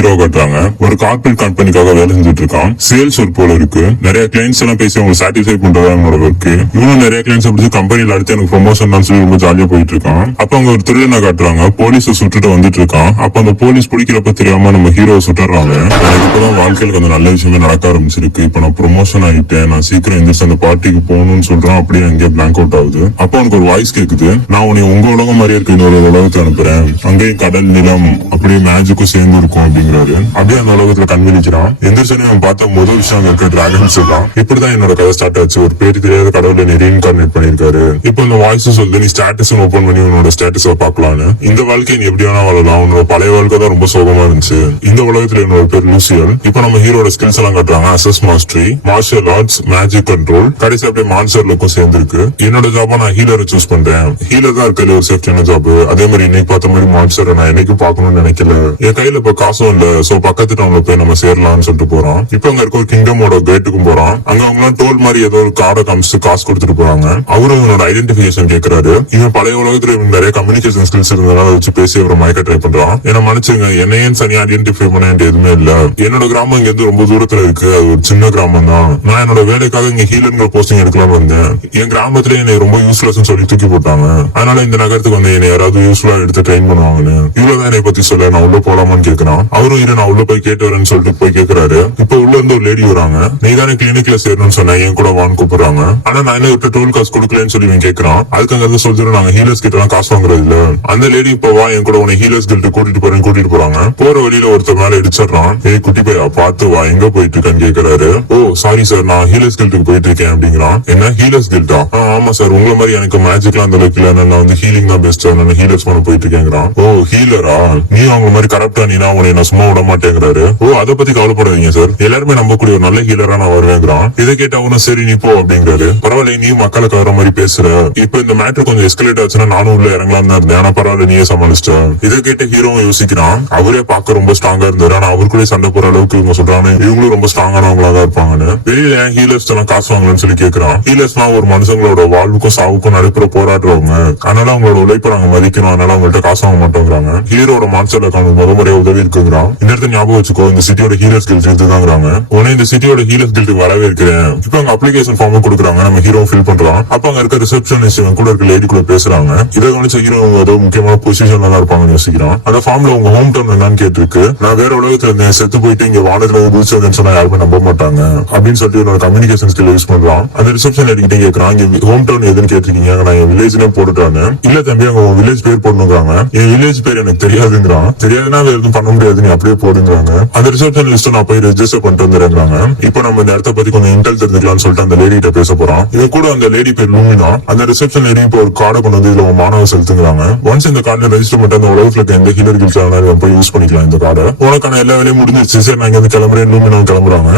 Hero காட்டுறாங்க. ஒரு corporate கம்பெனிக்காக வேலை செஞ்சுட்டு இருக்கான். சேல்ஸ் ஒர்க் போல இருக்கு. நிறைய கிளைண்ட்ஸ் எல்லாம் பேசி அவங்க சாட்டிஸ்ஃபை பண்றதா என்னோட ஒர்க். இவனும் நிறைய கிளைண்ட்ஸ் பிடிச்சி கம்பெனில அடுத்து எனக்கு ப்ரொமோஷன் தான் சொல்லி ரொம்ப ஜாலியா போயிட்டு இருக்கான். அப்ப அவங்க ஒரு திருடனை காட்டுறாங்க. போலீஸ் சுட்டுட்டு வந்துட்டு இருக்கான். அப்ப அந்த போலீஸ் பிடிக்கிறப்ப தெரியாம நம்ம ஹீரோவை சுட்டுறாங்க. எனக்கு இப்பதான் வாழ்க்கையில கொஞ்சம் நல்ல விஷயமே நடக்க ஆரம்பிச்சிருக்கு. இப்ப நான் ப்ரொமோஷன் ஆயிட்டேன், நான் சீக்கிரம் எந்திரிச்சு அந்த பார்ட்டிக்கு போகணும்னு சொல்றான். அப்படியே அங்கேயே பிளாங்க் அவுட் ஆகுது. அப்ப அவனுக்கு ஒரு வாய்ஸ் கேக்குது, நான் உன்னை உங்க உலகம் மாதிரியே இருக்கு இன்னொரு உலகத்தை அனுப்புறேன், அங்கேயும் கடல் நிலம் அப்படியே மேஜிக்கும் சேர்ந்து இருக்கும் அப்படிங்கிறாரு. அப்படியே அந்த உலகத்துல கண்விழிக்கிறான். எந்திரிச்சோன்னு அவன் பார்த்த முதல் விஷயம் அங்க இருக்க டிராகன்ஸ் எல்லாம். இப்படிதான் என்னோட கதை ஸ்டார்ட் ஆச்சு. ஒரு பேரு தெரியாத கடவுளை நீ ரீஇன்கார்னேட் பண்ணிருக்காரு. இப்போ இந்த வாய்ஸ் சொல்லுது, நீ ஸ்டேட்டஸ் ஓபன் பண்ணி உன்னோட ஸ்டேட்டஸ் பாக்கலான்னு. இந்த வாழ்க்கை நீ எப்படி வேணா வாழலாம், உன்னோட பழைய வாழ்க்கை தான் ரொம்ப சோகமா இருந்துச்சு. இந்த உலகத்துல என்னோட பேர் லூசியல். இப்போ நம்ம ஹீரோட ஸ்கில்ஸ் எல்லாம் காட்டுறாங்க. அசஸ் mastery, martial arts, magic control, கடைசி அப்படியே மான்ஸ்டர்லுக்கும் சேர்ந்திருக்கு. என்னோட ஜாபா நான் ஹீலரை சூஸ் பண்றேன். ஹீலர் தான் இருக்கல ஒரு சேஃப்டியான ஜாப். அதே மாதிரி இன்னைக்கு பார்த்த மாதிரி மான்ஸ்டரை நான் என்னைக்கும் பார்க்கணும்னு நினைக்கல. என் கையில இப்ப காசும் இல்ல, சோ பக்கத்து டவுன்ல போய் நம்ம சேரலாம்னு சொல்லிட்டு போறான். இப்ப அங்க இருக்க ஒரு கிங்டமோட கேட்டுக்கும் போறான். அங்க அவங்க டோல் மாதிரி ஏதோ ஒரு கார்டை காமிச்சு காசு கொடுத்துட்டு போறாங்க. அவரும் இவனோட ஐடென்டிபிகேஷன் கேட்கறாரு. இவன் பழைய உலகத்துல நிறைய கம்யூனிகேஷன் ஸ்கில்ஸ் இருந்தனால வச்சு பேசி அவரை மயக்க ட்ரை பண்றான். என்ன மன்னிச்சுங்க, என்னையும் தனியா ஐடென்டிஃபை பண்ண வேண்டிய எதுவுமே இல்ல. என்னோட கிராமம் இங்க இருந்து ரொம்ப தூரத்துல இருக்கு. அது ஒரு சின்ன கிராமம் தான். நான் என்னோட வேலைக்காக இங்க ஹீலர்ங்கிற போஸ்டிங் எடுக்கலாம் வந்தேன். என் கிராமத்துல என்னை ரொம்ப யூஸ்லெஸ் சொல்லி தூக்கி போட்டாங்க. அதனால இந்த நகரத்துக்கு வந்து என்னை யாராவது யூஸ்ஃபுல்லா எடுத்து ட்ரெயின் பண்ணுவாங்கன்னு. இவ்வளவுதான் என்னை பத்தி சொல்ல, நான் உள்ள போலாமான்னு கேட்கறான். அவரும் இரு நான் உள்ள போய் கேட்டு வரேன்னு சொல்லிட்டு போய் கேட்கறாரு. இப்ப உள்ள இருந்து ஒரு லேடி வராங்க. நீ தானே கிளினிக்ல சேரணும்னு சொன்ன, என் கூட வான்னு கூப்பிடுறாங்க. ஆனா நான் என்ன விட்டு டோல் காசு கொடுக்கலன்னு சொல்லி இவன் கேட்கறான். அதுக்கு அங்க இருந்து சொல்லிட்டு நாங்க ஹீலர்ஸ் கிட்ட எல்லாம் காசு வாங்குறது இல்ல. அந்த லேடி இப்ப வா என் கூட உன்னை ஹீலர்ஸ் கிட்ட கூட்டிட்டு போறாங்க. போற வழியில ஒருத்தர் மேல இடிச்சிடறான். ஏய் குட்டி பையா பார்த்து வா, எங்க போயிட்டு இருக்கான்னு கேட்கறாரு. ஓ சாரி சார், நான் ஹீலர்ஸ் கில்ட்டுக்கு போயிட்டு இருக்கேன் அப்படிங்கிறான். என்ன ஹீலர்ஸ் கில்ட்டா? ஆமா சார், உங்களை மாதிரி எனக்கு மேஜிக்லாம் அந்த அளவுக்கு இல்ல, நான் வந்து ஹீலிங் தான் பெஸ்ட், நான் ஹீலர்ஸ் பண்ண போயிட்டு இருக்கேங்கிறான். ஓ ஹீலரா? நீ அவங்க மாதிரி கரெக்டா நீனா உன்னை நான் சும்மா விட மாட்டேங்கிறாரு. ஓ அதை பத்தி கவலைப்படாதீங்க சார், எல்லாருமே நம்பக்கூடிய ஒரு நல்ல ஹீலரா நான் வருவேங்கிறான். இதை கேட்ட அவனும் சரி நீ போ அப்படிங்கிறாரு. பரவாயில்ல, நீ மக்களுக்கு வர மாதிரி பேசுற. இப்ப இந்த மேட்டர் கொஞ்சம் எஸ்கலேட் ஆச்சுன்னா நானும் உள்ள இறங்கலாம் தான் இருந்தேன். ஆனா பரவாயில்ல, நீயே சமாளிச்சிட்ட. இதை கேட்ட ஹீரோவும் யோசிக்கிறான். அவரே பார்க்க ரொம்ப ஸ்ட்ராங்கா இருந்தாரு. ஆனா அவருக்குள்ளே சண்டை போற அளவுக்கு இவங்க சொல்றாங்க இவங்களும் ரொம்ப ஸ்ட்ராங்கானவங்களா தான் இருப்பாங்கன்னு. வெளியில ஏன் ஹீலர்ஸ் எல்லாம் காசு வாங்கலன்னு சொல்லி கேட்கறான். ஹீலர்ஸ் எல்லாம் ஒரு மனுஷங்களோட வாழ்வுக்கும் சாவுக்கும் நடுப்புற போராடுறவங்க. அதனால அவங்களோட உழைப்ப நாங்க மதிக்கணும், அதனால அவங்கள்ட்ட காசு வாங்க மாட்டோங்கிறாங்க. ஹீரோட மான்ஸ்டர் அக்கௌண்ட் முறையா உதவி இருக்குங்கிறான். இந்த இடத்த ஞாபகம் வச்சுக்கோ, இந்த சிட்டியோட ஹீலர்ஸ் கில்ட் எடுத்துதாங்கிறாங்க. உடனே இந்த சிட்டியோட ஹீலர்ஸ் கில்ட்டுக்கு வரவே இருக்கிறேன். இப்ப அங்க அப்ளிகேஷன் ஃபார்ம் கொடுக்குறாங்க. நம்ம ஹீரோ ஃபில் பண்றான். அப்ப அங்க இருக்க ரிசப்ஷனிஸ்ட் கூட இருக்க லேடி கூட பேசுறாங்க. இதை கவனிச்ச ஹீரோ ஏதோ முக்கியமான பொசிஷன்ல தான் இருப்பாங்கன்னு யோசிக்கிறான். அந்த ஃபார்ம்ல உங்க ஹோம் டவுன் என்னன்னு கேட்டிருக்கு. நான் வேற உலகத்துல இருந்தேன், செத்து போயிட்டு இங்க வானத்துல குதிச்சதுன்னு சொன்னா யாருமே நம்ப மாட்டாங்க அப்படின்னு சொல்லிட்டு என்னோட கம்யூனிகேஷன் ஸ்கில் யூஸ் பண்றான். அந்த ரிசப்ஷன் லேடிகிட்ட கேட்கறான், இங்க ஹோம் டவுன் எதுன்னு கேட்டிருக்கீங்க, நான் என் வில்லேஜ்னே போட்டுட்டானு. இல்ல தம்பி, அங்க வில்லேஜ் பேர் போடணுங்கிறாங்க. என் வில்லேஜ் பேர் எனக்கு தெரியாதுங்கிறான். தெரியாதுன்னா வேற எதுவும் பண்ண முடியாது, நீ அப்படியே போடுங்கிறாங்க. அந்த ரிசப்ஷன் லிஸ்ட் நான் போய் ரெஜிஸ்டர் பண்ணிட்டு வந்துடுறாங்க. இப்ப நம்ம இந்த இடத்த பத்தி கொஞ்சம் இன்டெல் தெரிஞ்சுக்கலாம்னு சொல்லிட்டு அந்த லேடி கிட்ட பேச போறான். இவன் கூட அந்த லேடி பேர் லூமினா. அந்த ரிசப்ஷன் லேடி இப்போ ஒரு கார்டை கொண்டு வந்து இதுல மாணவர் செலுத்துங்கிறாங்க. ஒன்ஸ் இந்த கார்டுல ரெஜிஸ்டர் பண்ணிட்டு அந்த உலகத்துல இருக்க எந்த ஹீலர் கில்ஸ் போய் யூஸ் பண்ணிக்கலாம் இந்த கார்டை. உனக்கான எல்லா வேலையும் முடிஞ்சிருச்சு சார், நான் இங்க கிளம்புறேன். லூமினா கிளம்புறாங்க.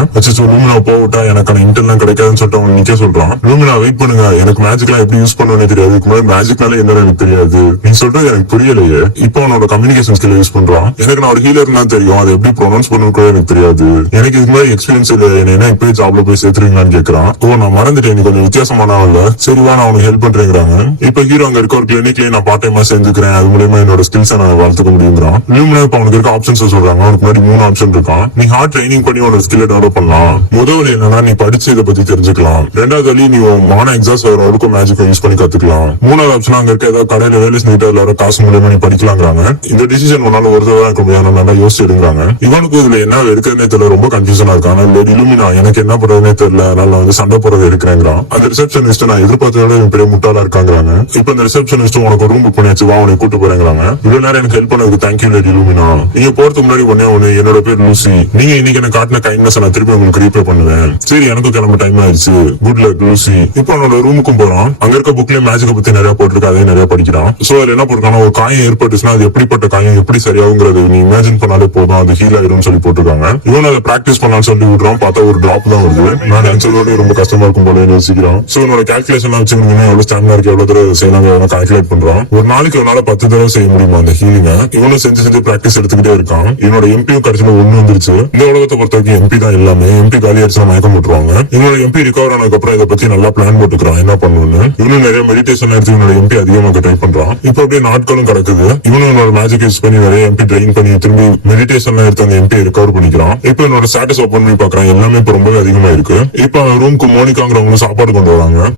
லூமினா போட்டா எனக்கான இன்டெல்லாம் கிடைக்காதுன்னு சொல்லிட்டு அவங்க நிக்க சொல்றான். லூமினா வெயிட் பண்ணுங்க, எனக்கு மேஜிக்லாம் எப்படி யூஸ் பண்ணுவேன்னு தெரியாது, இதுக்கு முன்னாடி மேஜிக்னால என்ன எனக்கு தெரியாது, நீ சொல்றது எனக்கு புரியலையே. இப்போ அவனோட கம்யூனிகேஷன் ஸ்கில் யூஸ் பண்றான். எனக்கு நான் ஒரு ஹீலர் தான் தெரியும், அதை எப்படி ப்ரொனவுன்ஸ் பண்ணணும் கூட எனக்கு தெரியாது, எனக்கு இதுக்கு மாதிரி எக்ஸ்பீரியன்ஸ் இல்ல, என்ன இப்பயே ஜாப்ல போய் சேர்த்துருங்கன்னு கேட்கறான். ஓ நான் மறந்துட்டேன், நீ கொஞ்சம் வித்தியாசமானவல்ல, சரிவா நான் அவனுக்கு ஹெல்ப் பண்றேங்கிறாங்க. இப்ப ஹீரோ அங்க இருக்க ஒரு கிளினிக்லயே நான் பார்ட் டைமா சேர்ந்துக்கிறேன், அது மூலமா என்னோட ஸ்கில்ஸை நான் வளர்த்துக்க முடியுங்கிறான். லூமினா இப்ப அவனுக்கு இருக்க ஆப்ஷன்ஸ் சொல்றாங்க. அவனுக்கு முன்னாடி 3 ஆப்ஷன் இருக்கான். நீ ஹார்ட் ட்ரைனிங் பண்ணி உனோட ஸ்கில்லை டெவலப் பண்ணலாம். முதல் என்னன்னா நீ படிச்சு இதை பத்தி தெரிஞ்சுக்கலாம். ரெண்டாவது வழி நீ மான எக்ஸாஸ்ட் வர வரைக்கும் மேஜிக்கை யூஸ் பண்ணி கத்துக்கலாம். மூணாவது ஆப்ஷன் அங்க இருக்க ஏதாவது கடையில வேலை செஞ்சுட்டு அதுல வர காசு மூலமா நீ படிக்கலாங்கிறாங்க. இந்த டிசிஷன் உன்னால ஒரு தடவை இருக்க முடியாது, நல்லா யோசிச்சு எடுங்கிறாங்க. இவனுக்கு இதுல என்ன எடுக்கிறதே தெரியல, ரொம்ப கன்ஃபியூஷனா இருக்கான். இலுமினா எனக்கு என்ன பண்றதுனே தெரியல, அதனால வந்து சண்டை போறது எடுக்கிறேங்கிறான். அந்த ரிசப்ஷனிஸ்ட் நான் எதிர்பார்த்ததோட பெரிய முட்டாளா இருக்காங்கிறாங்க. இப்ப இந்த ரிசப்ஷனிஸ்ட் உனக்கு ரூம் புக் பண்ணியாச்சு, வா உனக்கு கூட்டு போறேங்கிறாங்க. இவ்வளவு நேரம் எனக்கு ஹெல்ப் பண்ணதுக்கு தேங்க்யூ லேடி இலுமினா. நீங்க போறதுக்கு முன்னாடி ஒண்ணு என்னோட பேர் லூசி, நீங்க இன்னைக்கு எனக்கு காட்டின கைண்ட்னஸ் நான் திருப்பி உங்களுக்கு ரீபே பண்ணுவேன். சரி எனக்கும் கிளம்ப டைம் ஆயிடுச்சு, குட் லக் லூசி. இப்போ அவனோட ரூமுக்கும் போறான். அங்க இருக்க புக்லயே மேஜிக் பத்தி நிறைய போட்டிருக்கு, அதையும் நிறைய படிக்கிறான். சோ அதுல என்ன போட்டிருக்காங்க, ஒரு காயம் ஏற்பட்டுச்சுன்னா அது எப்படிப்பட்ட காயம் எப்படி சரியாகுங்கிறது நீ இமேஜின் பண்ணாலே போதும், அது ஹீல் ஆயிரும் சொல்லி போட்டிருக்காங்க. இவன் அதை பிராக்டிஸ் பண்ணலாம்னு சொல்லி விடுறான். பார்த்தா ஒரு டிராப் தான் வருது. நான் நினைச்சதோட ரொம்ப கஷ்டமா இருக்கும் போல யோசிக்கிறான். சோ என்னோட கால்குலேஷன் வச்சுக்கணும், எவ்வளவு ஸ்டாமினா இருக்கு, எவ்வளவு தடவை செய்யலாம் கால்குலேட் பண்றான். ஒரு நாளைக்கு ஒரு 10 தடவை செய்ய முடியுமா அந்த ஹீலிங்க. இவனும் செஞ்சு பிராக்டிஸ் எடுத்துக்கிட்டே இருக்கான். இவனோட எம்பியும் கடைசியில 1 வந்துருச்சு. இந்த உலகத்தை பொறுத்த வரைக்கும் எம்பி தான் எல்லாமே. எம்பி காலி அடிச்சா மயக்கம் போட்டுருவாங்க. இவனோட எம்பி ரிகவர் ஆனதுக்கு அப்புறம் இதை பத்தி நல்லா பிளான் போட்டுக்கிறான் என்ன பண்ணணும்னு. இவனும் நிறைய மெடிடேஷன் எடுத்து இவனோட எம்பி அதிகமாக ட்ரை பண்றான். இப்ப அப்படியே நாட்களும் கிடக்குது. இவனோட மேஜிக் யூஸ் பண்ணி நிறைய எம்பி ட்ரெயின் பண்ணி திரும்பி மெடிடேஷன்லாம் எடுத்து அந்த எம்பி ரெக்கவர் பண்ணிக்கிறான். இப்போ என்னோட ஸ்டேட்டஸ் ஓபன் பண்ணி பாக்குறான், எல்லாமே இப்ப ரொம்பவே அதிகமா இருக்கு. இப்போ அவன் ரூமுக்கு மோனிகாங்கிறவங்க சாப்பாடு கொண்டு வராங்க.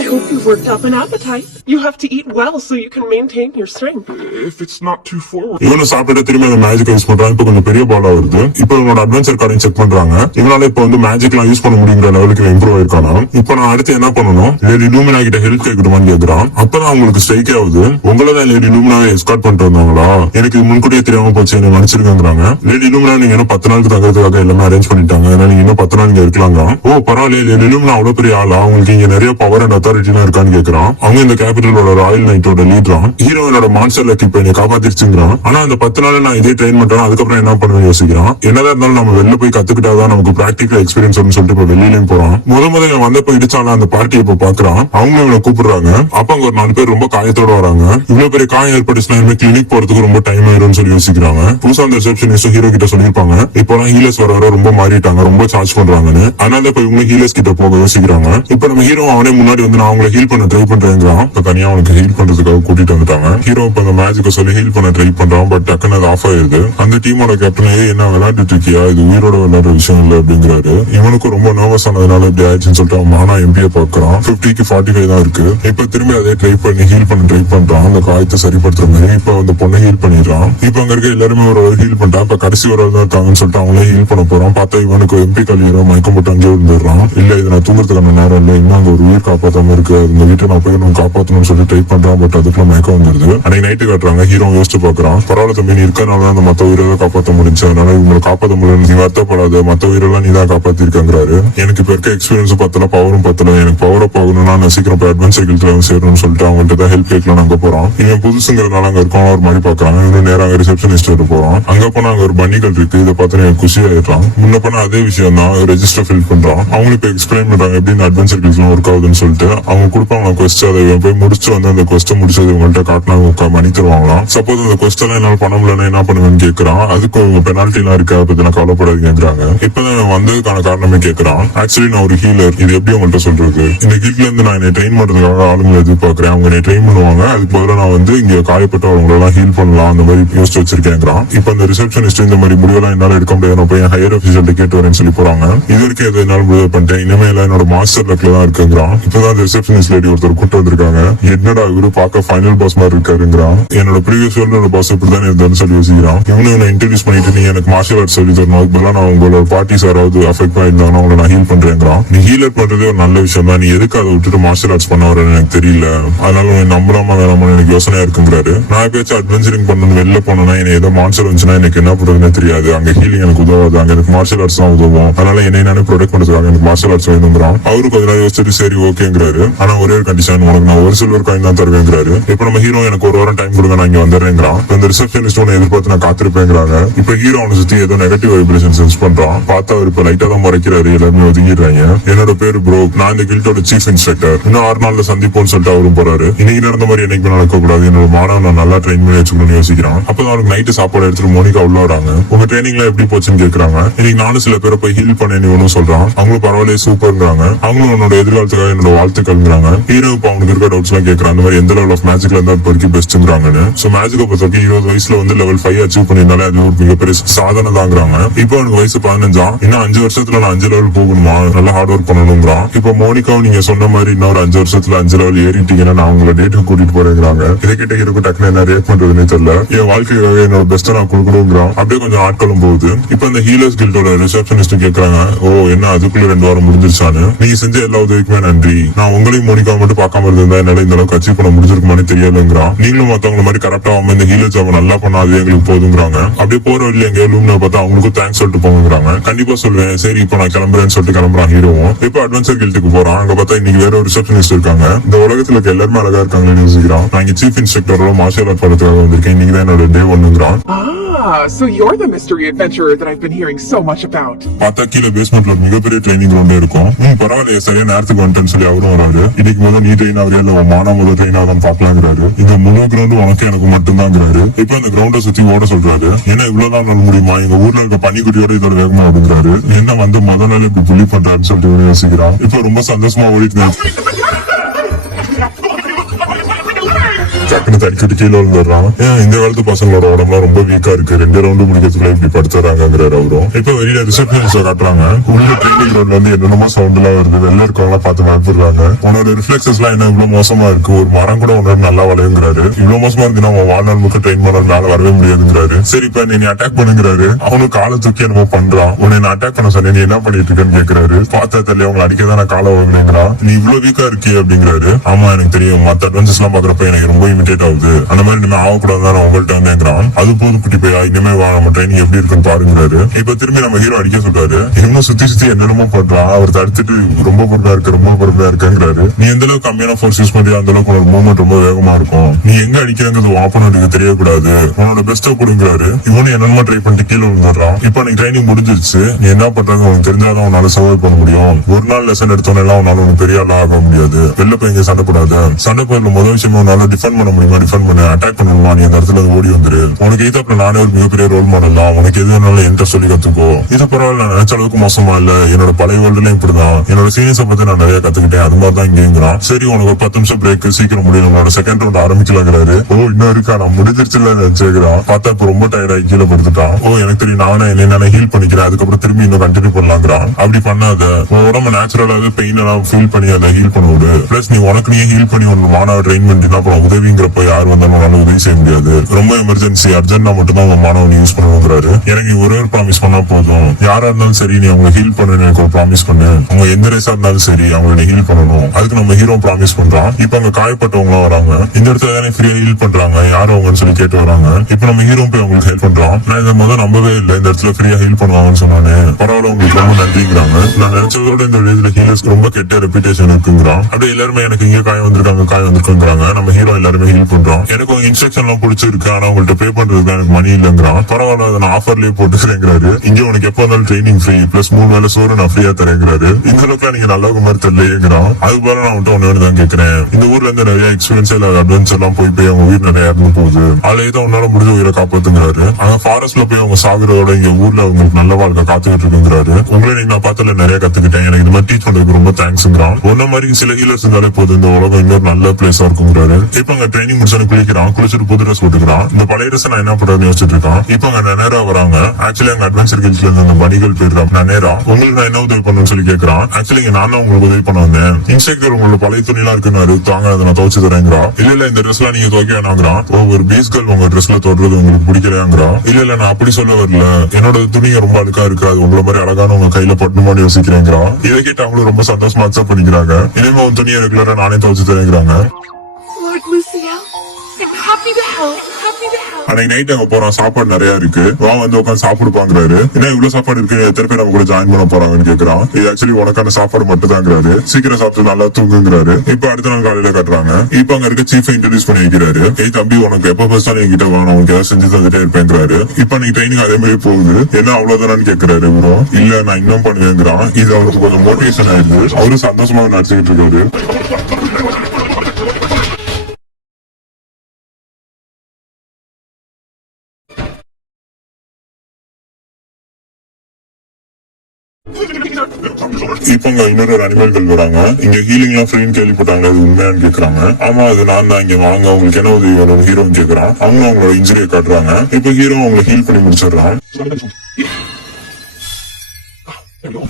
I hope you've worked up an appetite. You have to eat well so you can maintain your strength. If it's not too forward. இவனும் சாப்பிட்டு திரும்பி அந்த மேஜிக் யூஸ் பண்றான். இப்ப கொஞ்சம் பெரிய பாலா வருது. இப்போ இவனோட அட்வென்ச்சர் கார்டையும் செக் பண்றாங்க. இவனால இப்ப வந்து மேஜிக் எல்லாம் யூஸ் பண்ண முடியுங்கிற லெவலுக்கு இம்ப்ரூவ் ஆயிருக்கானா. இப்போ நான் அடுத்து என்ன பண்ணணும், லேடி லூமினா கிட்ட ஹெல்ப் கேட்கணுமான்னு கேக்குறான். அப்பதான் அவங்களுக்கு ஸ்ட்ரைக் ஆகுது, உங்களதான் லேடி லூமினாவை எஸ்கார்ட் பண்ணிட்டு வந்தாங்களா, எனக்கு இது முன்கூட்டியே தெரியாம போச்சு, என்ன மன்னிச்சிருக்காங்க. லேடி லூமினா நீங்க இன்னும் 10 நாளுக்கு தங்கறதுக்காக எல்லாமே அரேஞ்ச் பண்ணிட்டாங்க, அதனால நீங்க இன்னும் 10 நாள் இங்க இருக்கலாங்க. ஓ பரவாயில்ல, லேடி லூமினா அவ்வளவு பெரிய ஆளா, உங்களுக்கு இங்க நிறைய பவர் அண்ட் அத்தாரிட்டி இருக்கான்னு கேக்குறான். அவங்க இந்த கேபிட்டலோட ராயல் நைட்டோட லீடரா. ஹீரோயினோட மான்ஸ்டர் லக் இப்ப என்னை காப்பாத்திருச்சுங்கிறான். ஆனா அந்த 10 நாள் நான் இதே ட்ரெயின் பண்றேன், அதுக்கப்புறம் என்ன பண்ணுவேன் யோசிக்கிறான். என்னதான் இருந்தாலும் நம்ம வெளில போய் கத்துக்கிட்டாதான் நமக்கு பிராக்டிகல் எக்ஸ்பீரியன்ஸ் வரும்னு சொல்லிட்டு இப்ப வெளியிலயும் போறான். முதல்ல வந்தப்ப இடிச்சாலும் அந்த பார்ட்டி இப்ப பாக்குறான். அவங்க இவனை கூப்பிடுறாங்க. அப்ப அங்க ஒரு 4 பேர் ரொம்ப காயத்தோட வராங்க. இவ்வளவு பெரிய காயம் ஏற்பட்டுச்சுன்னா இனிமே கிளினிக் போறதுக்கு ரொம்ப டைம் ஆயிரும்னு சொல்லி யோசிக்கிறாங்க. புதுசா அந்த ரிசப்ஷனிஸ்ட் ஹீரோ கிட்ட சொல்லிருப்பாங்க, இப்பெல்லாம் ஹீலர்ஸ் வர ரொம்ப மாறிட்டாங்க, ரொம்ப சார்ஜ் பண்றாங்கன்னு. அதனால இப்ப இவங்க ஹீலர்ஸ் கிட்ட போக யோசிக்கிறாங்க. இப்ப நம்ம ஹீரோ அவனே முன்னாடி வந்து நான் அவங்களை ஹீல் பண்ண ட்ரை பண்றேங்கிறான். இப்ப தனியா அவனுக்கு ஹீல் பண்றதுக்காக கூட்டிட்டு வந்துட்டாங்க. ஹீரோ இப்ப அந்த மேஜிக்க சொல்லி ஹீல் பண்ண ட்ரை பண்றான். பட் டக்குன்னு அது ஆஃப் ஆயிருது. அந்த டீமோட கேப்டன் என்ன விளையாடிட்டு இருக்கியா, இது உயிரோட விளையாடுற விஷயம் இல்ல அப்படிங்கிறாரு. இவனுக்கு ரொம்ப நர்வஸ் ஆனதுனால இப்படி ஆயிடுச்சுன்னு சொல்லிட்டு அவன் மானா எம்பியை பாக்குறான். 50க்கு 45 தான் இருக்கு. இப்ப திரும்பி அதே ட்ரை பண்ணி ஹீல் பண்ண ட்ரை பண்றான், அந்த காயத்தை சரிப்படுத்துற மாதிரி. இப்ப அந்த பொண்ணை ஹீல் பண்ணிடுறான். இப்ப அங்க இருக்க எல்லாருமே ஒரு ஹீல் பண்ணிட்டான். இப்ப கடைசி ஒரு தான் இருக்காங்கன்னு சொல்லிட்டு அவங்களே ஹீல் பண்ண போறான். பார்த்தா இவனுக்கு எம்பி கல்வியோ மயக்கம் போட்டு அங்கே விழுந்துடுறான். இல்ல இது நான் தூங்குறதுக்கான நேரம் இல்ல, இன்னும் அங்க ஒரு உயிர் காப்பாத்தாம இருக்கு, இந்த வீட்டை நான் போய் நம்ம காப்பாத்தணும்னு சொல்லி ட்ரை பண்றான். பட் அதுக்குள்ள மயக்கம் வந்துருது. அன்னைக்கு நைட்டு காட்டுறாங்க. ஹீரோ யோசிச்சு பாக்குறான், பரவாயில்ல தம்பி நீ இருக்கனால அந்த மத்த உயிரை காப்பாற்ற முடிஞ்சு, அதனால இவங்களை காப்பாற்ற முடியல, நீ வருத்தப்படாத, மத்த உயிரெல்லாம் நீ தான் காப்பாத்திருக்காங்கிறாரு. எனக்கு இப்ப இருக்க எக்ஸ்பீரியன்ஸ் பத்தல, பவரும் பத்தல, எனக்கு பவரை போகணும்னா நான் சீக்கிரம் அட்வென்ச்சர் கில்ட்ல சேரணும்னு சொல்லிட்டு அவங்கள்ட்ட தான் ஹெல்ப் கேட்கலாம் அங்க போறான். இவன் புதுசுங்கிறதுனால அங்க இருக்கவங்க ஒரு மாதிரி பாக்குறாங்க. இன்னும் நேரம் அங்க ரிசப்ஷனிஸ்ட் போறான். அங்க போனா அங்க ஒரு பன்னிகள் இருக்கு. இதை பார்த்து எனக்கு குஷி ஆயிடுறான். முன்ன பண்ண அதே விஷயம் தான், ரெஜிஸ்டர் ஃபில் பண்றான். அவங்க இப்ப எக்ஸ்பிளைன் பண்றாங்க எப்படி இந்த அட்வென்ச்சர் கில்ட்லாம் ஒர்க் ஆகுதுன்னு சொல்லிட்டு. அவங்க கொடுப்பாங்க கொஸ்ட், அதை போய் முடிச்சு வந்து அந்த கொஸ்ட் முடிச்சது உங்கள்ட்ட காட்டினாங்க மணி தருவாங்களாம். சப்போஸ் அந்த கொஸ்ட் எல்லாம் என்னால பண்ண முடியலன்னா என்ன பண்ணுவேன்னு கேட்கறான். அதுக்கு பெனால்டி எல்லாம் இருக்கா, பத்தி நான் கவலைப்படாதீங்கிறாங்க. இப்பதான் வந்ததுக்கான காரணமே கேட்கறான். ஆக்சுவலி நான் ஒரு ஹீலர், இது எப்படி உங்கள்ட்ட சொல்றது, இந்த கில்ட்ல இருந்து நான் என்னை ட்ரெயின் பண்றதுக்காக ஆளுங்களை எதிர்பார்க்கிறேன், அவங்க என்னை ட்ரெயின் பண்ணுவாங்க, அதுக்கு பதிலாக நான் வந்து இங்க காயப்பட்டவங்களை எல்லாம் ஹீல் பண்ணலாம் அந்த மாதிரி யோசிச்சு வச்சிருக்கேங்கிறான். இப்ப அந்த ரிசப்ஷனிஸ்ட் இந்த மாதிரி முடிவெல்லாம் என்னால எடுக்க முடியாது, நான் போய் ஹையர் ஆபீசர்ட்ட கேட்டு வரேன்னு சொல்லி போறாங்க. இது வரைக்கும் எது என்னால முடிவு பண்ணிட்டேன், இனிமே எல்லாம் என்னோட மாஸ்டர் லக்ல தான் இருக்குங்கிறான். இப்பதான் அந்த ரிசப்ஷனிஸ்ட் லேடி ஒருத்தர் கூட்டு வந்திருக்காங்க. என்னடா இவரு பார்க்க ஃபைனல் பாஸ் மாதிரி இருக்காருங்கிறான். என்னோட ப்ரீவியஸ் வேர்ல்டோட பாஸ் இப்படிதான் இருந்தாலும் சொல்லி யோசிக்கிறான். இவனை இன்ட்ரடியூஸ் பண்ணிட்டு நீ எனக்கு மார்ஷல் ஆர்ட்ஸ் சொல்லி தரணும், அதுக்கு பதிலாக நான் உங்களோட பார்ட்டிஸ் யாராவது அஃபெக்ட் ஆயிருந்தாங்கன்னா உங்களை நான் ஹீல் பண்றேங்கிறான். நீ ஹீலர் பண்றதே ஒரு நல்ல விஷயம் தான், நீ எதுக்கு அதை விட்டுட்டு மார்ஷல் ஆர்ட்ஸ் பண்ண வரேன்னு எனக்கு தெரியல, அதனால உன்னை நம்பலாமா வேணாமான்னு எனக்கு யோசனையா இருக்குங்கிறாரு. நான் எப்பயாச்சும் அட்வென்ச்சரிங் பண்ணணும் வெளில போனோம்னா என்ன ஏதோ மான்ஸ்டர் வந்துச்சுன்னா எனக்கு என்ன பண்றதுன்னு தெரியாது, அங்க ஹீலிங் எனக்கு உதவாது, அங்க எனக்கு மார்ஷல் ஆர்ட்ஸ் தான் உதவும், அதனால என்னை நானே ப்ரொடெக்ட் பண்றதுக்காக எனக்கு மார்ஷல் ஆர்ட்ஸ் வேணுங்கிறான். அவரு கொஞ்ச நேரம் யோசிச்சுட்டு சரி ஓகேங்கிறாரு. ஆனா ஒரே ஒரு கண்டிஷன், உனக்கு நான் ஒரு சில்வர் காயின் தான் தருவேங்கிறாரு. இப்ப நம்ம ஹீரோ எனக்கு ஒரு வாரம் டைம் கொடுங்க, நான் இங்க வந்துடுறேங்கிறான். இந்த ரிசப்ஷனிஸ்ட் உன்னை எதிர்பார்த்து நான் காத்திருப்பேங்கிறாங்க. இப்ப ஹீரோ அவனை சுத்தி ஏதோ நெகட்டிவ் வைப்ரேஷன் சென்ஸ் பண்றான். பார்த்தா அவர் இப்ப லைட்டா தான் முறைக்கிறாரு, எல்லாருமே ஒதுங்கிடுறாங்க. என்னோட பேரு ப்ரோ, நான் இந்த கில்ட்டோட சீஃப் இன்ஸ்பெக்டர், இன்னும் 6 நாள்ல சந்திப்போம்னு சொல்லிட்டு அவரும் போறாரு. இன்னைக்கு நடந்த மாதிரி என்னைக்கு நடக்க கூடாது, என்னோட மாணவன் நான் நல்லா ட்ரெயின் பண்ணி வச்சுக்கணும்னு யோசிக்கிறான். அப்பதான் அவருக்கு நைட்டு சாப்பாடு எடுத்துட்டு மோனிகா உள்ள வராங்க. உங்க ட்ரைனிங்ல எப்படி போச்சுன்னு கேக்குறாங்க. இன்னைக்கு நானும் சில பேரை போய் ஹீல் பண்ணேன்னு இவனும் சொல்றான். அவங்களும் பரவாயில்ல சூப்பர்ங்கிறாங்க. அவங்களும் உன்னோட எதிர்காலத்துக்காக என்னோட வாழ்த்துக்கள்ங்கிறாங்க. ஹீரோ இப்ப அவனுக்கு இருக்க டவுட்ஸ் எல்லாம் கேட்கறான். அந்த மாதிரி எந்த லெவல் ஆஃப் மேஜிக்ல இருந்தா இப்போ வரைக்கும் பெஸ்ட்ங்கிறாங்கன்னு. சோ மேஜிக்கை பொறுத்தவரைக்கும் 20 வயசுல வந்து லெவல் 5 அச்சீவ் பண்ணிருந்தாலே அது ஒரு மிகப்பெரிய சாதனை தாங்கிறாங்க. இப்போ அவனுக்கு வயசு 15, இன்னும் 5 வருஷத்துல நான் 5 லெவல் போகணுமா, நல்லா ஹார்ட் ஒர்க் பண்ணணுங்கிறான். இப்போ மோனிகாவும் நீங்க சொன்ன மாதிரி இன்னொரு 5 வருஷத்துல 5 லெவல் ஏறிட்டீங்கன்னா நான் உங்களை டேட்டுக்கு கூட்டிட்டு போறேங்கிறாங்க. இதை கிட்ட இருக்கும் டக்குனு என்ன ரியாக்ட் பண்றதுன்னு தெரியல. என் வாழ்க்கைக்காக என்னோட பெஸ்ட்டை நான் கொடுக்கணுங்கிறான். அப்படியே கொஞ்சம் ஆட்களும் போகுது. இப்ப இந்த ஹீலர்ஸ் கில்டோட ரிசப்ஷனிஸ்ட் கேட்கறாங்க, ஓ என்ன அதுக்குள்ள 2 வாரம் முடிஞ்சிருச்சான்னு. நீங்க செஞ்ச எல்லா உதவிக்குமே நன்றி, நான் உங்களையும் மோனிகா மட்டும் பார்க்காம இருந்தா என்னால இந்த அளவுக்கு அச்சீவ் பண்ண முடிஞ்சிருக்குமானே தெரியலங்கிறான். நீங்களும் மத்தவங்க மாதிரி கரெக்டா ஆகாம இந்த ஹீலர் ஜாப் நல்லா பண்ணா அது எங்களுக்கு போதுங்கிறாங்க. அப்படியே போற வழியில எங்க ரூம்ல பார்த்தா அவங்களுக்கும் தேங்க்ஸ் சொல்லிட்டு போங்கிறாங்க. கண்டிப்பா சொல்லுவேன், சரி இப்போ நான் கிளம்புறேன்னு சொல்லிட்டு கிளம்புறான் ஹீரோவும். இப்போ அட்வென்ச்சர் கில்ட்டுக்கு போறான். அங்க பார்த்தா இன்னைக்கு வேற ஒரு ரிசப்ஷனிஸ்ட் இருக்காங்க. இந்த உலகத்துல இருக்க எல்லாருமே அழகா இருக்காங்கன்னு யோசிக்கிறான். நான் இங்க சீஃப் இன்ஸ்பெக்டரோட மார்ஷல் ஆர்ட் படத்துக்காக வந்திருக்கேன், இன்னைக்கு தான் என்னோட டே 1ங்கிறான். So you're the mystery adventurer that I've been hearing so much about. பார்த்தா கீழே பேஸ்மெண்ட்ல மிகப்பெரிய ட்ரைனிங் ரூம் இருக்கும். பரவாயில்லையே சரியா நேரத்துக்கு வந்துட்டேன்னு சொல்லி அவரும் வராரு. இன்னைக்கு முதல் நீ ட்ரெயின் ஆகுறியா இல்ல மானா முதல் ட்ரெயின் ஆகும் பாக்கலாங்கிறாரு. இந்த முழு கிரௌண்ட் உனக்கு எனக்கு மட்டும்தாங்கிறாரு. இப்ப அந்த கிரௌண்ட சுத்தி ஓட சொல்றாரு. என்ன இவ்வளவுதான் நல்ல முடியுமா, எங்க ஊர்ல இருக்க பனிக்குட்டியோட இதோட வேகமா அப்படிங்கிறாரு. என்ன வந்து முதல் நாள் இப்படி புள்ளி பண்றாருன்னு சொல்லிட்டு யோசிக்கிறான். இப்ப ரொம்ப சந்தோஷமா ஓடிட்டு டக்குனு தடிக்கிட்டு கீழே விழுந்துடுறான். ஏன் இந்த காலத்து பசங்களோட உடம்புலாம் ரொம்ப வீக்கா இருக்கு, 2 ரவுண்டு முடிக்கிறதுக்குள்ள இப்படி படுத்துறாங்கிறாரு அவரும். இப்ப வெளியில ரிசப்ஷனிஸ்ட காட்டுறாங்க. உள்ள ட்ரைனிங் கிரவுண்ட்ல வந்து என்னென்னமோ சவுண்ட் எல்லாம் வருது. வெளில இருக்கவங்க பார்த்து பயப்படுறாங்க. உன்னோட ரிஃப்ளெக்சஸ் எல்லாம் என்ன இவ்வளவு மோசமா இருக்கு, ஒரு மரம் கூட உன்னோட நல்லா வளையுங்கிறாரு. இவ்வளவு மோசமா இருக்கு நம்ம வாழ்நாள் முழுக்க ட்ரெயின் பண்ண மேல வரவே முடியாதுங்கிறாரு. சரி இப்ப நீ அட்டாக் பண்ணுங்கிறாரு. அவனும் காலை தூக்கி என்னமோ பண்றான். உன்னை நான் அட்டாக் பண்ண சொன்னேன், நீ என்ன பண்ணிட்டு இருக்கேன்னு கேக்குறாரு. பார்த்தா தெரியல அவங்க அடிக்கதான் நான் காலை வாங்குறேங்கிறான். நீ இவ்வளவு வீக்கா இருக்கே அப்படிங்கிறாரு. ஆமா எனக்கு தெரியும், மத்த அட்வான்சஸ் எல்லாம் பாக்குறப்ப எனக்கு ரொம்ப இமிடேட் ஆகுது, அந்த மாதிரி இனிமே ஆகக்கூடாதுதான் நான் உங்கள்கிட்ட வந்தேங்கிறான். அது போதும் குட்டி பையா, இனிமே வா நம்ம ட்ரைனிங் எப்படி இருக்குன்னு பாருங்கிறாரு. இப்ப திரும்பி நம்ம ஹீரோ அடிக்க சொல்றாரு. இன்னும் சுத்தி சுத்தி என்னென்னமோ பண்றான். அவர் தடுத்துட்டு ரொம்ப பொறுமையா இருக்கு, ரொம்ப பொறுமையா இருக்குங்கிறாரு. நீ எந்த அளவுக்கு கம்மியான ஃபோர்ஸ் யூஸ் பண்றியோ அந்த அளவுக்கு உனக்கு மூவ்மெண்ட் ரொம்ப வேகமா இருக்கும். நீ எங்க அடிக்கிறது ஆப்போனன்ட்டுக்கு தெரியக்கூடாது, உன்னோட பெஸ்ட்டை கொடுங்கிறாரு. இவனு என்னென்னமோ ட்ரை பண்ணிட்டு கீழே விழுந்துடுறான். இப்ப நீ ட்ரைனிங் முடிஞ்சிருச்சு, நீ என்ன பண்றது உனக்கு தெரிஞ்சாதான் உன்னால சர்வை பண்ண முடியும். ஒரு நாள் லெசன் எடுத்தோன்னு எல்லாம் உன்னால உனக்கு பெரிய ஆளா ஆக முடியாது. வெளில போய் இங்க சண்டை போடாத. சண்டை போயில முதல் விஷயமா உன்னால டிஃபெண்ட் பண்ண முடியுமா, டிஃபெண்ட் பண்ணு. அட்டாக் பண்ணணுமா, நீ அந்த இடத்துல ஓடி வந்துரு. உனக்கு எதிர்ப்புல நானே ஒரு மிகப்பெரிய ரோல் மாடல் தான், உனக்கு எது வேணாலும் என்கிட்ட சொல்லி கத்துக்கோ. இது பரவாயில்ல, நான் நினைச்ச அளவுக்கு மோசமா இல்ல, என்னோட பழைய வேர்ல்டுலயும் இப்படிதான், என்னோட சீனியர்ஸை பத்தி நான் நிறைய கத்துக்கிட்டேன், அது மாதிரி தான் இங்கேங்கிறான். சரி உனக்கு ஒரு 10 நிமிஷம் பிரேக், சீக்கிரம் முடியும், நம்மளோட செகண்ட் ரவுண்ட் ஆரம்பிக்கலாங்கிறாரு. ஓ இன்னும் இருக்கா, நான் முடிஞ்சிருச்சுல நினைச்சுக்கிறான். பார்த்தா இப்ப ரொம்ப டயர்ட் ஆகி கீழே படுத்துட்டான். ஓ எனக்கு தெரியும், நானே என்ன ஹீல் பண்ணிக்கிறேன், அதுக்கப்புறம் திரும்பி இன்னும் கண்டினியூ பண்ணலாங்கிறான். அப்படி பண்ணாத, உன் உடம்பு நேச்சுரலாவே பெயின் எல்லாம் ஃபீல் பண்ணி அதை ஹீல் பண்ண விடு. பிளஸ் நீ உனக்கு நீ ஹீல் பண்ணி உன் மாணவ ட்ரெயின் பண்ணிட்டு அப்புறம் உதவிங்கிறப்ப யார் வந்தாலும் உன்னால உதவி செய்ய முடியாது. ரொம்ப எமர்ஜென்சி அர்ஜென்டா மட்டும் தான் உன் மாணவன் யூஸ் பண்ணுங்கிறாரு. எனக்கு ஒரே ஒரு ப்ராமிஸ் பண்ணா போதும், யாரா இருந்தாலும் சரி நீ அவங்க ஹீல் பண்ணு, எனக்கு ஒரு ப்ராமிஸ் பண்ணு. அவங்க எந்த ரேஸா இருந்தாலும் சரி அவங்க நீ ஹீல் பண்ணணும். அதுக்கு நம்ம ஹீரோ ப்ராமிஸ் பண்றான். இப்ப அங்க காயப்பட்டவங்க வராங்க. இந்த இடத்துல தானே ஃப்ரீயா ஹீல் பண்றாங்க, யாரும் அவங்கன்னு சொல்லி கேட்டு வராங்க. இப்ப நம்ம ஹீரோ போய் அவங்களுக்கு ஹெல்ப் பண்றான். நான் இதை முதல் நம்பவே இல்லை, இந்த இடத்துல ஃப்ரீயா ஹீல் பண்ணுவாங்கன்னு சொன்னானே, பரவாயில்ல உங்களுக்கு ரொம்ப நன்றிங்கிறாங்க. நான் நினைச்சதோட இந்த விடுதலை ஹீலர்ஸ்க்கு ரொம்ப கெட்ட ரெputation இருக்குங்கிறான். அப்படியே எல்லாருமே எனக்கு இங்க காயம் வந்திருக்காங்கிறாங்க. நம்ம ஹீரோ எல்லாருமே ஹீல் பண்றோம். எனக்கு உங்க இன்ஸ்ட்ரக்ஷன் எல்லாம் பிடிச்சிருக்கு, ஆனா உங்கள்ட்ட பே பண்றதுக்கு எனக்கு மணி இல்லங்கிறான். பரவாயில்ல அதை நான் ஆஃபர்லயே போட்டுக்கிறேங்கிறாரு. இங்க உனக்கு எப்ப வந்தாலும் ட்ரைனிங் ஃப்ரீ பிளஸ் 3 வேளை சோறு நான் ஃப்ரீயா தரேங்கிறாரு. இந்த அளவுக்கு நீங்க நல்லவங்க மாதிரி தெரியலங்கிறான். அது போல நான் வந்துட்டு ஒன்னு தான் கேட்கிறேன், இந்த ஊர்ல இருந்து நிறைய எக்ஸ்பீரியன்ஸ் அட்வென்ச்சர் எல்லாம் போய் அவங்க உயிர் நிறைய இறந்து போகுது, அதுல ஏதோ உன்னால முடிஞ்ச உயிரை காப்பாத்துங்கிறாரு. ஆனா ஃபாரஸ்ட்ல போய் அவங்க சாகுறதோட இங்க ஊர்ல அவங்களுக்கு நல்ல வாழ்க்கை காத்துக்கிட்டு இருக்குங்கிறாரு. உங்களை நீங்க நான் பார்த்தல நிறைய கத்துக்கிட்டேன், எனக்கு இந்த மாதிரி டீச் பண்றதுக்கு ரொம்ப தேங்க்ஸ்ங்கிறான். ஒன்ன மாதிரி சில ஹீலர்ஸ் இருந்தாலே போதும், இந்த உலகம் இன்னொரு நல்ல பிளேஸா இருக்குங்கிறாரு. இப்ப அங்க ட்ரைனிங் முடிச்சு குளிக்கிறான், குளிச்சுட்டு புது ட்ரெஸ் போட்டுக்கிறான். இந்த பழைய ட்ரெஸ் நான் என்ன பண்றதுன்னு யோசிச்சுட்டு இருக்கான். இப்ப அங்க நனேரா வராங்க. ஆக்சுவலி அங்க அட்வென்ச்சர் கில்ஸ்ல இருந்த அந்த பணிகள் பேர் நனேரா. உங்களுக்கு நான் என்ன உதவி பண்ணணும்னு சொல்லி கேட்கறான். ஆக்சுவலி இங்க நான் உங்களுக்கு உதவி பண்ண வந்தேன், இன்ஸ்ட்ரக்டர் உங்களோட பழைய துணி எல்லாம் இருக்குன்னு தாங்க அதை நான் துவச்சு தரேங்கிறா. இல்ல இந்த ட்ரெஸ் எல்லாம் நீங்க துவைக்க வேணாங்கிறான். ஒரு பீஸ் கேர்ள் உங்க ட்ரெஸ்ல தொடர்றது உங்களுக்கு பிடிக்கலையாங்கிறா. இல்ல நான் அப்படி சொல்ல வரல, என்னோட துணிங்க ரொம்ப அழுக்கா இருக்கு, அது உங்களை மாதிரி அழகான உங்க கையில பட்டுமான்னு யோசிக்கிறேங்கிறா. இதை கேட்டு அவங்களும் ரொம்ப சந்தோஷமா அக்செப்ட் பண்ணிக்கிறாங்க. இனிமே உன் துணியை ரெகுலரா நானே துவச்சு தரேங்கிறாங்க. Lord Luciel, I'm happy to help. Happy to help. அன்னைக்கு நைட் அங்க போறான், சாப்பாடு நிறைய இருக்கு, வா வந்து உட்காந்து சாப்பிடுப்பாங்கிறாரு. என்ன இவ்வளவு சாப்பாடு இருக்கு, எத்தனை பேர் நம்ம கூட ஜாயின் பண்ண போறாங்கன்னு கேக்குறான். இது ஆக்சுவலி உனக்கான சாப்பாடு மட்டும் தாங்கிறாரு. சீக்கிரம் சாப்பிட்டு நல்லா தூங்குங்கிறாரு. இப்ப அடுத்த நாள் காலையில கட்டுறாங்க. இப்ப அங்க இருக்க சீஃப் இன்ட்ரோடியூஸ் பண்ணி வைக்கிறாரு. ஏய் தம்பி உனக்கு எப்ப ஃபர்ஸ்ட் என்கிட்ட வேணும், உனக்கு ஏதாவது செஞ்சு தந்துட்டே இருப்பேங்கிறாரு. இப்ப நீ ட்ரைனிங் அதே மாதிரி போகுது, என்ன அவ்வளவுதானு கேக்குறாரு. ப்ரோ இல்ல நான் இன்னும் பண்ணுவேங்கிறான். இது அவருக்கு கொஞ்சம் மோட்டிவேஷன் ஆயிடுது. அவரு சந்தோஷமா நடிச்சுக்கிட்டு இருக்காரு. இப்ப இங்க இன்னொரு அனிமல்கள் வராங்க. இங்க ஹீலிங் எல்லாம் ஃப்ரீன்னு கேள்விப்பட்டாங்க, அது உண்மையான்னு கேக்குறாங்க. ஆமா அது நான் தான், இங்க வாங்க உங்களுக்கு என்ன உதவி வேணும் ஹீரோன்னு கேக்குறான். அவங்க அவங்களோட இன்ஜுரியை காட்டுறாங்க. இப்ப ஹீரோ அவங்களை ஹீல் பண்ணி முடிச்சிடுறான்.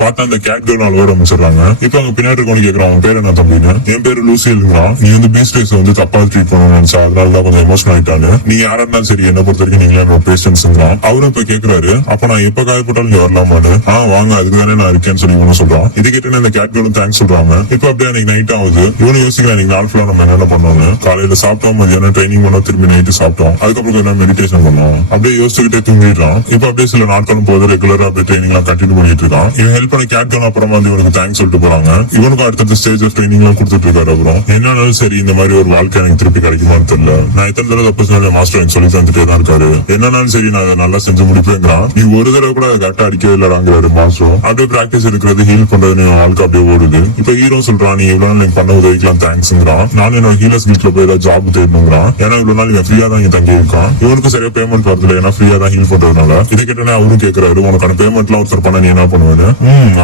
பார்த்தா அந்த கேட் கேர்ள் அலோட முடிச்சிடறாங்க. இப்ப அங்க பின்னாடி இருக்கவனு கேக்குறான், அவன் பேர் என்ன தம்பின்னு. என் பேரு லூசியல்ங்கிறான். நீ வந்து பீச் ரேஸ் வந்து தப்பா ட்ரீட் பண்ணணும்னு நினைச்சா, அதனாலதான் கொஞ்சம் எமோஷனல் ஆயிட்டாரு. நீங்க யாரா இருந்தாலும் சரி என்ன பொறுத்த வரைக்கும் நீங்களே என்னோட பேஷன்ஸ்ங்கிறான். அவரும் இப்ப கேக்குறாரு, அப்ப நான் எப்ப காயப்பட்டாலும் நீங்க வரலாமான்னு. வாங்க அதுக்கு தானே நான் இருக்கேன்னு சொல்லி இவனு சொல்றான். இது கேட்டு இந்த கேட் கேர்ளும் தேங்க்ஸ் சொல்றாங்க. இப்ப அப்படியே அன்னைக்கு நைட் ஆகுது. இவனு யோசிக்கிறேன் இன்னைக்கு நாள் ஃபுல்லா நம்ம என்ன பண்ணோம்னு. காலையில சாப்பிட்டோம், மதியானம் ட்ரைனிங் பண்ணோம், திரும்பி நைட்டு சாப்பிட்டோம், அதுக்கப்புறம் கொஞ்சம் மெடிடேஷன் பண்ணோம். அப்படியே யோசிச்சுக்கிட்டே தூங்கிடுறான். இப்ப அப்படியே சில நாட்களும் போது ரெகுலரா அப்படியே ட்ரைனிங் எல்லாம் கண்டினியூ பண்ணிட்டு இருக்கான். இவன் ஹெல்ப் பண்ண கேட் அப்புறமா வந்து இவனுக்கு தேங்க்ஸ் சொல்லிட்டு போறாங்க. இவனுக்கு அடுத்த ஸ்டேஜ் ஆஃப் ட்ரைனிங் எல்லாம் கொடுத்துட்டு இருக்காரு. அப்புறம் என்னன்னாலும் சரி இந்த மாதிரி ஒரு வாழ்க்கை எனக்கு திருப்பி கிடைக்குமான்னு தெரியல, நான் எத்தனை தடவை தப்பு சொன்ன மாஸ்டர் எனக்கு சொல்லி தந்துட்டே தான் இருக்காரு, என்னன்னாலும் சரி நான் அதை நல்லா செஞ்சு முடிப்பேங்கிறான். நீ ஒரு தடவை கூட அதை கரெக்டா அடிக்கவே இல்லடாங்கிறாரு மாஸ்டர். அப்படியே பிராக்டிஸ் எடுக்கிறது ஹீல் பண்றது வாழ்க்கை அப்படியே ஓடுது. இப்ப ஹீரோ சொல்றான், நீ இவ்வளவு நாள் பண்ண உதவிக்கலாம் தேங்க்ஸ்ங்கிறான். நானும் என்னோட ஹீலர்ஸ் கில்ட்ல போய் ஏதாவது ஜாப் தேடணுங்கிறான். ஏன்னா இவ்வளவு நாள் இவன் ஃப்ரீயா தான் இங்க தங்கி இருக்கான். இவனுக்கு சரியா பேமெண்ட் வரதுல, ஏன்னா ஃப்ரீயா தான் ஹீல் பண்றதுனால. இதை கேட்டோன்னே அவரும் கேட்கிறாரு, உனக்கான பேமெண்ட் எல்லாம் ஒருத்தர் பண்ண நீ என்ன பண்ணுவேன்னு.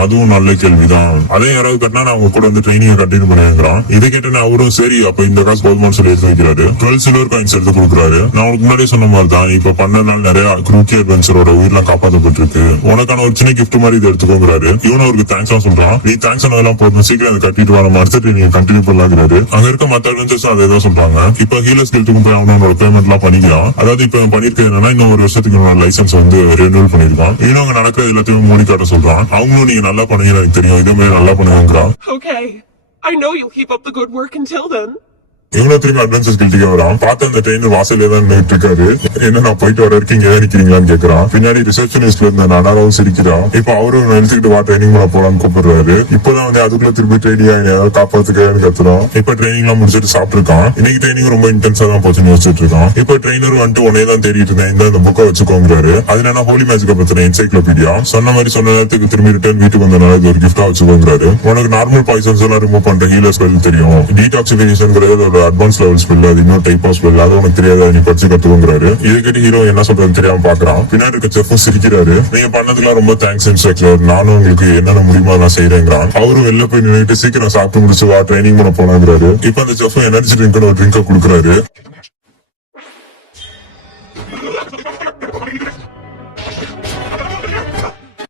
அதுவும் நல்ல கேள்விதான். அதே யாராவது கட்டினா நான் அவங்க கூட வந்து ட்ரைனிங் கண்டினியூ பண்ணுங்கிறான். இதை கேட்டேன் அவரும் சரி அப்ப இந்த காசு போதுமான்னு சொல்லி எடுத்து வைக்கிறாரு. 12 சில்வர் காயின்ஸ் எடுத்து கொடுக்குறாரு. நான் உனக்கு முன்னாடியே சொன்ன மாதிரி தான் இப்ப பண்ணனால நிறைய குரூக்கி அட்வென்ச்சரோட உயிரெல்லாம் காப்பாற்றப்பட்டிருக்கு. உனக்கான ஒரு சின்ன கிஃப்ட் மாதிரி இதை எடுத்துக்கோங்கிறாரு. இவனும் அவருக்கு தேங்க்ஸ் சொல்றான். நீ தேங்க்ஸ் சொன்னதெல்லாம் போதும், சீக்கிரம் அதை கட்டிட்டு வர அடுத்த நீங்க கண்டினியூ பண்ணலாங்கிறாரு. அங்க இருக்க மத்த அட்வென்ச்சர்ஸ் அதே தான் சொல்றாங்க. இப்ப ஹீலர்ஸ் கில்ட்டுக்கும் போய் அவனோட பேமெண்ட் எல்லாம் பண்ணிக்கிறான். அதாவது இப்ப பண்ணிருக்கிறது என்னன்னா இன்னும் ஒரு வருஷத்துக்கு லைசன்ஸ் வந்து ரெனியூல் பண்ணிருக்கான். இன்னும் அங்க நடக்கிறது எல்லாத்தையும் மோனிகாட்ட சொல்றான். அவங்களும் நீங்க நல்லா பண்ணுவீங்க எனக்கு தெரியும், இதே மாதிரி நல்லா பண்ணுவாங்கிறான். Okay. I know you'll keep up the good work until then. இவனும் திரும்பி அட்வென்ச்சர்ஸ் கில்ட்டுக்கு வரான். பார்த்து அந்த ட்ரெயின் வாசலே தான் நின்னுட்டு இருக்காரு. என்ன நான் போயிட்டு வர இருக்கீங்க நிக்கிறீங்களான்னு கேக்குறான். பின்னாடி ரிசப்ஷனிஸ்ட்ல இருந்த நடாராவும் சிரிக்கிறான். இப்ப அவரும் நினைச்சுக்கிட்டு வா ட்ரைனிங் பண்ண போலான்னு கூப்பிடுறாரு. இப்பதான் வந்து அதுக்குள்ள திரும்பி ட்ரைனிங் ஏதாவது காப்பாத்துக்கன்னு கத்துறோம். இப்ப ட்ரைனிங் எல்லாம் முடிச்சுட்டு சாப்பிட்டுருக்கான். இன்னைக்கு ட்ரைனிங் ரொம்ப இன்டென்ஸா தான் போச்சுன்னு யோசிச்சுட்டு இருக்கான். இப்ப ட்ரெயினர் வந்துட்டு உடனே தான் தேடிட்டு இருந்தேன், இந்த புக்கை வச்சுக்கோங்கிறாரு. அது என்ன ஹோலி மேஜிக்க பத்தின என்சைக்ளோபீடியா. சொன்ன மாதிரி சொன்ன நேரத்துக்கு திரும்பி ரிட்டர்ன் வீட்டுக்கு வந்தனால இது ஒரு கிஃப்டா வச்சுக்கோங்கிறாரு. உனக்கு நார்மல் பாய்சன்ஸ் எல்லாம் ரிமூவ் பண்ற ஹீலர் ஸ்பெல் தெரியும், டீடாக்சிபிகேஷன் ஒரு அட்வான்ஸ் லெவல் ஸ்பெல், அது இன்னும் டைப் ஆஃப் ஸ்பெல், அது உனக்கு தெரியாத நீ படிச்சு கத்துக்கோங்கிறாரு. இதை கேட்டு ஹீரோ என்ன சொல்றது தெரியாம பாக்குறான். பின்னாடி இருக்க செஃப்பும் சிரிக்கிறாரு. நீங்க பண்ணதுக்கெல்லாம் ரொம்ப தேங்க்ஸ் இன்ஸ்ட்ரக்டர், நானும் உங்களுக்கு என்னென்ன முடியுமா நான் செய்யறேங்கிறான். அவரும் வெளில போய் நின்றுட்டு சீக்கிரம் சாப்பிட்டு முடிச்சு வா ட்ரைனிங் பண்ண போனாங்கிறாரு. இப்ப அந்த செஃப்பும் எனர்ஜி ட்ரிங்க் ஒரு ட்ரிங்க கொடுக்குறாரு.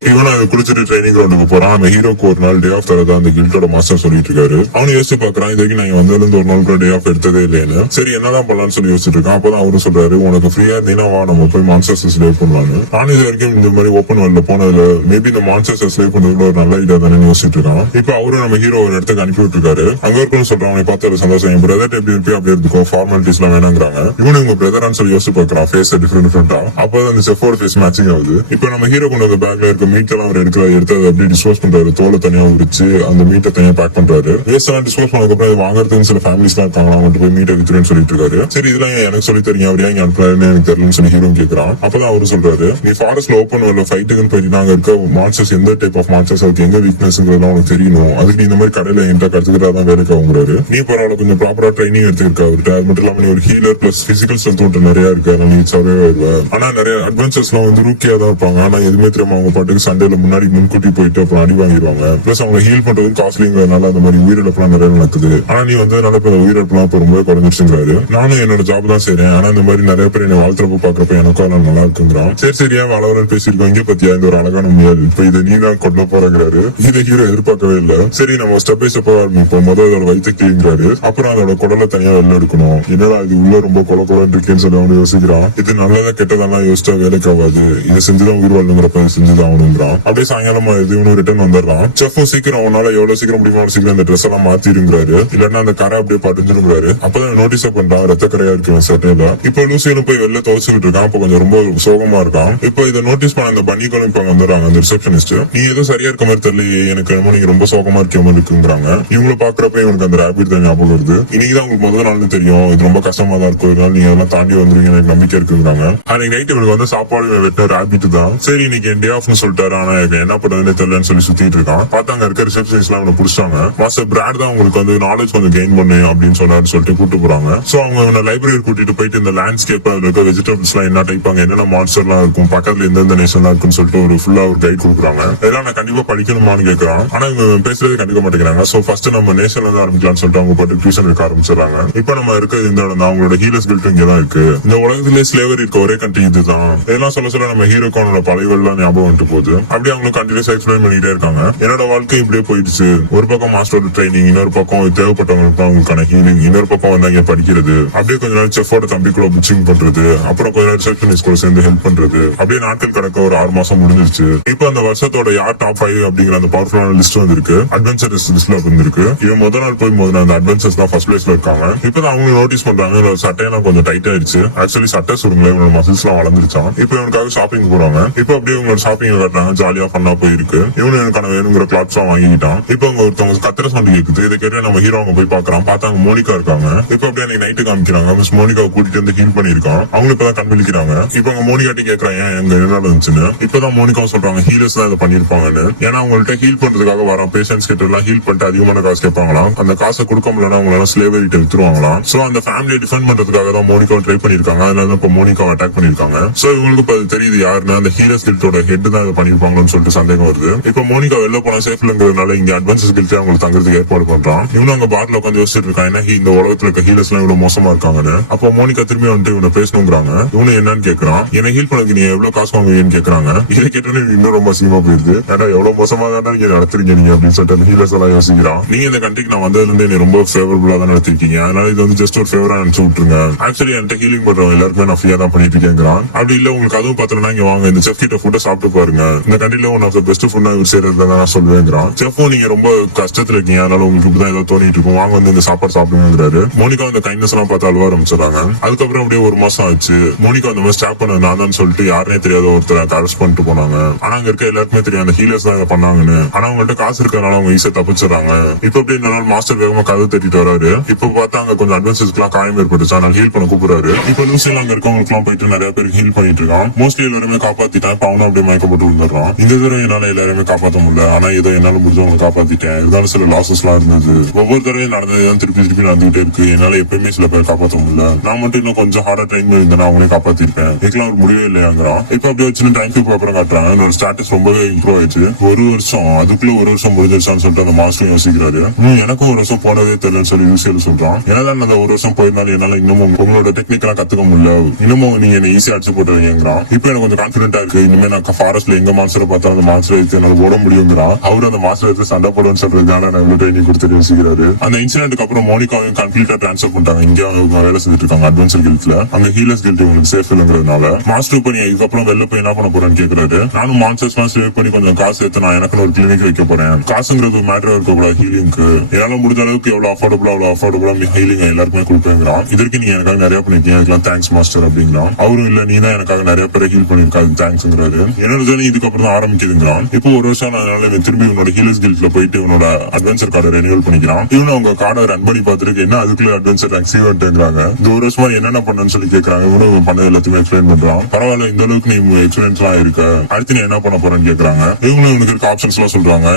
இவன் அதை குளிச்சுட்டு ட்ரைனிங் கிரவுண்டுக்கு போறான். அந்த ஹீரோக்கு ஒரு நாள் டே ஆஃப் தரதா அந்த கில்டோட மாஸ்டர் சொல்லிட்டு இருக்காரு. அவனு யோசிச்சு பாக்குறான், இது வரைக்கும் நான் வந்ததுல இருந்து ஒரு நாள் கூட டே ஆஃப் எடுத்ததே இல்லைன்னு. சரி என்னதான் பண்ணலாம்னு சொல்லி யோசிச்சுட்டு இருக்கான். அப்பதான் அவரும் சொல்றாரு, உனக்கு ஃப்ரீயா இருந்தீங்கன்னா வா நம்ம போய் மான்ஸ்டர்ஸ் ஸ்லேவ் பண்ணலாம்னு. நானும் இது வரைக்கும் இந்த மாதிரி ஓப்பன் வேர்ல்ட்ல போனதுல மேபி இந்த மான்ஸ்டர்ஸ் ஸ்லேவ் பண்றதுல ஒரு நல்ல ஐடியா தானே யோசிச்சுட்டு இருக்கான். இப்ப அவரும் நம்ம ஹீரோ ஒரு இடத்துக்கு அனுப்பி விட்டுருக்காரு. அங்க இருக்கணும் சொல்றான், அவனை பார்த்து ஒரு சந்தோஷம். என் பிரதர் எப்படி இருப்பி அப்படி இருக்கும், ஃபார்மாலிட்டிஸ் எல்லாம் வேணாங்கிறாங்க. இவனு உங்க பிரதரான்னு சொல்லி யோசிச்சு பாக்குறான். ஃபேஸ் டிஃபரெண்டா. அப்பதான் அந்த செஃபோட ஃபேஸ் மேட்சிங் ஆகுது. இப்ப நம்ம ஹீரோ கொண்டு வந்த பேக்ல இருக்க மீட் எல்லாம் அவர் எடுத்து அதை அப்படியே டிஸ்போஸ் பண்றாரு. தோலை தனியா உரிச்சு அந்த மீட்டை தனியா பேக் பண்றாரு. வேஸ்ட் எல்லாம் டிஸ்போஸ் பண்ணதுக்கு இது வாங்குறதுக்கு சில ஃபேமிலிஸ் எல்லாம் இருக்காங்க, அவங்க போய் மீட்டை வித்துருன்னு சொல்லிட்டு இருக்காரு. சரி இதெல்லாம் எனக்கு சொல்லி தரீங்க, அவர் ஏன் அனுப்புறாருன்னு எனக்கு தெரியலன்னு சொல்லி ஹீரோ கேட்கறான். அப்பதான் அவரு சொல்றாரு, நீ ஃபாரஸ்ட்ல ஓப்பன் வரல ஃபைட்டுக்குன்னு போயிட்டு அங்க இருக்க மான்ஸ்டர்ஸ் எந்த டைப் ஆஃப் மான்ஸ்டர்ஸ் அதுக்கு எங்க வீக்னஸ்ங்கிறதெல்லாம் உனக்கு தெரியணும். அதுக்கு நீ இந்த மாதிரி கடையில என்கிட்ட கத்துக்கிட்டாதான் வேலைக்கு ஆகுங்கிறாரு. நீ பரவாயில்ல கொஞ்சம் ப்ராப்பரா ட்ரைனிங் எடுத்துருக்க அவர்கிட்ட. அது மட்டும் இல்லாம நீ ஒரு ஹீலர் பிளஸ் பிசிக்கல் ஸ்ட்ரென்த் நிறைய இருக்கு, நீ சர்வே ஆயிடுவ. ஆனா நிறைய அட்வென்ச்சர்ஸ் எல்லாம் வந்து ரூக்கியா தான் இருப்பாங்க. ஆனா எதுவுமே தெரியாம அவங்க பாட்டுக்கு சண்டையில முன்னாடி முன்கூட்டி போயிட்டு அப்புறம் அடி வாங்கிடுவாங்க. பிளஸ் அவங்க ஹீல் பண்றது காஸ்ட்லிங்கிறதுனால அந்த மாதிரி உயிரிழப்புலாம் நிறைய நடக்குது. ஆனா நீ வந்து நல்ல உயிரிழப்புலாம் இப்ப ரொம்ப குறைஞ்சிருச்சுங்கிறாரு. நானும் என்னோட ஜாப் தான் செய்றேன், ஆனா இந்த மாதிரி நிறைய பேர் என்ன வாழ்த்துறப்ப பாக்குறப்ப எனக்கும் எல்லாம் நல்லா இருக்குங்கிறான். சரி சரியா வளவரன் பேசிருக்கோம். இங்க பத்தியா இந்த ஒரு அழகான முயல், இப்ப இதை நீ தான் கொண்டு போறங்கிறாரு. இதை ஹீரோ எதிர்பார்க்கவே இல்ல. சரி நம்ம ஸ்டெப் பை ஸ்டெப்பா ஆரம்பிப்போம். முதல் அதோட வயிற்று கிளீங்கிறாரு. அப்புறம் அதோட குடலை தனியா வெளில எடுக்கணும். என்னடா இது உள்ள ரொம்ப கொலன்னு இருக்கேன்னு சொல்லி அவனு யோசிக்கிறான். இது நல்லதா கெட்டதெல்லாம் யோசிச்சா வேலைக்கு ஆகாது, இதை செஞ்சுதான் உயிர் வாழணுங்கிறப்ப செஞ்சுதான் ஆகணுங்கிறான். அப்படியே சாயங்காலமா இது இவனு ரிட்டர்ன் வந்துடுறான். செஃப்பும் சீக்கிரம் அவனால எவ்வளவு சீக்கிரம் முடியுமோ சீக்கிரம் அந்த ட்ரெஸ் எல்லாம் மாத்திருங்கிறாரு. இல்லன்னா அந்த கரை அப்படியே படிஞ்சிருங்கிறாரு. அப்பதான் நோட்டீஸ் பண்றான் ரத்தக்கரையா இருக்கு சட்டையில. இப்ப லூசியிலும் போய் வெளில துவச்சுக்கிட்டு இருக்கான். அப்ப கொஞ்சம் ரொம்ப சோகமா இருக்கான். இப்ப இதை நோட்டீஸ் பண்ண அந்த பன்னிகளும் இப்ப வந்துடுறாங்க. அந்த ரிசப்ஷனிஸ்ட், நீ ஏதோ சரியா இருக்க மாதிரி தெரியல, எனக்கு என்னமோ நீங்க ரொம்ப சோகமா இருக்க மாதிரி இருக்குங்கிறாங்க. இவங்களை பாக்குறப்ப இவனுக்கு அந்த ரேபிட் தான் ஞாபகம் வருது. இன்னைக்குதான் உங்களுக்கு முதல் நாள்னு தெரியும், இது ரொம்ப கஷ்டமா தான் இருக்கும், இதனால நீங்க அதெல்லாம் தாண்டி வந்துருவீங்க எனக்கு நம்பிக்கை இருக்குங்கிறாங்க. அன்னைக்கு நைட் இவனுக்கு வந்து சாப்பாடு வெட்ட ரேபிட் தான். சரி இன்னைக்கு டே ஆஃப்னு சொல்லிட்டாரு, ஆனா என்ன பண்றதுன்னு தெரியலன்னு சொல்லி சுத்திட்டு இருக்கான். பார்த்தாங்க இருக்க ரிசப்ஷனிஸ்ட் எல்லாம் புடிச்சாங்க. மாஸ்டர் பிராட் தான் உங்களுக்கு வந்து நாலேஜ் கொஞ்சம் கெயின் பண்ணு அப்படின்னு சொல்லிட்டு கூட்டு போறாங்க. சோ அவங்க லைப்ரரி கூட்டிட்டு போயிட்டு இந்த லேண்ட்ஸ்கேப் அதுல இருக்க வெஜிடபிள்ஸ் எல்லாம் என்ன டைப் அங்க என்னென்ன மான்ஸ்டர் எல்லாம் இருக்கும், பக்கத்துல எந்தெந்த நேஷன் எல்லாம் இருக்குன்னு சொல்லிட்டு ஒரு ஃபுல்லா ஒரு கைட் கொடுக்குறாங்க. இதெல்லாம் நான் கண்டிப்பா படிக்கணுமான்னு கேட்கறான். ஆனா இவங்க பேசுறதே கண்டிப்பா மாட்டேங்கிறாங்க. சோ ஃபர்ஸ்ட் நம்ம நேஷன்ல இருந்து ஆரம்பிக்கலாம்னு சொல்லிட்டு அவங்க பாட்டு டியூஷன் எடுக்க ஆரம்பிச்சிடறாங்க. இப்ப நம்ம இருக்கிறது இந்த இடம் தான். அவங்களோட ஹீலர்ஸ் கில்ட் இங்கதான் இருக்கு. இந்த உலகத்திலேயே ஸ்லேவரி இருக்க ஒரே கண்ட்ரி இதுதான். இதெல்லாம் சொல்ல சொல்ல நம்ம ஹீரோக்கானோட பழையவெல்லாம் ஞாபகம் வந்துட்டு போகுது. அப்படியே அவங்களுக்கு கண்டினியூஸ் எக்ஸ்பிளைன் பண்ணிட்டே இருக்காங்க. என்னோட வாழ்க்கை இப்படியே போயிடுச்சு. ஒரு பக்கம் மாஸ்டரோட ட்ரைனிங், இன்னொரு பக்கம் தேவைப்பட்டவங்களுக்கு அவங்களுக்கான ஹீலிங், இன்னொரு பக்கம் வந்தாங்க படிக்கிறது, அப்படியே கொஞ்ச நாள் செஃபோட தம்பி கூட புச்சிங் பண்றது, அப்புறம் கொஞ்ச நாள் ரிசப்ஷனிஸ்ட் கூட சேர்ந்து ஹெல்ப் பண்றது, அப்படியே நாட்கள் கடக்க ஒரு 6 மாசம் முடிஞ்சிருச்சு. இப்ப அந்த வருஷத்தோட யார் டாப் 5 அப்படிங்கிற அந்த பவர்ஃபுல்லான லிஸ்ட் வந்திருக்கு. அட்வென்ச்சர்ஸ் லிஸ்ட்ல வந்திருக்கு. இவன் முதல் நாள் போய் முதல்ல அந்த அட்வென்ச்சர்ஸ் தான் ஃபர்ஸ்ட் பிளேஸ்ல இருக்காங்க. இப்பதான் அவங்க நோட்டீஸ் பண்றாங்க சட்டையெல்லாம் கொஞ்சம் டைட் ஆயிடுச்சு. ஆக்சுவலி சட்டை சுருங்கள இவனோட மசில்ஸ் எல்லாம் வளர்ந்துருச்சான். இப்ப இவனுக்காக ஷாப்பிங் போறாங்க. இப்ப அப்படியே இவங்களோட ஷாப்பிங் காட்டுறாங்க. ஜாலியா பண்ணா போயிருக்கு. இவனு எனக்கான வேணுங்கிற கிளாத்ஸ் எல்லாம் வாங்கிட்டான். இப்ப அவங்க ஒருத்தவங்க கத்திர சவுண்ட் கேக்குது. இதை கேட்டு நம்ம ஹீரோ அவங்க போய் பாக்குறான். பார்த்தாங்க மோனிகா இருக்காங்க. இப்ப அப்படியே அன்னைக்கு நைட்டு காமிக்கிறாங்க. மிஸ் மோனிகாவை கூட்டிட்டு வந்து ஹீல் பண்ணிருக்கான். அவங்க இப்பதான் கண்விழிக்கிறாங்க. இப்ப அவங்க மோனிகாட்டி கேட்கறாங்க எங்க என்ன நடந்துச்சுன்னு. இப்பதான் மோனிகா சொல்றாங்க ஹீலர்ஸ் தான் இதை பண்ணிருப்பாங்கன்னு. ஏன்னா அவங்கள்ட்ட ஹீல் பண்றதுக்காக வர பேஷன்ஸ் கிட்ட எல்லாம் ஹீல் பண்ணிட்டு அதிகமான காசு கேட்பாங்களாம். அந்த காசை கொடுக்க முடியலன்னா அவங்களால ஸ்லேவரிட்ட வித்துருவாங்களாம். சோ அந்த ஃபேமிலியை டிஃபெண்ட் பண்றதுக்காக தான் மோனிகா ட்ரை பண்ணிருக்காங்க. அதனால இப்ப மோனிகா அட்டாக் பண்ணிருக்காங்க. சோ இவங்களுக்கு இப்ப தெரியுது யாருன்னா அந்த ஹீலர்ஸ் கில்ட்டோட ஹெட் தான் இதை பண்ணிருப்பாங்கன்னு சொல்லிட்டு சந்தேகம் வருது. இப்ப மோனிகா வெளில போனா சேஃப்லங்கிறதுனால இங்க அட்வான்சஸ் கில்ட்டே அவங்களுக்கு தங்குறதுக்கு ஏற்பாடு பண்றான். இவனும் அங்க பார்ல உட்காந்து யோசிச்சுட்டு இருக்கான், ஏன்னா இந்த உலகத்துல இருக்க ஹீலர்ஸ் எல்லாம் இவ்வளவு மோசமா இருக்காங்கன்னு. அப்போ மோனிகா திரும்பி வந்துட்டு இவனை பேசணுங்கிறாங்க. இவனு என்னன்னு கேக்குறான், என்ன ஹீல் பண்ணதுக்கு நீ எவ்வளவு காசு வாங்குவீங்கன்னு கேக்குறாங்க. இதை கேட்டோன்னு இன்னும் ரொம்ப அசிங்கமா போயிருது. ஏன்னா எவ்வளவு மோசமா தான் நீங்க நடத்துறீங்க நீங்க அப்படின்னு சொல்லிட்டு அந்த ஹீலர்ஸ் எல்லாம் யோசிக்கிறான். நீங்க இந்த கண்ட்ரிக்கு நான் வந்ததுல இருந்து என்ன ரொம்ப ஃபேவரபிளா தான் நடத்திருக்கீங்க, அதனால இது வந்து ஜஸ்ட் ஒரு ஃபேவரா நினைச்சு விட்டுருங்க. ஆக்சுவலி என்கிட்ட ஹீலிங் பண்றவங்க எல்லாருக்குமே நான் ஃப்ரீயா தான் பண்ணிட்டு இருக்கேங்கிறான். அப்படி இல்ல உங்களுக்கு அதுவும் பார்த்தோம்னா இங்க வாங்க இந்த செஃப் கிட்ட ஃபுட்டை சாப்பிட்டு பாருங்க, இந்த கண்ட்ரில one of the best food இவர் செய்யறது நான் சொல்லுவேங்கிறான். செஃப்பும் நீங்க ரொம்ப கஷ்டத்துல இருக்கீங்க, அதனால உங்களுக்கு இப்பதான் ஏதோ தோணிட்டு இருக்கும், வாங்க வந்து இந்த சாப்பாடு சாப்பிடுங்கிறாரு. மோனிகா இந்த கைண்ட்னஸ் எல்லாம் பார்த்து அழுவ ஆரம்பிச்சிடறாங்க. அதுக்கப்புறம் அப்படியே ஒரு மாசம் ஆச்சு. மோனிகா அந்த மாதிரி ஸ்டாப் பண்ண நான் தான் சொல்லிட்டு யாருனே தெரியாத ஒருத்தர் அரெஸ்ட் பண்ணிட்டு போனாங்க. ஆனா அங்க இருக்க எல்லாருக்குமே தெரியும் அந்த ஹீலர்ஸ் தான் இதை பண்ணாங்கன்னு. ஆனா அவங்கள்ட்ட காசு இருக்கிறதுனால அவங்க ஈஸியா தப்பிச்சிடறாங்க. இப்ப அப்படியே இந்த நாள் மாஸ்டர் வேகமா கதவு தட்டிட்டு வராரு. இப்ப பார்த்தா அங்க கொஞ்சம் அட்வான்சஸ்க்கு எல்லாம் காயம் ஏற்பட்டுச்சு, அதனால ஹீல் பண்ண கூப்பிடுறாரு. இப்ப லூசியில் அங்க இருக்கவங்களுக்கு எல்லாம் போயிட்டு நிறைய பேருக்கு ஹீல் பண்ணிட்டு இருக்கான். மோஸ்ட்லி எல்லாருமே காப்பாத்திட்டான். இப்ப அவனும் அப்படியே மயக்கப்பட்டு விழுந்துடுறான். இந்த தடவை என்னால எல்லாருமே காப்பாற்ற முடியல, ஆனா ஏதோ என்னால முடிஞ்சவங்க காப்பாத்திட்டேன். இருந்தாலும் சில லாசஸ் எல்லாம் இருந்தது. ஒவ்வொரு தடவையும் நடந்ததுதான் திருப்பி நடந்துகிட்டே இருக்கு. என்னால எப்பயுமே சில பேர் காப்பாற்ற முடியல. நான் மட்டும் இன்னும் கொஞ்சம் ஹார்டா ட்ரைன் பண்ணிருந்தேன், அவங்களே காப்பாத்திருப்பேன். இதுக்கெல்லாம் ஒரு முடிவே இல்லையாங்கிறான். இப்ப அப்படியே வச்சு டைம் கியூப் அப்புறம் காட்டுறாங்க. என்னோட ஸ்டாட்டஸ் ரொம்பவே இம்ப்ரூவ் ஆயிடுச்சு. ஒரு வருஷம் அதுக்குள்ள ஒரு வருஷம் முடிஞ்சிருச்சான்னு சொல்லிட்டு அந்த மாஸ்டர் யோசிக்கிறாரு. எனக்கும் ஒரு வருஷம் போனதே தெரியலன்னு சொல்லி யூசியல் சொல்றான். ஏன்னா அந்த ஒரு வருஷம் போயிருந்தாலும் என்னால இன்னமும் உங்களோட டெக்னிக் எல்லாம் கத்துக்க முடியல, இன்னமும் நீங்க என்ன ஈஸியா அடிச்சு போட்டுருவீங்கிறான். இப்ப எனக்கு கொஞ்சம் கான்பிடென்டா இருக்கு. இனிமே நான் ஃபாரஸ்ட்ல எங்க மாஸ்டரை பார்த்தாலும் அந்த மாஸ்டர் எடுத்து என்னால ஓட முடியுங்கிறான். அவரு அந்த மாஸ்டர் எடுத்து சண்டை போடுன்னு சொல்றதுக்கான நான் இவ்வளவு ட்ரைனிங் கொடுத்துட்டு யோசிக்கிறாரு. அந்த இன்சிடென்ட்க்கு அப்புறம் மோனிகாவையும் கம்ப்ளீட்டா ட்ரான்ஸ்ஃபர் பண்ணிட்டாங்க. இங்க அவங்க வேலை செஞ்சுட்டு இருக்காங்க அட்வென்ச்சர் கில்ட்ல. அங்க ஹீலர்ஸ் கில்ட் உங்களுக்கு சேஃப் இல்லங்கிறதுனால மாஸ்டர் பண்ணி இதுக்கப்புறம் வெளில போய் என்ன பண்ண போறேன்னு கேக்குறாரு. நானும் மான்ஸ்டர்ஸ் எல்லாம் சேவ் பண்ணி கொஞ்சம் காசு எடுத்து நான் எனக்கு ஒரு கிளினிக் வைக்க போறேன். காசுங்கிறது மேட்டரா இருக்க கூடாது ஹீலிங்க்கு. என்னால முடிஞ்ச அளவுக்கு எவ்வளவு அஃபோர்டபுளா ஹீலிங் எல்லாருக்குமே கொடுப்பேங்கிறான். இதற்கு நீங்க எனக்காக நிறைய பண்ணிருக்கீங்க, அதுக்கெல்லாம் தேங்க்ஸ் மாஸ்டர் அப்படிங்கிறான். அவரும் இல்ல நீ தான் எனக்காக நிறைய பேரை ஹீல் பண்ணிருக்காது தேங்க்ஸ்ங்கிறாரு. என்னோட ஜர்னி இதுக்கப்புறம் தான் ஆரம்பிக்குதுங்கிறான். இப்போ ஒரு வருஷம் அதனால திரும்பி இவனோட ஹீலர்ஸ் கில்ட்ல போயிட்டு இவனோட அட்வென்ச்சர் கார்டை ரெனியூவல் பண்ணிக்கிறான். இவனு அவங்க கார்டை ரன் பண்ணி பார்த்துருக்கு. என்ன அதுக்குள்ள அட்வென்ச்சர் ரேங்க் ஈவென்ட்ங்கிறாங்க. இந்த ஒரு வருஷமா என்னென்ன பண்ணன்னு சொல்லி கேட்கறாங்க. இவனும் பண்ணது எல்லாத்தையுமே எக்ஸ்பிளைன் பண்றான். பரவாயில்ல இந்த அளவுக்கு நீ எக்ஸ்பீரியன்ஸ் எல்லாம் இருக்க, அடுத்து நீ என்ன பண்ண போறேன்னு கேட்கறாங்க. இவங்களும் இவனுக்கு இருக்க ஆப்ஷன்ஸ் எல்லாம் சொல்றாங்க.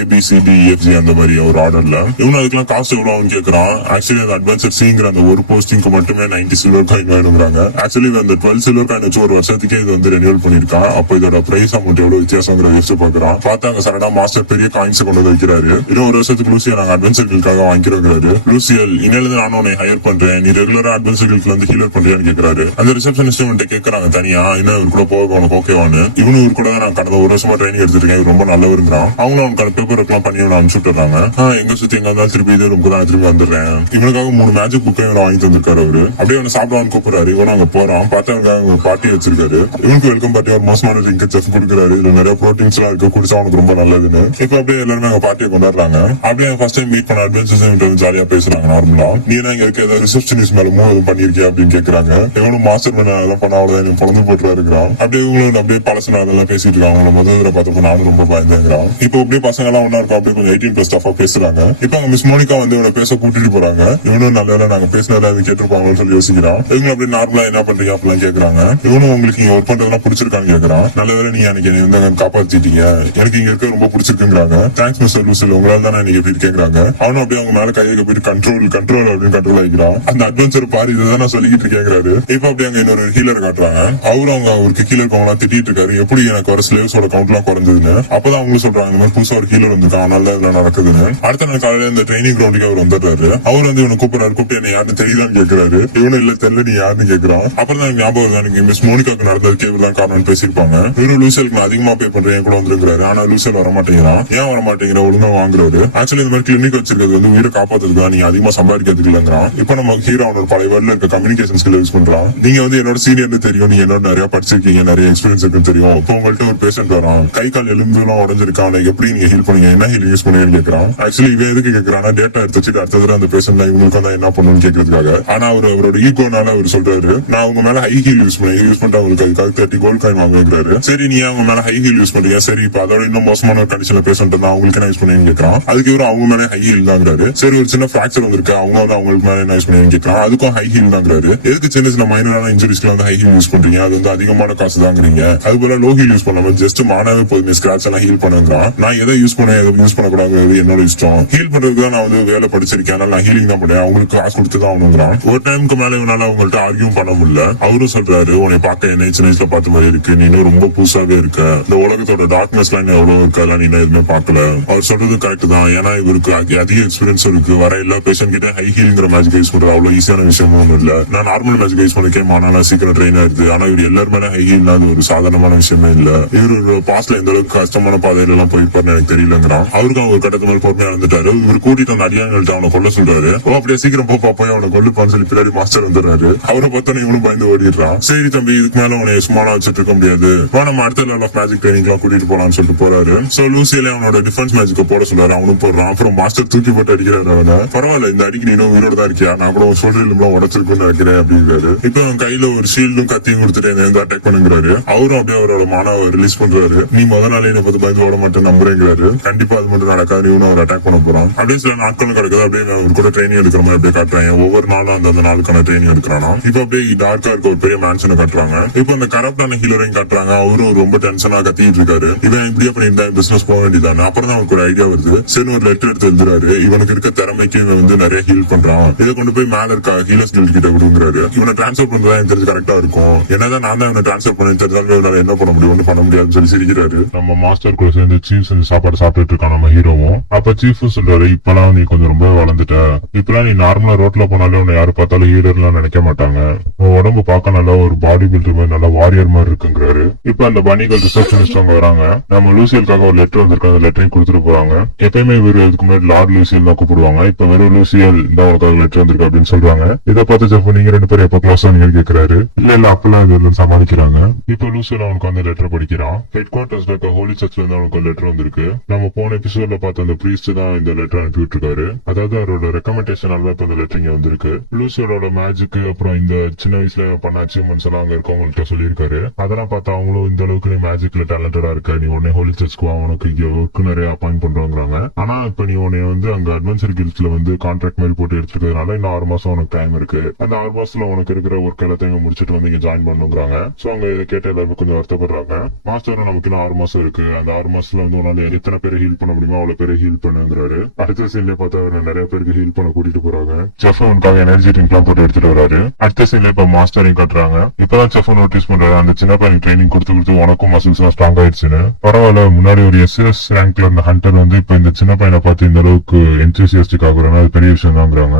ABCDEFG அந்த மாதிரி ஒரு ஆர்டர்ல. இவனு அதுக்கெல்லாம் காசு எவ்வளவுன்னு கேட்கறான். ஆக்சுவலி அந்த அட்வென்ச்சர் சிங்கிற அந்த ஒரு போஸ்டிங்க்கு மட்டுமே 90 சில்வர் காயின் வேணுங்கிறாங்க. ஆக்சுவலி அந்த 12 சில்வர் காயின் வச்சு ஒரு வருஷத்துக்கே இது வந்து ரெனியூவல் பண்ணிருக்கான். அப்போ இதோட பிரைஸ் அமௌண்ட் எவ்வளவு வித்தியாசங்கிறத யோசிச்சு பாக்குறான். பார்த்தா அங்க சரடா மாஸ்டர் பெரிய காயின்ஸ் கொண்டு வந்து வைக்கிறாரு. இன்னும் ஒரு வருஷத்துக்கு லூசியா நாங்க அட்வென்ச்சர் கில்ட்காக வாங்கிக்கிறோங்கிறாரு. லூசியல் இன்னிலிருந்து நானும் உன்னை ஹையர் பண்றேன், நீ ரெகுலரா அட்வென்ச்சர் கில்ட்ல வந்து ஹீலர் பண்றியான்னு கேட்கறாரு. அந்த ரிசப்ஷனிஸ்ட் இவன்ட்ட கேட்கறாங்க தனியா, இன்னும் இவர் கூட போக உனக்கு ஓகேவான்னு. இவனு இவர் கூட தான் நான் கடந்த ஒரு வருஷமா ட்ரைனிங் எடுத்துருக்கேன், இவர் ரொம்ப நல்லவருங்கிறான். அவங்களும் அவனுக்கான பேப்பர் எல்லாம் பண்ணி அவனை அனுப்பிச்சு விட்டுறாங்க. எங்க சுத்தி எங்க இருந்தாலும் திருப்பி இதே ரூமுக்கு தான் திரும்பி வந்துடுறேன். இவனுக்காக 3 மேஜிக் புக்கை இவனை வாங்கி தந்திருக்காரு அவரு. அப்படியே அவனை சாப்பிடவான்னு கூப்பிடுறாரு. இவனும் அங்க போறான். பார்த்தா அவங்க பார்ட்டி வச்சிருக்காரு. இவனுக்கு வெல்கம் பார்ட்டி ஒரு மோசமான ட்ரிங்க் செஃப் கொடுக்குறாரு. இதுல நிறைய ப்ரோட்டீன்ஸ் எல்லாம் இருக்கு, குடிச்சா அவனுக்கு ரொம்ப நல்லதுன்னு. இப்ப அப்படியே எல்லாருமே அவங்க பார்ட்டியை கொண்டாடுறாங்க. அப்படியே ஃபர்ஸ்ட் டைம் மீட் பண்ண அட்வென்ச்சர்ஸ் வந்து ஜாலியா பேசுறாங்க நார்மலா. நீ என்ன இங்க இருக்க ஏதாவது ரிசப்ஷனிஸ்ட் மேல மூவ் பண்ணிருக்கியா அப்படின்னு கேக்குறாங்க. இவனும் மாஸ்டர் மேல அதெல்லாம் பண்ண அவ்வளவுதான் பொழந்து போட்டுறாருங்கிறான். அப்படியே இவங்களும் அப்படியே பழசு அதெல்லாம் பேசிட்டு இருக்காங்க. அவங்கள முதல்ல பார்த்தப்ப நானும் ரொம்ப பயந்தேங்கிறான். இப்போ அப்படியே பசங்க எல்லாம் ஒன்னா இருக்கும். அப்படியே கொஞ்சம் 18+ ஸ்டாஃபா பேசுறாங்க. இப்ப அவங்க மிஸ் மோனிகா வந்து இவனை பேச கூட்டிட்டு போறாங்க. இவனும் நல்ல நாங்க பேசினதை அது கேட்டிருப்பாங்கன்னு சொல்லி யோசிக்கிறான். இவங்க அப்படியே நார்மலா என்ன பண்றீங்க அப்படிலாம் கேக்குறாங்க. இவனும் உங்களுக்கு இங்க ஒர்க் பண்றதெல்லாம் பிடிச்சிருக்கான்னு கேக்குறான். நல்ல வேலை நீங்க அன்னைக்கு வந்து காப்பாத்திட்டீங்க, எனக்கு இங்க இருக்க ரொம்ப பிடிச்சிருக்குங்கிறாங்க. தேங்க்ஸ் மிஸ்டர் லூசில், உங்களால தான் நான் எப்படி கேக்குறாங்க. அவனும் அப்படியே அவங்க மேல கையை போயிட்டு கண்ட்ரோல் அப்படின்னு கண்ட்ரோல் ஆகிக்கிறான். அந்த அட்வென்ச்சர் பாரு இதுதான் நான் சொல்லிட்டு இருக்கேங்கிறாரு. இப்ப அப்படி அங்க இன்னொரு ஹீலர் காட்டுறாங்க. அவரும் அவங்க அவருக்கு கீழே இருக்கவங்க திட்டிட்டு இருக்காரு, எப்படி எனக்கு வர ஸ்லேவ்ஸோட கவுண்ட் எல்லாம் குறைஞ்சதுன்னு. அப்பதான் அவங்க சொல்றாங்க இந்த மாதிரி புதுசா ஒரு ஹீலர் வந்துருக்கான், அதனால இதுல நடக்குதுன்னு. அடுத்த நாள் காலையில இந்த ட்ரைனிங் கிரவுண்டுக்கு அவர் வந்துடுறாரு. அவர் வந்து இவனை கூப்பிடுறாரு. கூப்பிட்டு என்ன யாருன்னு தெரியுதான்னு கேட்கிறாரு. இவனும் இல்ல தெரியல நீ யாருன்னு கேட்கிறான். அப்புறம் தான் ஞாபகம் எனக்கு மிஸ் மோனிகாக்கு நடந்ததுக்கு இவர்தான் காரணம் பேசிருப்பாங்க. இவரும் லூசியலுக்கு நான் அதிகமா பே பண்றேன் என் கூட வந்துருக்காரு. ஆனா லூசியல் வர மாட்டேங்கிறான். ஏன் வர மாட்டேங்கிற ஒழுங்கா வாங்குறாரு. ஆக்சுவலி இந்த மாதிரி கிளினிக் வச்சிருக்கிறது வந்து உயிரை காப்பாத்துறதுக்கு நீங்க அதிகமா சம்பாதிக்கிறதுக்கு இல்லங்கிறான். இப்ப நம்ம ஹீரோ அவனோட பழைய வேர்ல்ட்ல இருக்க கம்யூனிகேஷன் ஸ்கில் யூஸ் பண்றான். நீங்க வந்து என்னோட சீனியர்னு தெரியும், நீங்க என்னோட நிறைய படிச்சிருக்கீங்க, நிறைய எக்ஸ்பீரியன்ஸ் இருக்குன்னு தெரியும். இப்போ உங்கள்ட்ட ஒரு பேஷண்ட் வரான், கை கால் எலும்பு எல்லாம் உடஞ்சிருக்கான், எப்படி நீங்க ஹீல் பண்ணீங்க, என்ன ஹீல் யூஸ் பண்ணீங்கன்னு கேட்கறான். ஆக்சுவலி இவன் எதுக்கு கேட்கறான்னா டேட்டா எடுத்து வச்சுட்டு அடுத்த அந்த பேஷண்ட் இவங்களுக்கு வந்து என்ன பண்ணணும்னு கேட்கறதுக்காக. ஆனா அவரோட ஈகோனால அவர் சொல்றாரு, நான் உங்க மேல ஹை ஹீல் யூஸ் பண்ணேன், யூஸ் பண்ணிட்டு அவங்களுக்கு அதுக்காக 30 கோல்ட் காயின் வாங்குறாரு. சரி நீ அவங்க மேல ஹை ஹீல் யூஸ் பண்றீங்க, சரி இப்ப அதோட இன்னும் மோசமான கண்டிஷன்ல பேஷண்ட் தான் அவங்களுக்கு என்ன யூஸ் பண்ணீங்கன்னு கேட்கறான். அதுக்கு இவரும் அவங்க மேல ஹை ஹீல் தாங்கிறாரு. சரி ஒரு சின்ன பிராக்சர் வந்திருக்கு, அவங்க வந்து அவங்களுக்கு மேல என்ன யூஸ் பண்ணீங்கன்னு கேட்கறான். அதுக்கும் ஹை ஹீல் தாங்கிறாரு. எதுக்கு சின்ன சின்ன மைனரான இன்ஜுரிஸ்க்கு வந்து ஹை ஹீல் யூஸ் பண்றீங்க, அது வந்து அதிகமான காசு தாங்கிறீங்க. அது போல லோ ஹீல் யூஸ் பண்ணாம ஜஸ்ட் மானாவே போதுமே ஸ்கிராட்ச் எல்லாம் ஹீல் பண்ணுங்கிறான். நான் எதை யூஸ் பண்ண எதை யூஸ் பண்ணக்கூடாது என்னோட இஷ்டம், ஹீல் பண்றதுக்கு தான் நான் வந்து வேலை படிச்சிருக்கேன், அதனால நான் ஹீலிங் தான் பண்ணேன், அவங்களுக்கு காசு கொடுத்து தான் ஆகணுங்கிறான். ஒரு டைமுக்கு மேல இவனால அவங்கள்ட்ட ஆர்கியூ பண்ண முடியல. அவரும் சொல்றாரு உன்னை பார்க்க என்ன சின்ன வயசுல பார்த்த மாதிரி இருக்கு, நீ இன்னும் ரொம்ப புதுசாவே இருக்கு, இருக்க, இந்த உலகத்தோட டார்க்னஸ் லைன் எவ்வளவு இருக்கு அதெல்லாம் நீ இன்னும் எதுவுமே பார்க்கல. அவர் சொல்றது கரெக்ட் தான். ஏன்னா இவருக்கு அதிக எக்ஸ்பீரியன்ஸ் இருக்கு. வர எல்லா பேஷண்ட் கிட்ட ஹை ஹீல்ங்கிற மேஜிக் யூஸ் பண்றது அவ்வளவு ஈஸியான விஷயமும் ஒன்றும் இல்ல. நான் நார்மல் மேஜிக் யூஸ் பண்ணிக்கேன், ஆனாலும் சீக்கிரம் ட்ரெயின் ஆயிருது. ஆனா இவர் எல்லாருமே ஹை ஹீல் அது ஒரு சாதாரணமான விஷயமே இல்ல. இவரு பாஸ்ட்ல எந்த அளவுக்கு கஷ்டமான பாதையில எல்லாம் போயிருப்பாருன்னு எனக்கு தெரியலங்கிறான். அவருக்கு ஒரு கட்டத்து மேல பொறுமையா இருந்துட்டாரு. இவர் கூட்டிட்டு அந்த அடியாங்கள்ட்ட அவனை கொல்ல சொல்றாரு. அப்படியே சீக்கிரம் போய் அவனை கொல்லுப்பான்னு சொல்லி பின்னாடி மாஸ்டர் வந்துடுறாரு. அவரை பார்த்தோன்னு இவனும் பயந்து ஓடிடுறான். சரி தம்பி, இதுக்கு மேல உன்னை சும்மாலாம் வச்சுட்டு இருக்க முடியாது, நம்ம அடுத்த லெவல் ஆஃப் மேஜிக் ட்ரைனிங் எல்லாம் கூட்டிட்டு போலாம்னு சொல்லிட்டு போறாரு. சோ லூசியில அவனோட டிஃபென்ஸ் மேஜிக்க போட சொல்றாரு. அவனும் போடுறான். அப்புறம் மாஸ்டர் தூக்கி போட்டு அடிக்கிறாரு அவனை. பரவாயில்ல, இந்த அடிக்கு நீ இன்னும் உயிரோட தான் இருக்கியா, நான் கூட ஷோல்டர் எல்லாம் உடச்சிருக்குன்னு நினைக்கிறேன் அப்படிங்கிறாரு. இப்ப அவன் கையில ஒரு ஷீல்டும் கத்தியும் கொடுத்துட்டு என்ன அட்டாக் பண்ணுங்கிறாரு. அவரும் அப்படியே அவரோட மானாவை ரிலீஸ் பண்றாரு. நீ முதல் நாளே என்ன பார்த்து பயந்து ஓட மாட்டேன் நம்புறேங்கிறாரு. கண்டிப்பா அது மட்டும் நடக்காது, இவனும் அவர் அட்டாக் பண்ண போறான். அப்படியே சில நாட்களும் கிடக்குது. அப்படியே அவர் கூட ட்ரைனிங் எடுக்கிற மாதிரி அப்படியே காட்டுறாங்க. ஒவ்வொரு நாளும் அந்த நாளுக்கான ட்ரைனிங் எடுக்கிறானா. இப்ப அப்படியே டார்க்கா இருக்க ஒரு பெரிய மேன்ஷனை காட்டுறாங்க. இப்ப அந்த கரப்டான ஹீலரையும் காட்டுறாங்க. அவரும் ரொம்ப டென்ஷனா கத்திட்டு இருக்காரு. இவன் இப்படியே பண்ணிருந்தா பிசினஸ் போக வேண்டியதானே. அப்புறம் தான் அவனுக்கு ஒரு ஐடியா வருது. சரி ஒரு லெட்டர் எடுத்து எழுதுறாரு. இவனுக்கு இருக்க திறமைக்கு இவன் வந்து நிறைய ஹீல் பண்றான், இதை கொண்டு போய் மேல இருக்க ஹீலர்ஸ் கில்ட் கிட்ட கொடுங்கிறாரு. இவனை டிரான்ஸ்பர் பண்றதா எனக்கு தெரிஞ்சு கரெக்டா இருக்கும். என்னதான் நான் தான் இவனை டிரான்ஸ்பர் பண்ணி தெரிஞ்சாலும் இவனால என்ன பண்ண முடியும், ஒன்னும் பண்ண முடியாதுன்னு சொல்லி சிரிக்கிறாரு. நம்ம மாஸ்டர் கூட சேர்ந்து சீஃப் செஞ்சு சாப்பாடு சாப்பிட்டுட்டு இருக்கான் நம்ம ஹீரோவும். அப்ப சீஃப் சொல்றாரு, இப்பெல்லாம் நீ கொஞ்சம் ரொம்ப வளர்ந்துட்ட, இப்பெல்லாம் நீ நார்மலா ரோட்ல போனாலே உன்னை யாரு பார்த்தாலும் ஹீரோ எல்லாம் நினைக்க மாட்டாங்க, உன் உடம்பு பார்க்க நல்லா ஒரு பாடி பில்டர் மாதிரி நல்லா வாரியர் மாதிரி இருக்குங்கிறாரு. இப்ப அந்த பனிகள் ரிசப்ஷனிஸ்ட் அவங்க வராங்க. நம்ம லூசியலுக்காக ஒரு லெட்டர் வந்திருக்கு, அந்த லெட்டரையும் கொடுத்துட்டு போறாங்க. எப்பயுமே இவர் அதுக்கு முன்னாடி லார்ட் லூசியல் தான் கூப்பிடுவாங்க. இப்ப வெறும் லூசியல் தான் உனக்காக லெட்டர் வந்திருக்கு அப்படின்னு சொல்றாங்க. இதை பார்த்து ஜெஃப், நீங்க ரெண்டு பேரும் எப்ப க்ளோஸ் ஆனீங்கன்னு கேட்கிறாரு. இல்ல அப்பெல்லாம் இது சமாளிக்கிறாங்க. இப்ப லூசியல் அவனுக்கு அந்த லெட்டர் படிக்கிறான். ஹெட் குவார்டர்ஸ்ல இருக்க ஹோலி சர்ச்ல இருந்து அவனுக்கு லெட்டர் வந்திருக்கு. நம்ம போன எபிசோட்ல பார்த்த அந்த பிரீஸ்ட் தான் இந்த லெட்டர் அனுப்பி விட்டுருக்காரு. அதாவது அவரோட ரெக்கமெண்டேஷனால தான் இப்ப இந்த லெட்டர் இங்க வந்திருக்கு. லூசியோட மேஜிக் அப்புறம் இந்த சின்ன வயசுல பண்ண அச்சீவ்மெண்ட்ஸ் எல்லாம் அங்க இருக்கவங்கள்ட்ட சொல்லியிருக்காரு. அதெல்லாம் பார்த்தா அவங்களும் இந்த அளவுக்கு நீ மேஜிக்ல டேலண்டடா இருக்க, நீ உடனே ஹோலி சர்ச்க்கு உனக்கு இங்க ஒர்க் நிறைய அப்பாயிண்ட் பண்றாங்க. ஆனா இப்ப நீ உன்னை வந்து அங்க அட்வென்ச்சர் கில்ஸ்ல வந்து கான்ட்ராக்ட் மெயில் போட்டு எடுத்துக்கிறதுனால இன்னும் 6 மாசம் உனக்கு டைம் இருக்கு. அந்த 6 மாசத்துல உனக்கு இருக்கிற ஒர்க் எல்லாத்தையும் முடிச்சுட்டு வந்து இங்க ஜாயின் பண்ணுங்கிறாங்க. சோ அங்க இதை கேட்ட எல்லாருமே கொஞ்சம் வருத்தப்படுறாங்க. மாஸ்டரும் நமக்கு இன்னும் 6 மாசம் இருக்கு, அந்த 6 மாசத்துல வந்து உன்னால எத்தனை பேரை ஹீல் பண்ண முடியுமோ அவ்வளவு பேரை ஹீல் பண்ணுங்கிறாரு. அடுத்த சீன்ல பார்த்தா நிறைய பேருக்கு ஹீல் பண்ண கூட்டிட்டு போறாங்க. செஃப் அவனுக்காக எனர்ஜி ட்ரிங்க் எல்லாம் போட்டு எடுத்துட்டு வராரு. அடுத்த சீன்ல இப்ப மாஸ்டரையும் காட்டுறாங்க. இப்பதான் செஃப் நோட்டீஸ் பண்றாரு, அந்த சின்ன பையனுக்கு ட்ரைனிங் கொடுத்து உனக்கும் மசில்ஸ் எல்லாம் ஸ்ட்ராங் ஆயிடுச்சுன்னு. பரவாயில்ல, முன்னாடி ஒரு எஸ்எஸ் ரேங்க்ல இருந்த ஹண்டர் வந்து இப்ப இந்த சின்ன பையனை பார்த்து இந்த அளவுக்கு என்தூசியாஸ்டிக் ஆகுறாங்க, அது பெரிய விஷயம் தாங்கிறாங்க.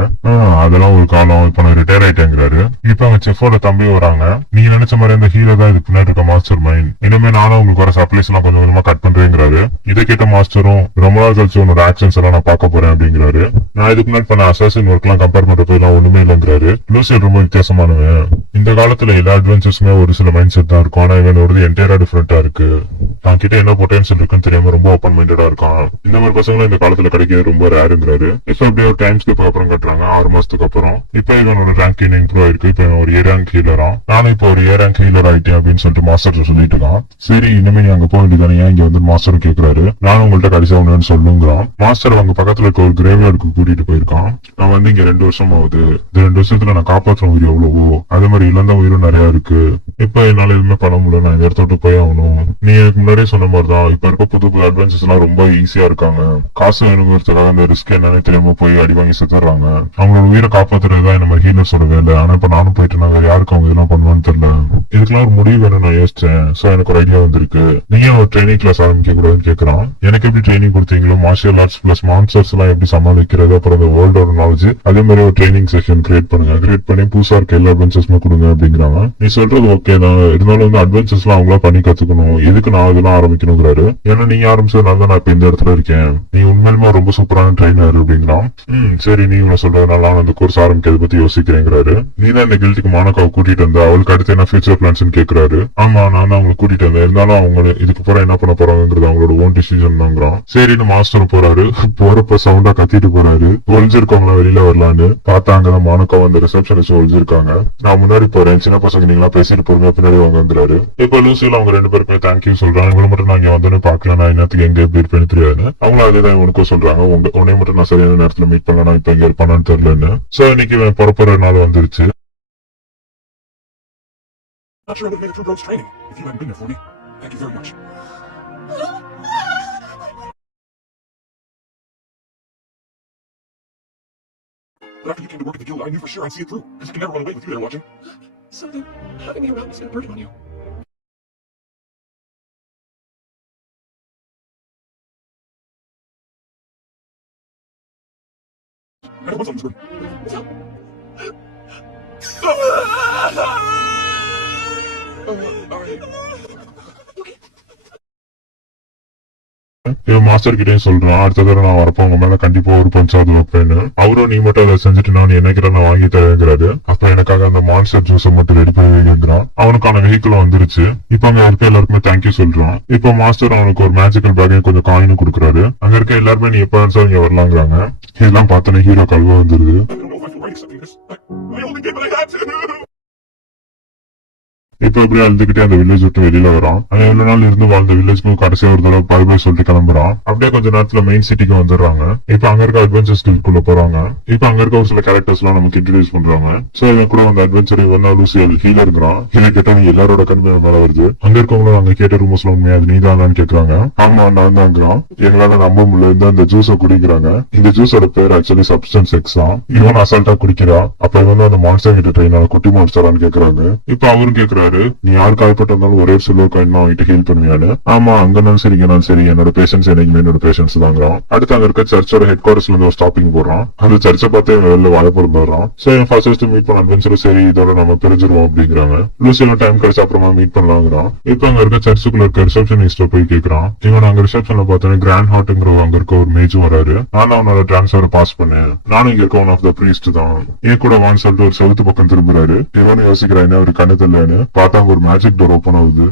அதெல்லாம் ஒரு காலம், இப்ப நான் ரிட்டையர் ஆயிட்டேங்கிறாரு. இப்ப அவங்க செஃபோட தம்பி வராங்க. நீங்க நினைச்ச மாதிரி அந்த ஹீரோ தான் இது பின்னாடி இருக்க மாஸ்டர் மைண்ட். இனிமே நானும் உங்களுக்கு வர சப்ளைஸ் எல்லாம் கொஞ்சம் கொஞ்சமா கட் பண்றேங்கிறாரு. இதை கேட்ட மாஸ்டரும் ரொம்ப நாள் கழிச்சு உன்னோட ஆக்ஷன்ஸ் எல்லாம் நான் பார்க்க போறேன் அப்படிங்கிறாரு. நான் இதுக்கு முன்னாடி பண்ண அசாசின் ஒர்க் எல்லாம் கம்பேர் பண்றப்ப எல்லாம் ஒண்ணுமே இல்லைங்கிறாரு. லூசியல் ரொம்ப வித்தியாசமானவன். இந்த காலத்துல எல்லா அட்வென்ச்சர்ஸுமே ஒரு சில மைண்ட் செட் தான் இருக்கும், ஆனா இவனோடது என்டையரா டிஃபரெண்டா இருக்கு. தான் கிட்ட என்ன பொட்டன்ஷியல் இருக்குன்னு தெரியாம ரொம்ப ஓப்பன் மைண்டடா இருக்கான். இந்த மாதிரி பசங்களும் இந்த காலத்துல கிடைக்கிறது ரொம்ப ரேருங்கிறாரு. இப்ப அப்படியே ஒரு டைம் ஸ்கிப் அப்புறம் கட்டுறாங்க 6 மாசத்துக்கு அப்புறம். இப்ப இவனோட ரேங்க் இம்ப்ரூவ் ஆயிருக்கு. இப்ப ஒரு ஏ ரேங்க் ஹீலரா, நானும் இப்ப ஒரு ஏ ரேங்க் ஹீலர் ஆயிட்டேன் அப்படின்னு சொல்லிட்டு மாஸ்டர் சொல்லிட்டு இருக்கான். சரி இனிமே நீ அங்க போக வேண்டியதானே, ஏன் இங்க வந்து மாஸ்டர் கேக்குறாரு. நானும் உங்கள்ட்ட கடைசியா ஒண்ணுன்னு சொல்லுங்கிறான். மாஸ்டர் அவங்க பக்கத்துல இருக்க ஒரு கிரேவ்யார்டுக்கு கூட்டிட்டு போயிருக்கான். நான் வந்து இங்க 2 வருஷம் ஆகுது, இந்த 2 வருஷத்துல நான் காப்பாற்ற உயிர் எவ்வளவோ அதே மாதிரி இழந்த உயிரும் நிறைய இருக்கு. இப்ப என்னால எதுவுமே பண்ண முடியல, நான் இந்த இடத்த போய் ஆகணும். நீ எனக்கு முன்னாடியே சொன்ன மாதிரிதான் இப்ப இருக்க புது புது அட்வென்ச்சர்ஸ் எல்லாம் ரொம்ப ஈஸியா இருக்காங்க. காசு வேணுங்கிறதுக்காக அந்த ரிஸ்க் என்னன்னு தெரியாம போய் அடி வாங்கி செத்துறாங்க. அவங்களோட உயிரை காப்பாத்துறதுதான் இந்த மாதிரி ஹீலர்ஸோட வேலை. ஆனா இப்ப நானும் போயிட்டு நான் வேற யாருக்கு அவங்க இதெல்லாம் பண்ணுவான்னு தெரியல. இதுக்கெல்லாம் ஒரு முடிவு வேணும் நான் யோசிச்சேன். சோ எனக்கு ஒரு ஐடியா வந்திருக்கு. நீங்க ஒரு ட்ரைனிங் கிளாஸ் ஆரம்பிக்க கூடாதுன்னு கேக்குறான். எனக்கு எப்படி ட்ரைனிங் கொடுத்தீங்களோ மார்ஷியல் ஆர்ட்ஸ் பிளஸ் மான்ஸ்டர்ஸ் எல்லாம் எப்படி சமாளிக்கிறது அப்புறம் அந்த வேர்ல்டோட நாலேஜ் அதே மாதிரி ஒரு ட்ரைனிங் செஷன் கிரியேட் பண்ணுங்க. கிரியேட் பண்ணி புதுசா இருக்க எல்லா அட்வென்ச்சர்ஸுமே கொடுங்க அப்படிங்கிறாங்க. நீ சொல்றது ஓகே தான், இருந்தாலும் வந்து அட்வென்ச்சர்ஸ் எல்லாம் அவங்களா பண்ணி கத்துக்கணும். எதுக்கு நான் இதெல்லாம் ஆரம்பிக்கணுங்கிறாரு. ஏன்னா நீங்க ஆரம்பிச்சதுனால தான் நான் இப்ப இந்த இடத்துல இருக்கேன். நீ உண்மையிலுமே ரொம்ப சூப்பரான ட்ரைனர் அப்படிங்கிறான். சரி நீ இவனை சொல்றதுனால நான் அந்த கோர்ஸ் ஆரம்பிக்கிறத பத்தி யோசிக்கிறேங்கிறாரு. நீ தான் இந்த கில்ட்டுக்கு மானக்காவை கூட்டிட்டு வந்த, அவளுக்கு அடுத்து என்ன ஃபியூச்சர் பிளான்ஸ் கேக்குறாரு. ஆமா நான் தான் அவங்களை கூட்டிட்டு வந்தேன், இருந்தாலும் அவங்க இதுக்கு போற என்ன பண்ண போறாங்கிறது அவங்களோட ஓன் டிசிஷன் தாங்கிறான். சரின்னு மாஸ்டர் போறாரு. போறப்ப சவுண்டா கத்திட்டு போறாரு, ஒளிஞ்சிருக்கவங்களா வெளியில வரலான்னு பார்த்தா அங்கதான் மானக்காவை அந்த ரிசப்ஷனிஸ்ட் ஒளிஞ்சிருக்காங்க. நான் முன்னாடி போறேன், சின்ன பசங்க நீங்களா பேசிட்டு பொறுமையா பின்னாடி வாங்குறாரு. இப்ப லூசியில அவங்க 2 பேருமே தேங்க்யூ சொல்றாங்க. இவங்களை மட்டும் நான் இங்க வந்தோன்னு பாக்கல, நான் என்னத்துக்கு எங்க எப்படி இருப்பேன்னு தெரியாது. அவங்களும் அதேதான் இவனுக்கும் சொல்றாங்க. உன்னை மட்டும் நான் சரியான நேரத்துல மீட் பண்ணலாம், இப்ப எங்க இருப்பானு தெரியலன்னு. சோ இன்னைக்கு இவன் புறப்படுற நாள் வந்துருச்சு. Not sure I would have made it through Grove's training if you hadn't been there for me. Thank you very much. But after you came to work at the guild, I knew for sure I'd see it through. Because I can never run away with you there watching. So then, having me around is no burden on you. Alright. இவன் master கிட்டே சொல்றான், அடுத்த தடவை நான் வரப்போ உங்க மேல கண்டிப்பா ஒரு பஞ்சாவது வைப்பேன்னு. அவரும் நீ மட்டும் அதை செஞ்சுட்டு நான் என்னைக்கிற நான் வாங்கி தரேங்கிறாரு. அப்ப எனக்காக அந்த மான்ஸ்டர் ஜூஸை மட்டும் ரெடி பண்ணி வைக்கிறான். அவனுக்கான வெஹிக்கிள் வந்துருச்சு. இப்ப அங்க இருக்க எல்லாருக்குமே தேங்க்யூ சொல்றான். இப்ப மாஸ்டர் அவனுக்கு ஒரு மேஜிக்கல் பேக்கையும் கொஞ்சம் காயினும் கொடுக்குறாரு. அங்க இருக்க எல்லாருமே நீ எப்ப வேணாலும் இங்க வரலாங்கிறாங்க. இதெல்லாம் பார்த்தோன்னே ஹீரோ கல்வா வந்துருது. I only did what I had to. இப்ப எப்படியே அழுதுகிட்டே அந்த வில்லேஜ் விட்டு வெளியில வரான். அவன் எவ்வளவு நாள் இருந்து வாழ்ந்த வில்லேஜ்க்கு கடைசியா ஒரு தடவை பை பை சொல்லிட்டு கிளம்புறான். அப்படியே கொஞ்ச நேரத்துல மெயின் சிட்டிக்கு வந்துடுறாங்க. இப்ப அங்க இருக்க அட்வென்ச்சர் ஸ்கில்குள்ள போறாங்க. இப்ப அங்க இருக்க ஒரு சில கேரக்டர்ஸ் எல்லாம் நமக்கு இன்ட்ரோடியூஸ் பண்றாங்க. சோ இவன் கூட அந்த அட்வென்ச்சர் இவன் லூசி ஹீலர் இருக்கிறான். இதை கேட்டா நீ எல்லாரோட கண்மை மேல வருது. அங்க இருக்கவங்களும் அங்க கேட்ட ரூமர்ஸ் உண்மையா அது நீதானான்னு கேக்குறாங்க. ஆமா நான் தாங்கிறான். எங்களால நம்ப முடியல அந்த ஜூஸ குடிக்கிறாங்க. இந்த ஜூஸோட பேர் ஆக்சுவலி சப்ஸ்டன்ஸ் எக்ஸ் தான். இவன் அசால்ட்டா குடிக்கிறா. அப்ப இவன் அந்த மான்ஸ்டர் கிட்ட ட்ரெயின் குட்டி மான்ஸ்டரான்னு கேக்குறாங்க. இப்ப அவரும் கேக்குறாரு, நீ யார் காயப்பட்டு இருந்தாலும் ஒரே சில்வர் காயின் வாங்கிட்டு ஹீல் பண்ணுவியான்னு. ஆமா அங்கனாலும் சரி இங்கனாலும் சரி என்னோட பேஷன்ஸ் என்னைக்குமே என்னோட பேஷன்ஸ் தாங்கிறான். அடுத்து அங்க இருக்க சர்ச்சோட ஹெட் குவார்டர்ஸ்ல இருந்து ஒரு ஸ்டாப்பிங் போடுறான். அந்த சர்ச்சை பார்த்து வெளில வாய பொருந்துறான். சரி ஃபர்ஸ்ட் மீட் பண்ண அட்வென்ச்சர் சரி இதோட நம்ம பிரிஞ்சிருவோம் அப்படிங்கிறாங்க. லூசியில டைம் கிடைச்சா அப்புறமா மீட் பண்ணலாங்கிறான். இப்ப அங்க இருக்க சர்ச்சுக்குள்ள இருக்க ரிசப்ஷனிஸ்ட போய் கேக்குறான். இவன் அங்க ரிசப்ஷன்ல பார்த்தோன்னே கிராண்ட் ஹார்ட்ங்கிற அங்க இருக்க ஒரு மேஜும் வராரு. நானும் அவனோட டிரான்ஸ்பர் பாஸ் பண்ணேன். நானும் இங்க இருக்க ஒன் ஆஃப் த பிரீஸ்ட் தான். ஏன் கூட வான்னு சொல்லிட்டு ஒரு செவுத்து பக்கம் திரும்புறாரு. இவனு யோசிக்கிறான் என்ன ஒரு கண்ணு தெரியலன்னு. பார்த்தா ஒரு மேஜிக் டோர் ஓபன் ஆகுது.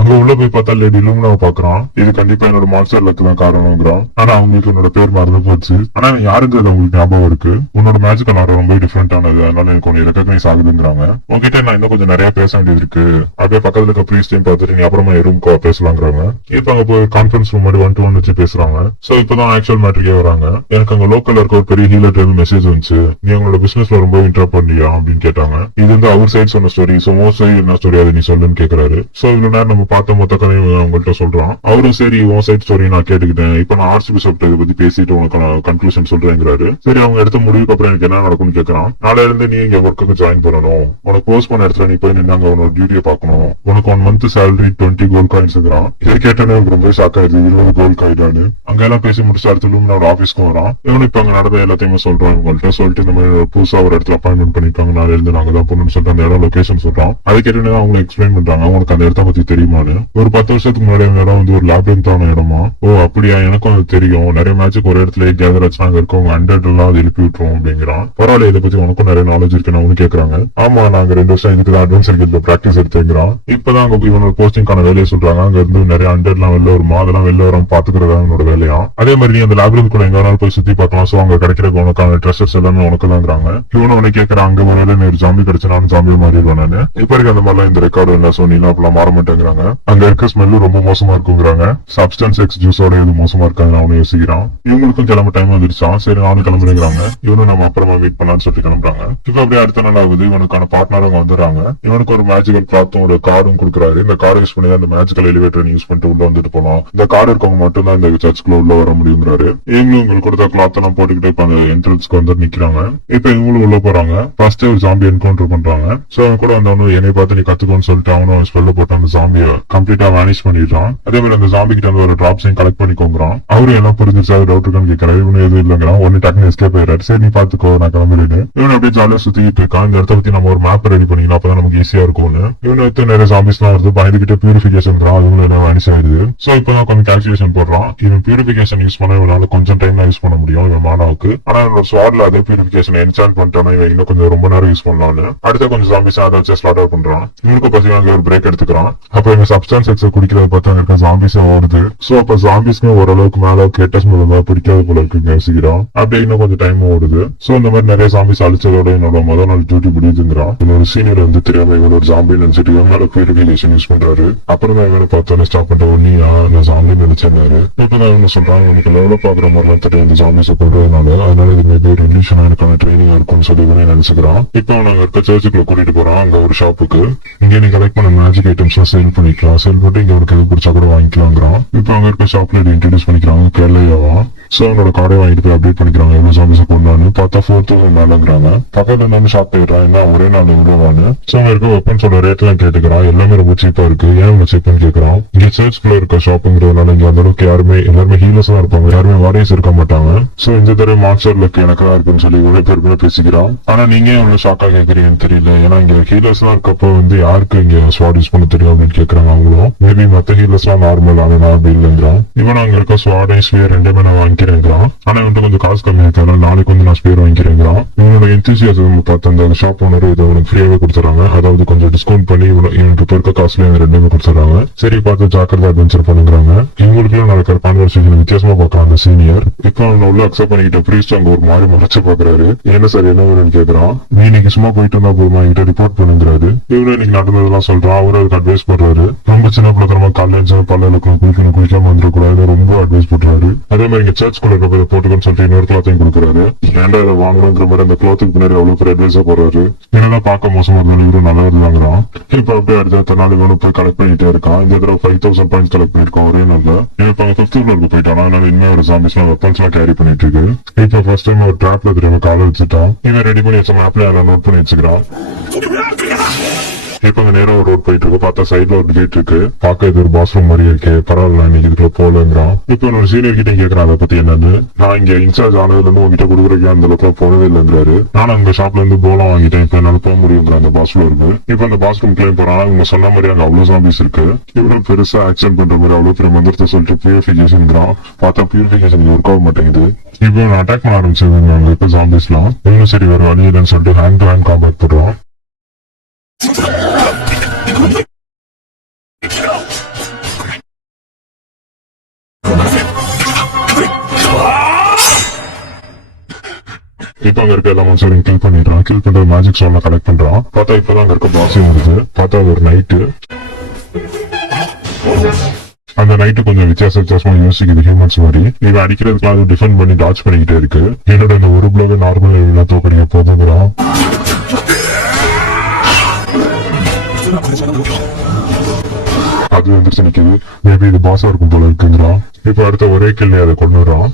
அங்க உள்ள போய் பார்த்தா லேடி லூமினாவை பாக்குறான். இது கண்டிப்பா என்னோட மான்ஸ்டர் லக்கு தான் காரணம்ங்கிறான். ஆனா அவங்களுக்கு என்னோட பேர் மறந்து போச்சு. ஆனா யாருங்கிறது அவங்களுக்கு ஞாபகம் இருக்கு. உன்னோட மேஜிக்கல் ஆர்டர் ரொம்ப டிஃபரெண்ட் ஆனது. அதனால எனக்கு ஒன்னு ரெகக்னைஸ் ஆகுதுங்கிறாங்க. உங்ககிட்ட நான் இன்னும் கொஞ்சம் நிறைய பேச வேண்டியது இருக்கு. அப்படியே பக்கத்துல இருக்க ப்ரீஸ்டையும் பார்த்துட்டு நீ அப்புறமா ரூம்க்கு பேசலாங்கிறாங்க. இப்ப அங்க போய் கான்ஃபரன்ஸ் ரூம் மாதிரி 1-to-1 வச்சு பேசுறாங்க. சோ இப்பதான் ஆக்சுவல் மேட்ரிக்கே வராங்க. எனக்கு அங்க லோக்கல்ல இருக்க ஒரு பெரிய ஹீலர் மெசேஜ் வந்துச்சு. நீ உங்களோட பிசினஸ்ல ரொம்ப இன்ட்ரப்ட் பண்ணியா அப்படின்னு கேட்டாங்க. இது வந்து அவர் சைட் சொன்ன ஸ்டோரி. சோ மோஸ்ட் சைடு என்ன ஸ்டோரி அதை நீ சொல்லுன்னு கேக்குறாரு. சோ இவ்வளவு நேரம் நம்ம பார்த்த மொத்த கதையும் அவங்கள்ட்ட சொல்றான். அவரும் சரி உன் சைட் ஸ்டோரி நான் கேட்டுக்கிட்டேன். இப்ப நான் ஆர்ட்ஸ் பிஷப்ட இதை பத்தி பேசிட்டு உனக்கு கன்க்ளூஷன் சொல்றேங்கிறாரு. சரி அவங்க எடுத்த முடிவுக்கு அப்புறம் எனக்கு என்ன நடக்கும்னு கேட்கறான். நாளையில இருந்து நீ இங்க ஒர்க்குக்கு ஜாயின் பண்ணணும். உனக்கு போஸ்ட் பண்ண இடத்துல நீ போய் நின்னாங்க உன்னோட டியூட்டியை பார்க்கணும். உனக்கு 1 month salary 20 கோல்ட் காயின்ஸ்ங்கிறான். இதை கேட்டோன்னே எனக்கு ரொம்ப ஷாக் ஆயிடுது. 20 கோல்ட் காயிடான்னு. அங்க எல்லாம் பேசி முடிச்சு அடுத்த நான் ஆபீஸ்க்கு வரான். இவனு இப்ப அங்க நடந்த எல்லாத்தையுமே சொல்றான் இவங்கள்ட்ட. சொல்லிட்டு இந்த மாதிரி புதுசா ஒரு இடத்துல அப்பாயின்மெண்ட் பண்ணிருக்காங்க. நாளையில இருந்து நாங்க தான் போகணும்னு சொல்லிட்டு அந்த இடம் லொகேஷன் சொல்றான். அதை கேட்டு அவங்க எக்ஸ்பிளைன் பண்றாங்க. உனக்கு அந்த இடத்த பத்தி தெரியுமான்னு. ஒரு 10 வருஷத்துக்கு முன்னாடி இடம் வந்து ஒரு லாபிரிந்தான இடமா. ஓ அப்படியா எனக்கும் அது தெரியும். நிறைய மேட்சுக்கு ஒரு இடத்துல கேதர் ஆச்சு. அங்க இருக்கவங்க 100 எல்லாம் அது எழுப்பி விட்டுருவோம் அப்படிங்கிறான். பரவாயில்ல இதை பத்தி உனக்கும் நிறைய நாலேஜ் இருக்குன்னு அவனு கேக்குறாங்க. ஆமா நாங்க 2 வருஷம் இதுக்கு அட்வென்ச்சர் கிட்ட பிராக்டிஸ் எடுத்துங்கிறான். இப்பதான் அங்க இவனோட போஸ்டிங்கான வேலையை சொல்றாங்க. அங்க இருந்து நிறைய 100 எல்லாம் வெளில வருமா அதெல்லாம் வெளில வராம பாத்துக்கிறதா என்னோட வேலையா. அதே மாதிரி நீ அந்த லாபிரிந்த் கூட எங்க வேணாலும் போய் சுத்தி பார்க்கலாம். சோ அங்க கிடைக்கிற உனக்கான ட்ரெஷர்ஸ் எல்லாமே உனக்கு தாங்கிறாங்க. இவனு உனக்கு கேட்கறான் அங்க ஒரு வேலை ஒரு ஜாம்பி கிடைச்சு நானும் ஜாம்பி மாறிடுவேன் நானு. இப்ப இருக்க அந்த மாதிரிலாம் இந்த ரெக்கார்டு இல்ல. சோ நீ அப்பெல்லாம் மாற மாட்டேங்கிறாங்க. அங்க இருக்க ஸ்மெல்லு ரொம்ப மோசமா இருக்குங்கிறாங்க. சப்ஸ்டன்ஸ் எக்ஸ் ஜூஸோட எது மோசமா இருக்காங்க அவனு யோசிக்கிறான். இவங்களுக்கும் கிளம்ப டைம் வந்துருச்சான். சரி நானும் கிளம்புறேங்கிறாங்க. இவனும் நம்ம அப்புறமா மீட் பண்ணலாம்னு சொல்லிட்டு கிளம்புறாங்க. இப்ப அப்படியே அடுத்த நாள் ஆகுது. இவனுக்கான பார்ட்னர் அவங்க வந்துடுறாங்க. இவனுக்கு ஒரு மேஜிக்கல் கிளாத்தும் ஒரு கார்டும் கொடுக்குறாரு. இந்த கார்டு யூஸ் பண்ணி அந்த மேஜிக்கல் எலிவேட்டர் யூஸ் பண்ணிட்டு உள்ள வந்துட்டு போலாம். இந்த கார்டு இருக்கவங்க மட்டும் தான் இந்த சர்ச்சுக்குள்ள உள்ள வர முடியுங்கிறாரு. இவங்களும் உங்களுக்கு கொடுத்த கிளாத் எல்லாம் போட்டுக்கிட்டு இப்ப அந்த என்ட்ரன்ஸ்க்கு வந்து நிக்கிறாங்க. இப்ப இவங்களும் உள்ள போறாங்க. ஃபர்ஸ்ட் ஒரு ஜாம்பி என்கவுண்டர் பண்றாங்க. சோ அவன் கூட வந்தவனு என்னை பார்த்து நீ கத்துக்கோன்னு சொல்லிட்டு அவனும் ஸ்பெல்ல போட்டு அந்த ஜாம்பியை கம்ப்ளீட்டா வேனிஷ் பண்ணிடுறான். அதே மாதிரி அந்த ஜாம்பி கிட்ட ஒரு டிராப்ஸையும் கலெக்ட் பண்ணிக்கோங்கிறான். அவரு எல்லாம் புரிஞ்சிருச்சா டவுட் இருக்கான்னு கேட்கறாரு. இவனு எதுவும் இல்லைங்கிறான். ஒன்னு டக்குனு எஸ்கேப் ஆயிடுறாரு. சரி நீ பாத்துக்கோ நான் கிளம்புறேன்னு. இவனு அப்படியே ஜாலியா சுத்திட்டு இருக்கான். இந்த இடத்த பத்தி நம்ம ஒரு மேப் ரெடி பண்ணிக்கலாம் அப்பதான் நமக்கு ஈஸியா இருக்கும்னு. இவனு எடுத்து நிறைய ஜாம்பிஸ் எல்லாம் வருது. பயந்துகிட்ட பியூரிபிகேஷன் அதுவும் எல்லாம் வேனிஷ் ஆயிடுது. சோ இப்போ நான் கொஞ்சம் கால்குலேஷன் போடுறான். இவன் பியூரிபிகேஷன் யூஸ் பண்ண இவனால கொஞ்சம் டைம் யூஸ் பண்ண முடியும் இவன் மானாவுக்கு. ஆனா இவனோட ஸ்வாட்ல அதே பியூரிபிகேஷன் என்சான் பண்ணிட்டானா இவன் இன்னும் கொஞ்சம் ரொம்ப நேரம் யூஸ் பண்ணலாம்னு. அடுத்த கொஞ்சம் ஜாம்பிஸ் அதை வச்சு ஸ்லாட் பண்றான். இவனுக்கு பாத்தீங்கன்னா அங்க ஒரு பிரேக் எடுத்துக்கிறான். அப்ப இவன் சப்ஸ்டன்ஸ் எக்ஸ் குடிக்கிறத பார்த்தா அங்க இருக்க ஜாம்பிஸ் ஓடுது. சோ அப்ப ஜாம்பிஸ்க்கு ஓரளவுக்கு மேல கெட்ட ஸ்மெல் பிடிக்காத போல இருக்கு யோசிக்கிறான். அப்படி இன்னும் கொஞ்சம் டைம் ஓடுது. சோ இந்த மாதிரி நிறைய ஜாம்பிஸ் அழிச்சதோட என்னோட முதல் நாள் டியூட்டி முடியுதுங்கிறான். ஒரு சீனியர் வந்து தெரியாம இவன் ஒரு ஜாம்பி நினைச்சிட்டு இவன் மேல பியூரிபிகேஷன் யூஸ் பண்றாரு. அப்புறம் தான் இவனை பார்த்தோன்னே ஸ்டாப் பண்ணிட்டு ஒன்னியா நான் ஜாம்பி நினைச்சேன்னாரு. இப்பதான் இவனு சொல்றான் உனக்கு லெவலப் பாக்குற மாதிரிலாம் தெரியும் இந்த ஜாம்பிஸை கொள்றதுனால. அதனால இது மேபி ரெவல்யூஷன் எனக்கான ட்ரைனிங் இருக்கும்னு சொல்லி இவனே நினைச்சுக்கிறான். இப்போ அவன் அங்க இருக்க சர்ச்சுக்குள்ள கூட்டிட்டு போறான். அங்க ஒரு ஷாப்புக்கு இங்க நீ கலெக்ட் பண்ண மேஜிக் ஐட்டம்ஸ் எல்லாம் சேல் பண்ணிக்கலாம். பண்ணிக்கலாம், சேல் போட்டு இங்க உனக்கு எது பிடிச்சா கூட வாங்கிக்கலாங்கிறான். இப்போ அங்க இருக்க ஷாப்ல இன்ட்ரடியூஸ் பண்ணிக்கிறாங்க கேரளையாவா. சோ அவனோட கார்டை வாங்கிட்டு போய் அப்டேட் பண்ணிக்கிறாங்க எவ்வளவு ஜாம்பிஸ் கொண்டான்னு பார்த்தா 4000 மேலங்கிறாங்க. பக்கத்துல இருந்தாலும் ஷாப் போயிடுறான், என்ன ஒரே நாள் எவ்வளவான்னு. சோ அங்க இருக்க வெப்பன்ஸோட ரேட் எல்லாம் கேட்டுக்கிறான், எல்லாமே ரொம்ப சீப்பா இருக்கு, ஏன் இவ்வளவு சீப்னு கேட்கறான். இங்க சர்ச்குள்ள இருக்க ஷாப்புங்கிறதுனால இங்க அந்த அளவுக்கு எல்லாருமே ஹீலர்ஸ் தான் இருப்பாங்க, யாருமே வாரியர்ஸ் இருக்க மாட்டாங்க. சோ இந்த தடவை மான்ஸ்டர் லக் எனக்கு தான் இருக்குன்னு சொல்லி இவ்வளவு பேருக்குள்ள பேசிக்கிறான். ஆனா நீங்க இவ்வளவு ஷாக்கா கேக்குறீங்கன்னு தெரியல, ஏன்னா இங்க ஹீலர்ஸ் எல்லாம் இருக்கப்போ யாருக்கு இங்க ஸ்வாட் யூஸ் பண்ண தெரியும் அப்படின்னு கேக்குறாங்க அவங்களும். மேபி மத்த ஹீலர்ஸ் எல்லாம் நார்மல், ஆனா நான் அப்படி இல்லைங்கிறான். இவன் அங்க இருக்க ஸ்வாடை ஸ்பியர் ரெண்டுமே நான் வாங்கிக்கிறேங்கிறான். ஆனா இவன்ட்டு கொஞ்சம் காசு கம்மியா இருக்காங்க, நாளைக்கு நான் ஸ்பியர் வாங்கிக்கிறேங்கிறான். இவனோட எந்தூசியாசம் பார்த்து அந்த ஷாப் ஓனர் இதை உனக்கு ஃப்ரீயாவே கொடுத்துறாங்க, அதாவது கொஞ்சம் டிஸ்கவுண்ட் பண்ணி இவனுக்கு இப்ப இருக்க காசுல அந்த ரெண்டுமே கொடுத்துறாங்க. சரி பார்த்து ஜாக்கிரதை அட்வென்ச்சர் பண்ணுங்கிறாங்க. இவங்களுக்குள்ள நடக்கிற கான்வர்சேஷன் வித்தியாசமா பார்க்கலாம் அந்த சீனியர். இப்போ அவனை உள்ள அக்செப்ட் பண்ணிக்கிட்ட பிரீஸ்ட் அங்க ஒரு மாதிரி மறைச்சு பாக்குறாரு. என்ன சார் என்ன வேணும்னு கேக்குறான். நீ இன்னைக்கு சும்மா போயிட்டு வந்தா போதுமா, என்கிட்ட ரிப்போர்ட் பண்ணுங்கிறாரு. இவனும் இன்னைக்கு நடந்ததெல்லாம் சொல்றான், அவரு அதுக்கு அட்வைஸ் பண்றாரு. ரொம்ப சின்ன பிள்ளைத்தனமா காலேஜ் பல்ல குளிக்காம வந்துடக்கூடாது ரொம்ப அட்வைஸ் பண்றாரு. அதே மாதிரி இங்க சர்ச் குள்ள போட்டுக்கன்னு சொல்லிட்டு இன்னொரு கிளாத்தையும் கொடுக்குறாரு. ஏன்டா இதை வாங்கணுங்கிற மாதிரி அந்த கிளாத்துக்கு பின்னாடி அவ்வளவு பேர் அட்வைஸா போறாரு. என்னதான் பார்க்க மோசமா இருந்தாலும் இவரும் நல்லா இருந்தாங்கிறான். இப்ப அப்படியே அடுத்த நாள் இவனும் போய் கலெக்ட் பண்ணிட்டே இருக்கான். இந்த தடவை 5000 பாயிண்ட்ஸ் கலெக்ட் பண்ணிருக்கான் ஒரே நாள்ல. இப்ப அவங்க 5th ஃப்ளோருக்கு போயிட்டான், அதனால இனிமே ஒரு ஜாம்பிஸ் வெப்பன்ஸ் எல்லாம் கேரி பண்ணிட்டு இருக்கு. இப்ப ஃபர்ஸ்ட் டைம் ஒரு டிராப்ல தெரியாம கால வச்சுட்டான். இவன் ரெடி பண்ணி வச்ச மேப்ல நோட் பண்ணி வச்சுக்கிறான். இப்ப அங்க நேரம் ரோட் போயிட்டு இருக்கு, பார்த்தா சைட்ல ஒரு கேட் இருக்கு, பார்க்க இது ஒரு பாத்ரூம் மாதிரி இருக்கு, பரவாயில்ல நீங்க இதுக்குள்ள போலங்கிறான். இப்ப என்னோட சீனியர் கிட்ட கேக்குறான் அதை பத்தி என்னன்னு. நான் இங்க இன்சார்ஜ் ஆனதுல இருந்து உங்ககிட்ட கொடுக்குறீங்க அந்த அளவுக்கு போனதே இல்லைங்கிறாரு. நான் அந்த ஷாப்ல இருந்து போலாம் வாங்கிட்டேன், இப்ப என்னால போக முடியுங்கிற அந்த பாஸ்ல இருக்கு. இப்ப அந்த பாத்ரூம் கிளைம் போறான், இவங்க சொன்ன மாதிரி அங்க அவ்வளவு ஜாம்பிஸ் இருக்கு. இவ்வளவு பெருசா ஆக்சன் பண்ற மாதிரி அவ்வளவு பெரிய மந்திரத்தை சொல்லிட்டு பியூரிபிகேஷன்ங்கிறான். பார்த்தா பியூரிபிகேஷன் ஒர்க் ஆக மாட்டேங்குது. இப்போ அட்டாக் பண்ண ஆரம்பிச்சது அங்க இப்ப ஜாம்பிஸ்லாம். இவனும் சரி வேற வழி இல்லைன்னு சொல்லிட்டு ஹேண்ட் டு ஹேண்ட் காம்பேட் பண்றான். இப்ப அங்க இருக்க எல்லா மனுஷரையும் கில் பண்ணிடுறான். கில் பண்ற மேஜிக் ஸ்டோன்ல கலெக்ட் பண்றான். பார்த்தா இப்பதான் அங்க இருக்க பாஸும் வருது. பார்த்தா அது ஒரு நைட்டு. அந்த நைட்டு கொஞ்சம் வித்தியாசமா யோசிக்குது ஹியூமன்ஸ் மாதிரி. இவன் அடிக்கிறதுக்குலாம் அது டிஃபெண்ட் பண்ணி டாச் பண்ணிக்கிட்டே இருக்கு. என்னோட இந்த ஒரு பிளவு நார்மல் எல்லாம் தோக்கடிக்க போதுங்கிறான். அது வந்துருச்சு நிக்குது. மேபி இது பாஸா இருக்கும் போல இருக்குங்கிறான். இப்ப அடுத்த ஒரே கிள்ளி அதை கொண்டு வரான்.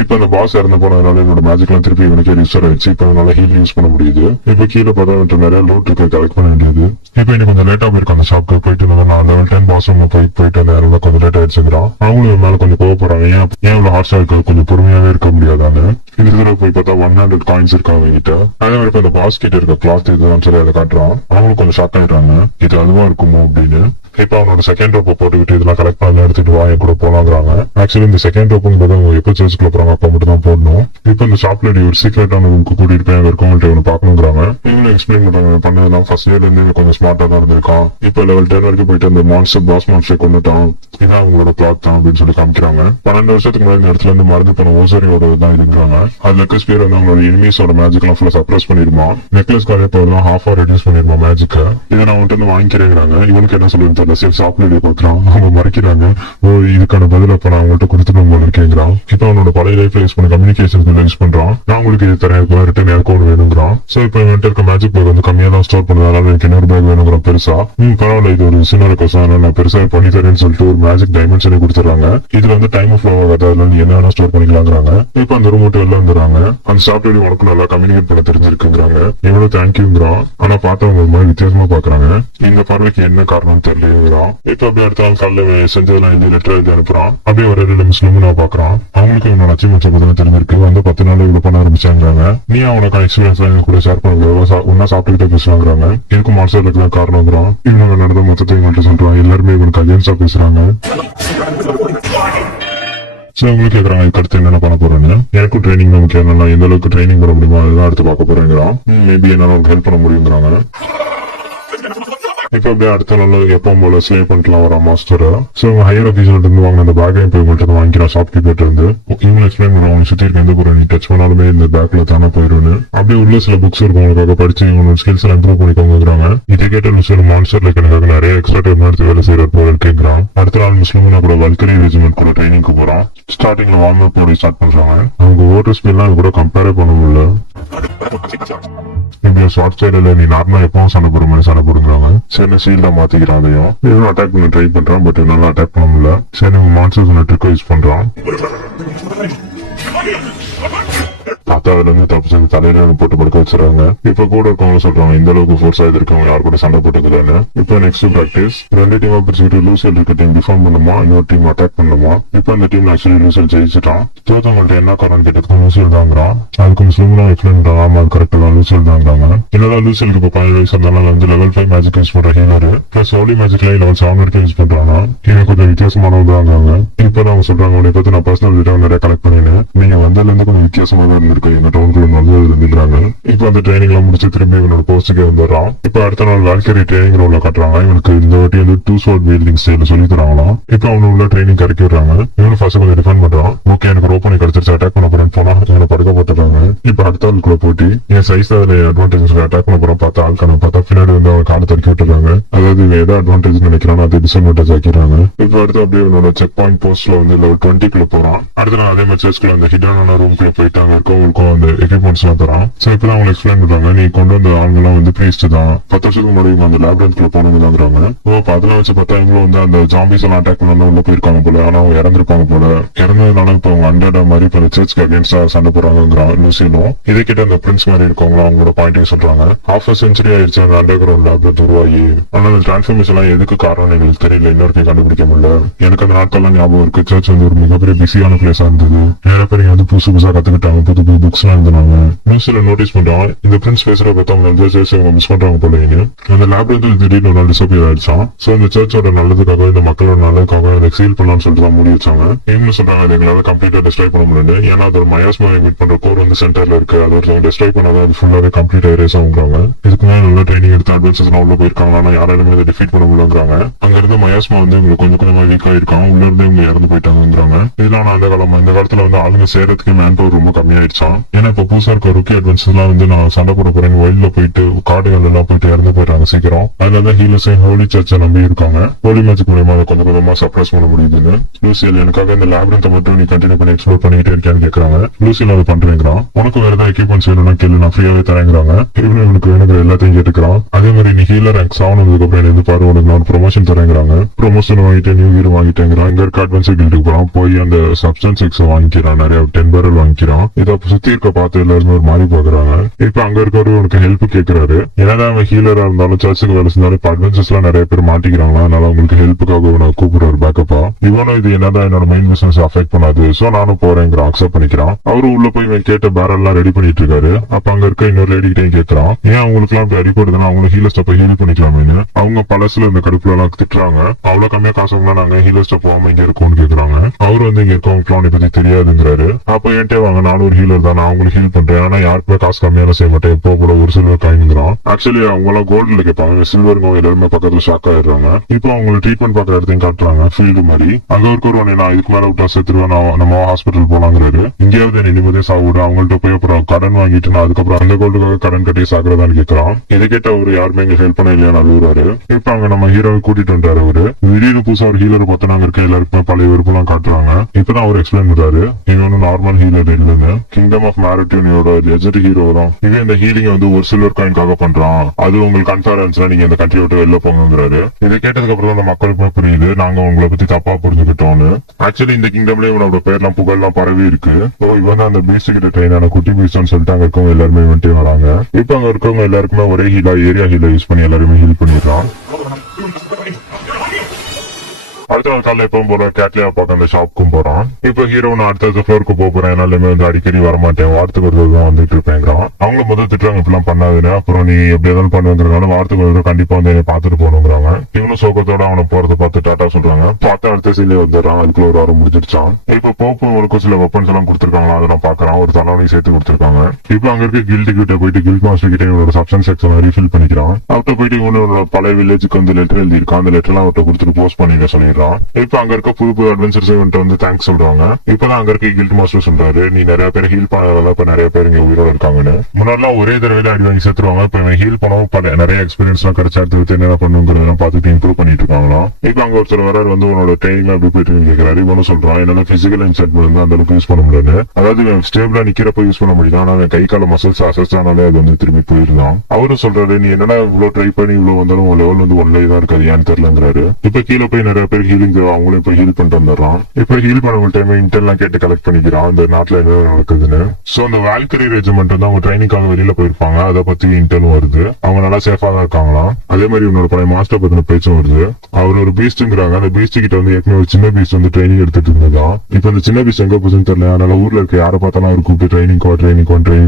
இப்ப அந்த பாஸ் இறந்து போனதுனால என்னோட மேஜிக் எல்லாம் திருப்பி இவனுக்கே ரிஸ்டர் ஆயிடுச்சு. இப்ப அதனால ஹீல் யூஸ் பண்ண முடியுது. இப்ப கீழே பார்த்தா நிறைய லோட் இருக்கு, கலெக்ட் பண்ண வேண்டியது. இப்ப இன்னும் கொஞ்சம் லேட்டா போயிருக்கும் அந்த ஷாப்க்கு போயிட்டு நான் லெவல் 10 பாஸ் ரூம் போயிட்டு அந்த நேரம் கொஞ்சம் லேட் ஆயிடுச்சுங்கிறான். அவங்களும் மேல கொஞ்சம் கோவப்படுறாங்க, ஏன் இவ்வளவு ஹார்ஷா இருக்கு, கொஞ்சம் பொறுமையாவே இருக்க முடியாதான்னு. இந்த தடவை போய் பார்த்தா 100 காயின்ஸ் இருக்காங்க கிட்ட. அதே மாதிரி இப்ப அந்த பாஸ் கிட்ட இருக்க கிளாத் இதுதான் சொல்லி அதை காட்டுறான். அவங்களும் கொஞ்சம் ஷாக் ஆயிடுறாங்க, இது அதுவா இருக்குமோ அப்படின்னு. இப்ப அவனோட செகண்ட் ரோப்பை போட்டுக்கிட்டு இதெல்லாம் கலெக்ட் பண்ணி எடுத்துட்டு வா என் கூட போலாங்கிறாங்க. ஆக்சுவலி இந்த செகண்ட் ரோப்புங்கிறது அவங்க எப்போ சர்ச்சுக்குள்ள போறாங்க அப்ப மட்டும் தான் போடணும். இப்ப இந்த ஷாப்ல ஒரு சீக்ரெட்டான ரூமுக்கு கூட்டிட்டு போய் அங்க இருக்கவங்கள்ட்ட இவனை பாக்கணுங்கிறாங்க. இவங்களும் எக்ஸ்பிளைன் பண்றாங்க பண்ணதெல்லாம் ஃபர்ஸ்ட் இயர்ல இருந்து கொஞ்சம் ஸ்மார்ட்டா தான் இருந்திருக்கான். இப்ப லெவல் 10 வரைக்கும் போயிட்டு அந்த மான்ஸ்டர் பாஸ் மான்ஸ்டர் கொண்டுட்டான், இதான் அவங்களோட பிளாட் தான் அப்படின்னு சொல்லி காமிக்கிறாங்க. 12 வருஷத்துக்கு முன்னாடி இந்த இடத்துல இருந்து மறந்து போன ஓசரியோட தான் இருக்கிறாங்க. அது நெக்லஸ் பேர் வந்து அவங்களோட எனிமீஸோட மேஜிக் எல்லாம் ஃபுல்லா சப்ரஸ் பண்ணிருமா. நெக்லஸ் காலே போதும் ஹாஃபா ரெடியூஸ் பண்ணிருமா மேஜிக்க. இதை நான் வந்துட்டு வந்து வாங்கிக்கிறேங்கிறாங்க. இவனுக்கு என்ன சொல்லுன்னு தெரியல. சரி ஷாப்ல பாக்குறான், அவங்க மறைக்கிறாங்க. ஓ இதுக்கான பதில் அப்ப நான் அவங்கள்ட்ட கொடுத்துட்டு போல இருக்கேங்கிறான். இப்ப அவனோட பழைய லைஃப்ல யூஸ் பண்ண கம்யூனிகேஷன் யூஸ் பண்றான். நான் உங்களுக்கு இது தரேன், ரிட்டர்ன் எனக்கு ஒன்று வேணுங்கிறான். சோ இப்ப இவன்ட்டு இருக்க மேஜிக் பேக் வந்து கம்மியா தான் ஸ்டோர் பண்ணதால எனக்கு இன்னொரு பேக் வேணுங்கிற பெருசா. பரவாயில்ல இது ஒரு சின்ன ரெக்வஸ்ட், நான் பெருசா பண்ணி தரேன்னு சொல்லிட்டு ஒரு மேஜிக் டைமென்ஷனை கொடுத்துறாங்க. இதுல வந்து டைம் ஆஃப் ஃப்ளோ ஆகாது, அதுல நீ என்ன வேணா ஸ்டோர் பண்ணிக்கலாங்கிறாங்க. இப்ப அந்த ரூம் விட்டு வெளில வந்துடுறாங்க. அந்த ஷாப்ல உனக்கு நல்லா கம்யூனிகேட் பண்ண தெரிஞ்சிருக்குங்கிறாங்க. இவனும் தேங்க்யூங்கிறான். ஆனா பார்த்தவங்க ஒரு மாதிரி வித்தியாசமா பாக்குறாங்க. இந்த பார்வைக்கு என்ன காரணம் தெரியலங்கிறான். இப்ப அப்படியே அடுத்த நாள் காலையில செஞ்சதெல்லாம் எழுதி லெட்டர் எழுதி அனுப்புறான். அப்படியே ஒரு 2 முஸ்லிம் நான் பாக்குறான். அவங்களுக்கு இவனோட அச்சீவ்மெண்ட்ஸ் பத்தி தெரிஞ்சிருக்கு. வந்து 10 நாள் இவ்வளவு பண்ண ஆரம்பிச்சாங்கிறாங்க. நீ அவனோட எக்ஸ்பீரியன்ஸ் கூட ஷேர் பண்ணுங்க, ஒன்னா சாப்பிட்டுக்கிட்டே பேசுவாங்கிறாங்க. இதுக்கும் மாஸ்டருக்கு தான் காரணம்ங்கிறான். இவங்க நடந்த மொத்தத்தை இவங்கள்ட்ட சொல்றான். எல்லாருமே இவனுக்கு அகேன்ஸ்டா பேசுறாங்க. சோ உங்களுக்கு கேக்குறாங்க இதுக்கு அடுத்து என்ன பண்ண போறேன்னு. எனக்கும் ட்ரைனிங் நமக்கு என்னன்னா எந்த அளவுக்கு ட்ரைனிங் பண்ண முடியுமோ அதுதான் அடுத்து பார்க்க போறேங்கிறான். மேபி என்னால ஹெல்ப் பண்ண முடியுங்கிறாங்க. இப்ப அப்படியே அடுத்த நாள் எப்பவும் போல ஸ்லே பண்ணிக்கலாம் வர மாஸ்டர். சோ இவங்க ஹையர் ஆபீசர்ல இருந்து வாங்க அந்த பேக்கையும் போய் உங்கள்கிட்ட வாங்கிக்கிறான் ஷாப் கீப்பர் இருந்து. இவங்க எக்ஸ்பிளைன் பண்ணுவாங்க சுத்தி இருக்க எந்த பொருள் நீ டச் பண்ணாலுமே இந்த பேக்ல தானே போயிருன்னு. அப்படியே உள்ள சில புக்ஸ் இருக்கும், உங்களுக்காக படிச்சு இவங்க ஸ்கில்ஸ் எல்லாம் இம்ப்ரூவ் பண்ணிக்கோங்கிறாங்க. இதை கேட்ட முஸ்லிம் மான்ஸ்டர்ல எனக்காக நிறைய எக்ஸ்ட்ரா டைம் எடுத்து வேலை செய்யற போல இருக்குங்கிறான். அடுத்த நாள் முஸ்லிம்னா கூட வல்கரி ரெஜிமெண்ட் கூட ட்ரைனிங்க்கு போறான். ஸ்டார்டிங்ல வார்ம் அப் போட ஸ்டார்ட் பண்றாங்க. அவங்க ஓட்டர் ஸ்பீட்லாம் கூட கம்பேரே பண்ண முடியல. இப்படி ஷார்ட் சைடுல நீ நார்மலா எப்பவும் சண்டை போடுற மாதிரி சண்டை போடுங்கிறாங்க. சரி ஷீல்டா மாத்திக்கிறான் அதையும் இவனும் அட்டாக் பண்ண ட்ரை பண்றான் பட் இவனால அட்டாக் பண்ண முடியல சரி மான்சர் ட்ரிக் யூஸ் பண்றான் பார்த்தா அதுல இருந்து தப்பிச்சு தலையில போட்டு படுக்க வச்சிடறாங்க இப்ப கூட இருக்கவங்க சொல்றாங்க இந்த அளவுக்கு ஃபோர்ஸ் ஆயிருக்கவங்க யார் கூட சண்டை போட்டுக்கலன்னு இப்ப நெக்ஸ்ட் பிராக்டிஸ் 2 டீமா பிரிச்சுக்கிட்டு லூசியல் இருக்க டீம் டிஃபார்ம் பண்ணுமா இன்னொரு டீம் அட்டாக் பண்ணுமா இப்ப அந்த டீம் ஆக்சுவலி லூசியல் ஜெயிச்சிட்டான் தோத்தவங்கள்ட்ட என்ன காரணம் கேட்டதுக்கு லூசியல் தாங்கிறான் அதுக்கு முஸ்லீம்லாம் எக்ஸ்பிளைன் பண்றாங்க ஆமா அது கரெக்ட் தான் லூசியல் தாங்கிறாங்க என்னதான் லூசியலுக்கு இப்ப 15 வயசு இருந்தாலும் வந்து லெவல் 5 மேஜிக் யூஸ் பண்ற ஹீலர் பிளஸ் ஹோலி மேஜிக்ல லெவல் 7 வரைக்கும் யூஸ் பண்றாங்க இவன் கொஞ்சம் வித்தியாசமானவங்க இப்ப அவங்க சொல்றாங்க உன்னை பத்தி நான் பர்சனல் டேட்டா நிறைய கலெக்ட் பண்ணினேன் நீங்க வந்ததுல இருந்து கொஞ்சம் வித்தியாசமாக இருந்திருக்கு எங்க டவுன்குள்ள வந்து இருந்துக்கிறாங்க இப்ப அந்த ட்ரைனிங் எல்லாம் முடிச்சு திரும்பி இவனோட போஸ்டுக்கே வந்துடுறான் இப்ப அடுத்த நாள் வேல்கரி ட்ரைனிங் ரோல காட்டுறாங்க இவனுக்கு இந்த வாட்டி வந்து 2 ஸ்வாட் வீல்டிங் ஸ்டைல சொல்லி தராங்களாம் இப்ப அவனு உள்ள ட்ரைனிங் கறக்கி விடுறாங்க இவனு ஃபர்ஸ்ட் கொஞ்சம் டிஃபெண்ட் பண்றான் ஓகே எனக்கு ரோப் பண்ணி கிடைச்சிருச்சு அட்டாக் பண்ண போறேன்னு போனா இவனை படுக்க போட்டுறாங்க இப்ப அடுத்த ஆளுக்குள்ள போட்டி என் சைஸ் அதுல அட்வான்டேஜ் அட்டாக் பண்ண போறோம் பார்த்தா ஆள்கான பார்த்தா பின்னாடி வந்து அவன் காலை தடுக்கி விட்டுறாங்க அதாவது இவன் எதை அட்வான்டேஜ் நினைக்கிறானோ அதை டிஸ்அட்வான்டேஜ் ஆக்கிறாங்க இப்ப அடுத்து அப்படியே இவனோட செக் பாயிண்ட் போஸ்ட்ல வந்து லெவல் 20 குள்ள போறான் அடுத்த நாள் அதே மாதிரி சர்ச்குள்ள அந்த ஹிடான ரூம்குள்ள போயிட்டு அங்க இருக்கவங்களுக்கும் அந்த எக்யூப்மெண்ட்ஸ் எல்லாம் தரான் சோ இப்பதான் அவங்க எக்ஸ்பிளைன் பண்றாங்க நீ கொண்டு வந்த ஆளுங்க எல்லாம் வந்து பிரீஸ்ட் தான் 10 வருஷத்துக்கு முன்னாடி இவங்க அந்த லேப்ரன்ஸ்குள்ள போனவங்க தாங்கிறாங்க ஓ அதெல்லாம் வச்சு பார்த்தா இவங்களும் வந்து அந்த ஜாம்பிஸ் எல்லாம் அட்டாக் பண்ண உள்ள போயிருக்காங்க போல ஆனா அவங்க இறந்துருப்பாங்க போல இறந்ததுனால இப்ப அவங்க அண்டர்டா மாதிரி இப்ப சர்ச்சுக்கு அகேன்ஸ்டா சண்டை போறாங்கிறான் லூசியனும் இதை கிட்ட அந்த பிரின்ஸ் மாதிரி இருக்கவங்க அவங்களோட பாயிண்டிங் சொல்றாங்க ஹாஃப் செஞ்சுரி ஆயிடுச்சு அந்த அண்டர் கிரவுண்ட் லேப்ரன்ஸ் உருவாகி ஆனா அந்த டிரான்ஸ்ஃபர்மேஷன் எல்லாம் எதுக்கு காரணம் எங்களுக்கு தெரியல இன்னொருக்கும் கண்டுபிடிக்க முடியல எனக்கு அந்த நாட்கள்லாம் ஞாபகம் இருக்கு சர்ச் வந்து ஒரு மிகப்பெரிய பிஸியான பிளேஸா இருந்தது நிறைய பேர் வந்து புதுசா கத்துக்கிட்டாங்க புது புது புக்ஸ் எல்லாம் எழுதினாங்க நியூஸ்ல நோட்டீஸ் பண்றான் இந்த பிரின்ஸ் பேசுற பார்த்தவங்க வந்து சர்ச் மிஸ் பண்றாங்க போல அந்த லேப்ரன்ஸ் திடீர்னு ஒரு நாள் டிசப்பியர் ஆயிடுச்சான் சோ இந்த சர்ச்சோட நல்லதுக்காக இந்த மக்களோட நல்லதுக்காக அதை சீல் பண்ணலாம்னு சொல்லிட்டு மூடி வச்சாங்க இவங்க சொல்றாங்க அதை எங்களால கம்ப்ளீட்டா டிஸ்ட்ராய் பண்ண முடியல ஏன்னா அதோட மயாஸ்மா மீட் பண்ற கோர் வந்து சென்டர்ல இருக்கு அது ஒருத்தவங்க டிஸ்ட்ராய் பண்ணாதான் அது ஃபுல்லாவே கம்ப்ளீட் எரேஸ் ஆகுறாங்க இதுக்கு மேல நல்ல ட்ரைனிங் எடுத்து அட்வென்ச்சர்ஸ் எல்லாம் உள்ள போயிருக்காங்க ஆனா யாராலுமே அதை டிஃபீட் பண்ண முடியலங்கிறாங்க அங்க இருந்த மயாஸ்மா வந்து இவங்களுக்கு கொஞ்சம் கொஞ்சமா வீக் ஆயிருக்கான் உள்ள இருந்து இவங்க இறந்து போயிட்டாங்கிறாங்க இதெல்லாம் அந்த காலமா இந்த காலத்துல வந்து ஆளுங்க சேரத்துக்கு மேன் பவர் ரொம்ப கம்மியாயிடுச்சான் ஏன்னா இப்ப புதுசா இருக்க ருக்கி அட்வென்ச்சர்ஸ் எல்லாம் வந்து நான் சண்டை போட போறேன் வயல்ல போயிட்டு காடுகள் எல்லாம் போயிட்டு இறந்து போயிட்டாங்க சீக்கிரம் அதனாலதான் ஹீலர்ஸையும் ஹோலி சர்ச்சை நம்பி இருக்காங்க ஹோலி மேஜிக் மூலமா அதை கொஞ்சம் கொஞ்சமா சப்ரஸ் பண்ண முடியுதுன்னு லூசியல் எனக்காக இந்த லேப்ரன்த்தை மட்டும் நீ கண்டினியூ பண்ணி எக்ஸ்ப்ளோர் பண்ணிட்டே இருக்கான்னு கேக்குறாங்க லூசியல் அதை பண்றேங்கிறான் உனக்கு வேற ஏதாவது எக்யூப்மெண்ட்ஸ் வேணும்னா கேளு நான் ஃப்ரீயாவே தரேங்கிறாங்க இவனுக்கு வேணுங்கிற எல்லாத்தையும் கேட்டுக்கிறான் அதே மாதிரி நீ ஹீலர் ரேங்க் ஆனதுக்கு அப்புறம் இருந்து பாரு உனக்கு நான் ப்ரொமோஷன் தரேங்கிறாங்க ப்ரொமோஷன் வாங்கிட்டு நியூ ஹீரோ வாங்கிட்டேங்கிறான் இங்க இருக்க அட்வான்ஸ் கில்டுக்கு போறான் போய் அந்த சப்ஸ்டன்ஸ் எக்ஸ் வாங்கிக்கிறான் நிறைய 10 பேரல் வாங்கிக்கிறான் இதை சுத்தி இருக்க பார்த்து எல்லாருமே ஒரு மாதிரி பாக்குறாங்க இப்ப அங்க இருக்கவரு உனக்கு ஹெல்ப் கேக்குறாரு என்னதான் அவன் ஹீலரா இருந்தாலும் சர்ச்சுக்கு வேலை செஞ்சாலும் இப்ப அட்வென்ச்சர்ஸ் எல்லாம் நிறைய பேர் மாட்டிக்கிறாங்களா அதனால உங்களுக்கு ஹெல்ப்புக்காக இவனை கூப்பிடுறாரு பேக்கப்பா இவனும் இது என்னதான் என்னோட மெயின் பிசினஸ் அஃபெக்ட் பண்ணாது சோ நானும் போறேங்கிறான் அக்செப்ட் பண்ணிக்கிறான் அவரும் உள்ள போய் இவன் கேட்ட பேரல் எல்லாம் ரெடி பண்ணிட்டு இருக்காரு அப்ப அங்க இருக்க இன்னொரு லேடி கிட்டையும் கேட்கறான் ஏன் அவங்களுக்கு எல்லாம் இப்படி அடிப்படுதுன்னா அவங்க ஹீலர் ஸ்டெப்பை ஹீல் பண்ணிக்கலாமேன்னு அவங்க பழசுல இந்த கடுப்புல எல்லாம் திட்டுறாங்க அவ்வளவு கம்மியா காசுங்களா நாங்க ஹீலர் ஸ்டெப் போகாம இங்க இருக்கோம்னு கேக்குறாங்க அவரு வந்து இங்க இருக்கவங்க பத்தி தெரியாதுங்கிறாரு அப்ப என்கிட்ட வாங்க நானும் ஒரு ஹீலர் தான் நான் அவங்களுக்கு ஹீல் பண்றேன் ஆனா யாருக்குமே காசு கம்மியான செய்ய மாட்டேன் இப்போ கூட ஒரு சில்வர் காயின்ங்கிறான் ஆக்சுவலி அவங்க எல்லாம் கோல்டுல கேட்பாங்க சில்வருங்க எல்லாருமே பக்கத்துல ஷாக் ஆயிடுறாங்க இப்போ அவங்க ட்ரீட்மெண்ட் பாக்குற இடத்தையும் காட்டுறாங்க ஃபீல்டு மாதிரி அங்க ஒரு நான் இதுக்கு மேல விட்டா செத்துருவேன் நம்ம ஹாஸ்பிட்டல் போலாங்கிறாரு இங்கேயாவது நிம்மதியா சாப்பிடு அவங்கள்ட்ட போய் அப்புறம் கடன் வாங்கிட்டு நான் அதுக்கப்புறம் அந்த கோல்டுக்காக கடன் கட்டி சாக்குறதான்னு கேட்கறான் இதை கேட்ட அவரு யாருமே எங்க ஹெல்ப் பண்ண இல்லையா அழுகுறாரு இப்ப அங்க நம்ம ஹீரோவை கூட்டிட்டு வந்துட்டாரு அவரு திடீர்னு புதுசா ஒரு ஹீலர் பார்த்தா அங்க இருக்க எல்லாருக்குமே பழைய வெறுப்பு எல்லாம் காட்டுறாங்க இப்பதான் அவர் எக்ஸ்பிளைன் பண்றாரு இவன் நார்மல் ஹீலர் இல்லைன்னு கிங்டம் ஆஃப் மேரிட்டியூனியோட லெஜெண்ட் ஹீரோ தான் இவன் இந்த ஹீலிங் வந்து ஒரு சில்வர் காயின்காக பண்றான் அது உங்களுக்கு கன்ஃபரன்ஸ்ல நீங்க இந்த கண்ட்ரி விட்டு வெளில போங்கிறாரு இதை கேட்டதுக்கு அப்புறம் அந்த மக்களுக்குமே புரியுது நாங்க உங்களை பத்தி தப்பா புரிஞ்சுக்கிட்டோம்னு ஆக்சுவலி இந்த கிங்டம்லயே இவனோட பேர்லாம் புகழ்லாம் பரவி இருக்கு இவன் தான் அந்த பேசிக் ட்ரெயினான குட்டி பீஸ்டான்னு சொல்லிட்டு அங்க இருக்கவங்க எல்லாருமே வந்துட்டே வராங்க இப்ப அங்க இருக்கவங்க எல்லாருக்குமே ஒரே ஹீலா ஏரியா ஹீலா யூஸ் பண்ணி எல்லாருமே ஹீல் பண்ணிடுறான் அடுத்த நாள் காலைல எப்பவும் போற கேட்லியா பார்க்க அந்த ஷாப்புக்கும் போறான் இப்ப ஹீரோ நான் அடுத்த ஃப்ளோருக்கு போறேன் என்னாலுமே வந்து அடிக்கடி வரமாட்டேன் வாரத்துக்கு ஒரு தான் வந்துட்டு இருப்பேங்கிறான் அவங்கள முதல் திட்டுறாங்க இப்பெல்லாம் பண்ணாதுன்னு அப்புறம் நீ எப்படி எதாவது பண்ணுங்கிறதுனால வாரத்துக்கு ஒரு கண்டிப்பா வந்து என்னை பாத்துட்டு போகணுங்கிறாங்க இவனும் சோகத்தோட அவனை போறத பார்த்து டாட்டா சொல்றாங்க பார்த்தா அடுத்த சீன்ல வந்துடுறான் அதுக்குள்ள ஒரு வாரம் முடிஞ்சிருச்சான் இப்ப போப்பு உங்களுக்கு சில வெப்பன்ஸ் எல்லாம் கொடுத்துருக்காங்களா அதை நான் பாக்குறான் ஒரு தலைவனை சேர்த்து கொடுத்துருக்காங்க இப்ப அங்க இருக்க கில்டு கிட்ட போயிட்டு கில்ட் மாஸ்டர் கிட்ட இவனோட சப்ஸ்டன்ஸ் செக்ஷன் ரீஃபில் பண்ணிக்கிறான் அவர்கிட்ட போயிட்டு இவனோட பழைய வில்லேஜுக்கு வந்து லெட்டர் எழுதியிருக்கான் அந்த லெட்டர் எல்லாம் அவர்கிட்ட கொடுத்துட்டு போஸ்ட் பண்ணிக்க சொல்லிடுறான் பண்ணிடுறான். இப்ப அங்க இருக்க புது புது அட்வென்ச்சர்ஸ் வந்து தேங்க்ஸ் சொல்றாங்க. இப்பதான் அங்க இருக்க கில்ட் மாஸ்டர் சொல்றாரு, நீ நிறைய பேர் ஹீல் பண்ணதால இப்ப நிறைய பேர் இங்க உயிரோட இருக்காங்கன்னு. முன்னாடிலாம் ஒரே தடவையில அடி வாங்கி செத்துருவாங்க. இப்ப இவன் ஹீல் பண்ணவும் நிறைய எக்ஸ்பீரியன்ஸ் எல்லாம் கிடைச்சா அடுத்து என்னென்ன பண்ணுங்கிறதெல்லாம் பார்த்துட்டு இம்ப்ரூவ் பண்ணிட்டு இருக்காங்களாம். இப்ப அங்க ஒருத்தர் வராரு, வந்து உன்னோட ட்ரைனிங் எப்படி போயிட்டு கேட்கிறாரு. இவனும் சொல்றான், என்னால பிசிக்கல் இன்செட் வந்து அந்த அளவுக்கு யூஸ் பண்ண முடியாது. அதாவது ஸ்டேபிளா நிக்கிறப்ப யூஸ் பண்ண முடியும், ஆனா அவன் கை கால மசில்ஸ் அசஸ்ட் ஆனாலே அது வந்து திரும்பி போயிருந்தான். அவரும் சொல்றாரு, நீ என்னடா இவ்வளவு ட்ரை பண்ணி இவ்வளவு வந்தாலும் உன் லெவல் வந்து ஒன்லே தான் இருக்காது, ஏன்னு தெரியலங்கிறாரு. இப்ப கீழே போய் நிறைய பேர் ஹீலிங் அவங்களும் இப்ப ஹீல் பண்ணிட்டு வந்துடுறான். இப்ப ஹீல் பண்ண டைம் இன்டர்லாம் கேட்டு கலெக்ட் பண்ணிக்கிறான் அந்த நாட்டுல என்ன நடக்குதுன்னு. சோ அந்த வால்கரி ரெஜிமெண்ட் வந்து அவங்க ட்ரைனிங்காக வெளியில போயிருப்பாங்க, அதை பத்தி இன்டர்னும் வருது. அவங்க நல்லா சேஃபா தான் இருக்காங்களாம். அதே மாதிரி இவனோட பழைய மாஸ்டர் பத்தின பேச்சும் வருது. அவர் ஒரு பீஸ்ட்ங்கிறாங்க, அந்த பீஸ்ட் கிட்ட வந்து ஏற்கனவே ஒரு சின்ன பீஸ்ட் வந்து ட்ரைனிங் எடுத்துட்டு இருந்ததா. இப்ப அந்த சின்ன பீஸ்ட் எங்க போச்சுன்னு தெரியல, அதனால ஊர்ல இருக்க யாரை பார்த்தாலும் அவர் கூப்பிட்டு ட்ரைனிங்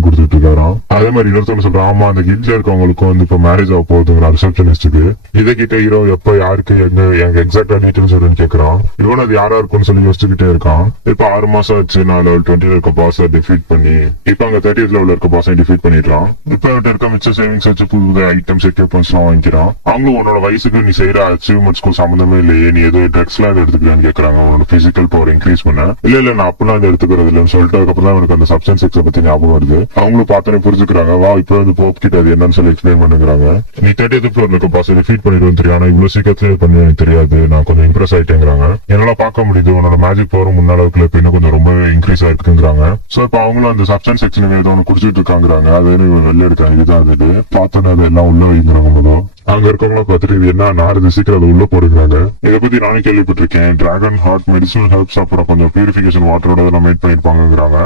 கொடுத்துட்டு இருக்காராம். அதே மாதிரி இன்னொருத்தவங்க சொல்றான், ஆமா அந்த கில்ட்ல இருக்கவங்களுக்கும் வந்து இப்ப மேரேஜ் ஆக போகுதுங்கிற ரிசப்ஷனிஸ்டுக்கு. இதை கிட்ட ஹீரோ எப்ப யாருக்கு எங்க எக்ஸாக்டா டீட்டெயில்ஸ் வரும்னு கேக்குறான். இவன் அது யாரா இருக்கும்னு சொல்லி யோசிச்சுக்கிட்டே இருக்கான். இப்ப 6 மாசம் ஆச்சு நான் லெவல் 20 இருக்க பாஸ் டிஃபீட் பண்ணி, இப்ப அங்க 30th லெவல் இருக்க பாஸ் டிஃபீட் பண்ணிடுறான். இப்ப அவர்கிட்ட இருக்க மிச்ச சேவிங்ஸ் வச்சு புது ஐட்டம்ஸ் எக்யூப்மெண்ட்ஸ் எல்லாம் வாங்கிக்கிறான். அவங்களும் உன்னோட வயசுக்கு நீ செய்யற அச்சீவ்மெண்ட்ஸ்க்கும் சம்பந்தமே இல்லையே, நீ ஏதோ ட்ரக்ஸ் எல்லாம் எடுத்துக்கிறான்னு கேக்குறாங்க. உன்னோட பிசிக்கல் பவர் இன்க்ரீஸ் பண்ண. இல்ல நான் அப்படிலாம் இதை எடுத்துக்கிறது இல்லைன்னு சொல்லிட்டு அதுக்கப்புறம் தான் அவனுக்கு அந்த சப்ஸ்டன்ஸ் எக்ஸை பத்தி ஞாபகம் வருது. அவங்களும் பார்த்தோன்னே புரிஞ்சுக்கிறாங்க, வா இப்ப வந்து போப் கிட்ட அது என்னன்னு சொல்லி எக்ஸ்பிளைன் பண்ணுங்கிறாங்க. நீ 30th ஃப்ளோர்ல இருக்க பாஸ் டிஃபீட் பண்ணிடுவேன் தெரியும், ஆனா இவ்வளவு சீக்கிரத்திலே பண்ணி எனக்கு தெரியாது, நான் கொஞ்சம் இம்ப்ரெஸ் ஆயிட்டேங்கிறாங்க. என்னால பார்க்க முடியுது உன்னோட மேஜிக் பவர் முன்னாள் இன்னும் கொஞ்சம் ரொம்ப இன்க்ரீஸ் ஆயிருக்குங்கிறாங்க. சோ இப்ப அவங்களும் அந்த சப்ஸ்டன்ஸ் செக்ஷன் ஏதோ ஒன்று குடிச்சிட்டு இருக்காங்கிறாங்க. அது வெளில எடுக்காங்க, இதுதான் அது பார்த்தோன்னா அது எல்லாம் உள்ள வைக்கிறாங்க. முதல் அங்க இருக்கவங்கள பார்த்துட்டு இது என்ன நாடு சீக்கிரம் அதை உள்ள போடுறாங்க. இதை பத்தி நானும் கேள்விப்பட்டிருக்கேன். டிராகன் ஹார்ட் மெடிசனல் ஹெர்ப்ஸ் அப்புறம் கொஞ்சம் பியூரிபிகேஷன் வாட்டரோட இதெல்லாம் மேட் பண்ணிருப்பாங்கிறாங்க.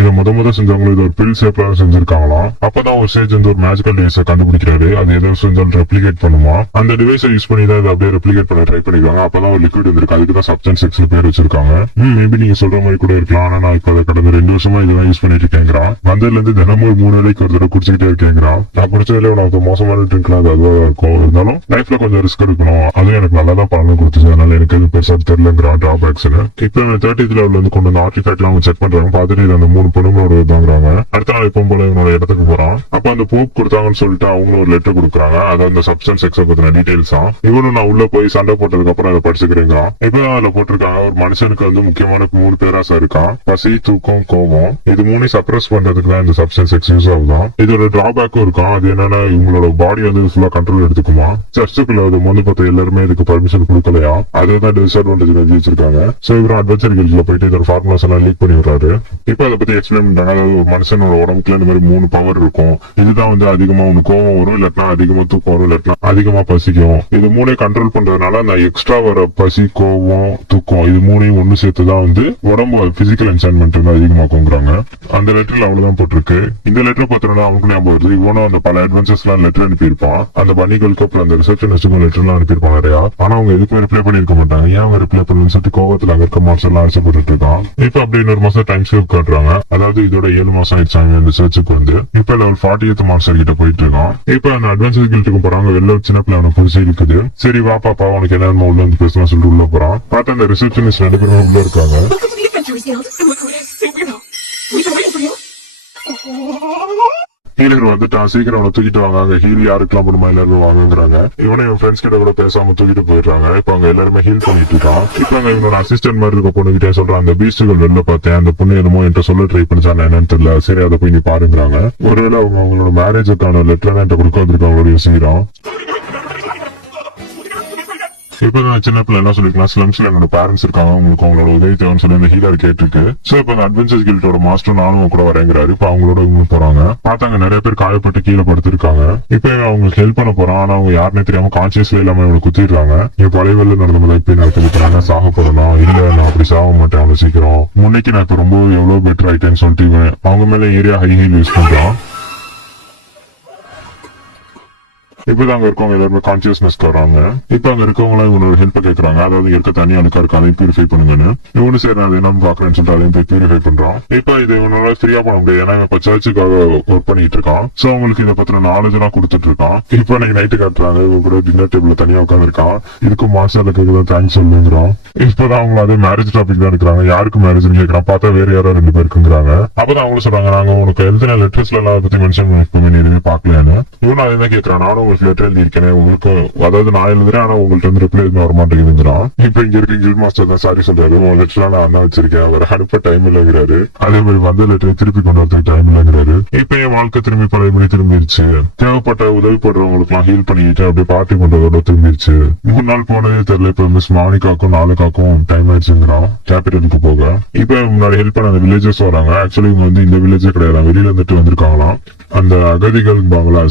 இதை முத செஞ்சவங்க இது ஒரு பில் ஷேப்ல செஞ்சிருக்காங்களாம். அப்பதான் ஒரு சேஜ் வந்து ஒரு மேஜிக்கல் டிவைஸை கண்டுபிடிக்கிறாரு. அது ஏதோ செஞ்சாலும் ரெப்ளிகேட் பண்ணுமா. அந்த டிவைஸை யூஸ் பண்ணி தான் அப்படியே ரெப்ளிகேட் பண்ண ட்ரை பண்ணிருக்காங்க. அப்பதான் ஒரு லிக்விட் வந்திருக்கு, அதுக்குதான் சப்ஸ்டன்ஸ் எக்ஸ்ல பேர் வச்சிருக்காங்க. மேபி நீங்க சொல்ற மாதிரி கூட இருக்கலாம், ஆனா நான் இப்ப அதை கடந்த 2 வருஷமா இதெல்லாம் யூஸ் பண்ணிட்டு இருக்கேங்கிறான். வந்ததுல இருந்து தினமும் 3 வேளைக்கு ஒரு தடவை குடிச்சுக்கிட்டே இருக்கேங்கிறான். நான் குடிச்சதுல உனக்கு மோசமான ட்ரிங்க்லாம் அது அதுவா இருக்கும், இருந்தாலும் லைஃப்ல கொஞ்சம் ரிஸ்க் எடுக்கணும், அதுவும் எனக்கு நல்லா பலன் கொடுத்துச்சு, அதனால எனக்கு எது பெருசா தெரியலங்கிறான் டிராபேக்ஸ். இப்ப 30th லெவல் வந்து கொண்டு வந்து ஆர்டிஃபேக்ட் அவங்க செக் பண்றாங்க. பார்த்துட்டு இது அந்த 3 பொண்ணுங்களோட இதாங்கிறாங்க. அடுத்த நாள் எப்பவும் போல இவனோட இடத்துக்கு போறான். அப்ப அந்த போப் கொடுத்தாங்கன்னு சொல்லிட்டு அவங்களும் ஒரு லெட்டர் கொடுக்குறாங்க. அதாவது அந்த சப்ஸ்டன்ஸ் எக்ஸ பத்தின டீடைல்ஸ். இவனும் நான் உள்ள போய் சண்டை போட்டதுக்கு அப்புறம் அதை படிச்சுக்கிறேங்க. இப்ப அதுல போட்டிருக்காங்க, ஒரு மனுஷனுக்கு வந்து முக்கியமான 3 பேராசை இருக்கான், பசி, தூக்கம், கோபம். இது 3 சப்ரஸ் பண்றதுக்கு தான் இந்த சப்ஸ்டன்ஸ் எக்ஸ் யூஸ் ஆகுதான். இதோட டிராபேக்கும் இருக்கும். அது என்னன்னா இவங்களோட பாடி வந்து ஃபுல்லா கண்ட்ரோல் எடுத்துக்குமா. சர்ச்சுக்குள்ள வந்து பார்த்து எல்லாருமே இதுக்கு பர்மிஷன் கொடுக்கலையா, அதுதான் டிஸ்அட்வான்டேஜ் எழுதி வச்சிருக்காங்க. சோ இவரும் அட்வென்ச்சர் கில்ட்ல போயிட்டு இதோட ஃபார்முலாஸ் எல்லாம் லீக் பண்ணி விடுறாரு. இப்ப அதை பத்தி எக்ஸ்பிளைன் பண்றாங்க. அதாவது ஒரு மனுஷனோட உடம்புக்குள்ள இந்த மாதிரி 3 பவர் இருக்கும். இதுதான் வந்து அதிகமா உனக்கு கோவம் வரும், இல்லாட்டினா அதிகமா தூக்கம் வரும், இல்லாட்டினா அதிகமா பசிக்கும். இது 3 கண்ட்ரோல் பண்றதுனால அந்த எக்ஸ்ட்ரா வர பசி, கோவம், தூக்கம் இது 3 ஒண்ணு சேர்த்துதான் வந்து உடம்பு பிசிக்கல் என்சான்மெண்ட் வந்து அதிகமாக்குங்கிறாங்க. அந்த லெட்டர்ல அவ்வளவுதான் போட்டிருக்கு. இந்த லெட்டர் பார்த்தோம்னா அவனுக்கு ஞாபகம் வருது, இவனும் அந்த பல அட்வென்ச்சர்ஸ் எல்லாம் லெட்டர் அனுப்பியிருப்பான். அந்த பணிகளுக்கு அப்புறம் அந்த ரிசப்ஷனிஸ்டுக்கும் லெட்டர் எல்லாம் அனுப்பியிருப்பாங்க நிறையா. ஆனா அவங்க எதுக்குமே ரிப்ளை பண்ணிருக்க மாட்டாங்க. ஏன் அவங்க ரிப்ளை பண்ணணும்னு சொல்லிட்டு கோவத்துல அங்க இருக்க மார்க்ஸ் எல்லாம் ஆசைப்பட்டு இருக்கான். இப்ப அப்படி 1 மாசம் டைம் சேவ் காட்டுறாங்க. அதாவது இதோட 7 மாசம் ஆயிடுச்சாங்க இந்த சர்ச்சுக்கு வந்து. இப்ப லெவல் 40th மாஸ்டர் கிட்ட போயிட்டு இருக்கான். இப்ப அந்த அட்வென்ச்சர் கில்ட்டுக்கு போறாங்க. வெளில சின்ன பிள்ளை அவனை புடிச்சு இருக்குது. சரி வா பாப்பா உனக்கு என்ன உள்ள வந்து பேசலாம் சொல்லிட்டு உள்ள போறான். பார்த்தா அந்த ரிசப்ஷனிஸ்ட் 2 பேருமே உள்ள இருக்காங்க. Welcome to the Adventurers Guild. And look who it is. St. Weirdo. We've been waiting for you. Healer வந்துட்டான், சீக்கிரம் அவனை தூக்கிட்டு வாங்க, ஹீல் யாருக்கெல்லாம் பண்ணுமா எல்லாருமே வாங்குறாங்க. இவனை இவன் ஃப்ரெண்ட்ஸ் கிட்ட கூட பேசாம தூக்கிட்டு போயிடுறாங்க. இப்ப அவங்க எல்லாருமே ஹீல் பண்ணிட்டு இருக்கான். இப்ப அங்க இவனோட அசிஸ்டன்ட் மாதிரி இருக்க பொண்ணு கிட்டே சொல்றான், அந்த பீஸ்டுகள் வெளில பார்த்தேன், அந்த பொண்ணு என்னமோ என்கிட்ட சொல்ல ட்ரை பண்ணிச்சான், என்னன்னு தெரியல, சரி அதை போய் நீ பாருங்கிறாங்க. ஒருவேளை அவங்க அவங்களோட மேரேஜுக்கான லெட்டர் என்கிட்ட கொடுக்க வந்திருக்காங்களோட யோசிக்கிறான். இப்ப நான் சின்ன பிள்ளை என்ன சொல்லிருக்கலாம், ஸ்லம்ஸ்ல என்னோட பேரண்ட்ஸ் இருக்காங்க, உங்களுக்கு அவங்களோட உதவி தேவைன்னு சொல்லி அந்த ஹீலர் கேட்டிருக்கு. சோ இப்ப அந்த அட்வென்ச்சர் கில்ட்டோட மாஸ்டர் நானும் கூட வரேங்கிறாரு. இப்ப அவங்களோட இவங்க போறாங்க. பார்த்தாங்க நிறைய பேர் காயப்பட்டு கீழே படுத்திருக்காங்க. இப்ப அவங்களுக்கு ஹெல்ப் பண்ண போறான். ஆனா அவங்க யாருன்னே தெரியாம கான்சியஸ்ல இல்லாம இவங்க குத்திடுறாங்க. இப்ப பழையவெல்ல நடந்த மாதிரி இப்ப நான் சொல்லிக்கிறாங்க, சாக போறேன். இல்ல நான் அப்படி சாக மாட்டேன் அவ்வளவு சீக்கிரம், முன்னைக்கு நான் இப்ப ரொம்ப எவ்வளவு பெட்டர் ஆயிட்டேன்னு சொல்லிட்டு இவன் அவங்க மேல ஏரியா ஹை ஹீல் யூஸ் பண்றான். இப்பதான் அங்க இருக்கவங்க எல்லாருமே கான்சியஸ்னஸ் வராங்க. இப்ப அங்க இருக்கவங்க இவனோட ஹெல்ப் கேட்கறாங்க. அதாவது இருக்க தண்ணி அழுக்கா இருக்கு, அதையும் பியூரிஃபை பண்ணுங்கன்னு. இவனு சரி நான் என்னன்னு பாக்குறேன்னு சொல்லிட்டு அதையும் போய் பியூரிஃபை பண்றான். இப்ப இது இவனோட ஃப்ரீயா பண்ண முடியாது, ஏன்னா இப்ப சர்ச்சுக்காக ஒர்க் பண்ணிட்டு இருக்கான். சோ அவங்களுக்கு இதை பத்தின நாலேஜ் எல்லாம் கொடுத்துட்டு இருக்கான். இப்ப எனக்கு நைட்டு காட்டுறாங்க, இவங்க கூட டின்னர் டேபிள்ல தனியா உட்காந்து இருக்கான். இதுக்கும் மாஸ்டர்லுக்கு தான் தேங்க்ஸ் சொல்லுங்கிறான். இப்பதான் அவங்க அதே மேரேஜ் டாபிக் தான் இருக்கிறாங்க. யாருக்கு மேரேஜ்னு கேட்கறான். பார்த்தா வேற யாரோ 2 பேருக்குங்கிறாங்க. அப்பதான் அவங்களும் சொல்றாங்க, நாங்க உனக்கு எழுதின லெட்டர்ஸ்ல எல்லாம் பத்தி மென்ஷன் பண்ணி எதுவுமே பாக்கலையான்னு. இவனும் அதே கேட்கறான், நானும் செல்ஃப் லெட்டர் எழுதியிருக்கேன் உங்களுக்கு, அதாவது நான் எழுதுறேன் ஆனா உங்கள்ட்ட இருந்து ரிப்ளை எதுவும் வரமாட்டேங்குதுங்கிறான். இப்ப இங்க இருக்க கில் மாஸ்டர் தான் சாரி சொல்றாரு, உங்க லெட்டர்லாம் நான் அண்ணா வச்சிருக்கேன், அவர் அனுப்ப டைம் இல்லைங்கிறாரு. அதே மாதிரி வந்த லெட்டரை திருப்பி கொண்டு வரதுக்கு டைம் இல்லைங்கிறாரு. இப்ப என் வாழ்க்கை திரும்பி பழையபடி திரும்பிடுச்சு, தேவைப்பட்ட உதவி பண்றவங்களுக்கு எல்லாம் ஹீல் பண்ணிட்டு அப்படியே பார்ட்டி பண்றதோட திரும்பிடுச்சு. 3 நாள் போனதே தெரியல. இப்ப மிஸ் மானிகாக்கும் நாளுக்காக்கும் டைம் ஆயிடுச்சுங்கிறான் கேபிட்டலுக்கு போக. இப்ப முன்னாடி ஹெல்ப் பண்ண அந்த வில்லேஜஸ் வராங்க. ஆக்சுவலி இவங்க வந்து இந்த வில்லேஜே கிடையாது, வெளியில இருந்துட்டு வந்திருக்காங்களாம், அந்த அகதிகள்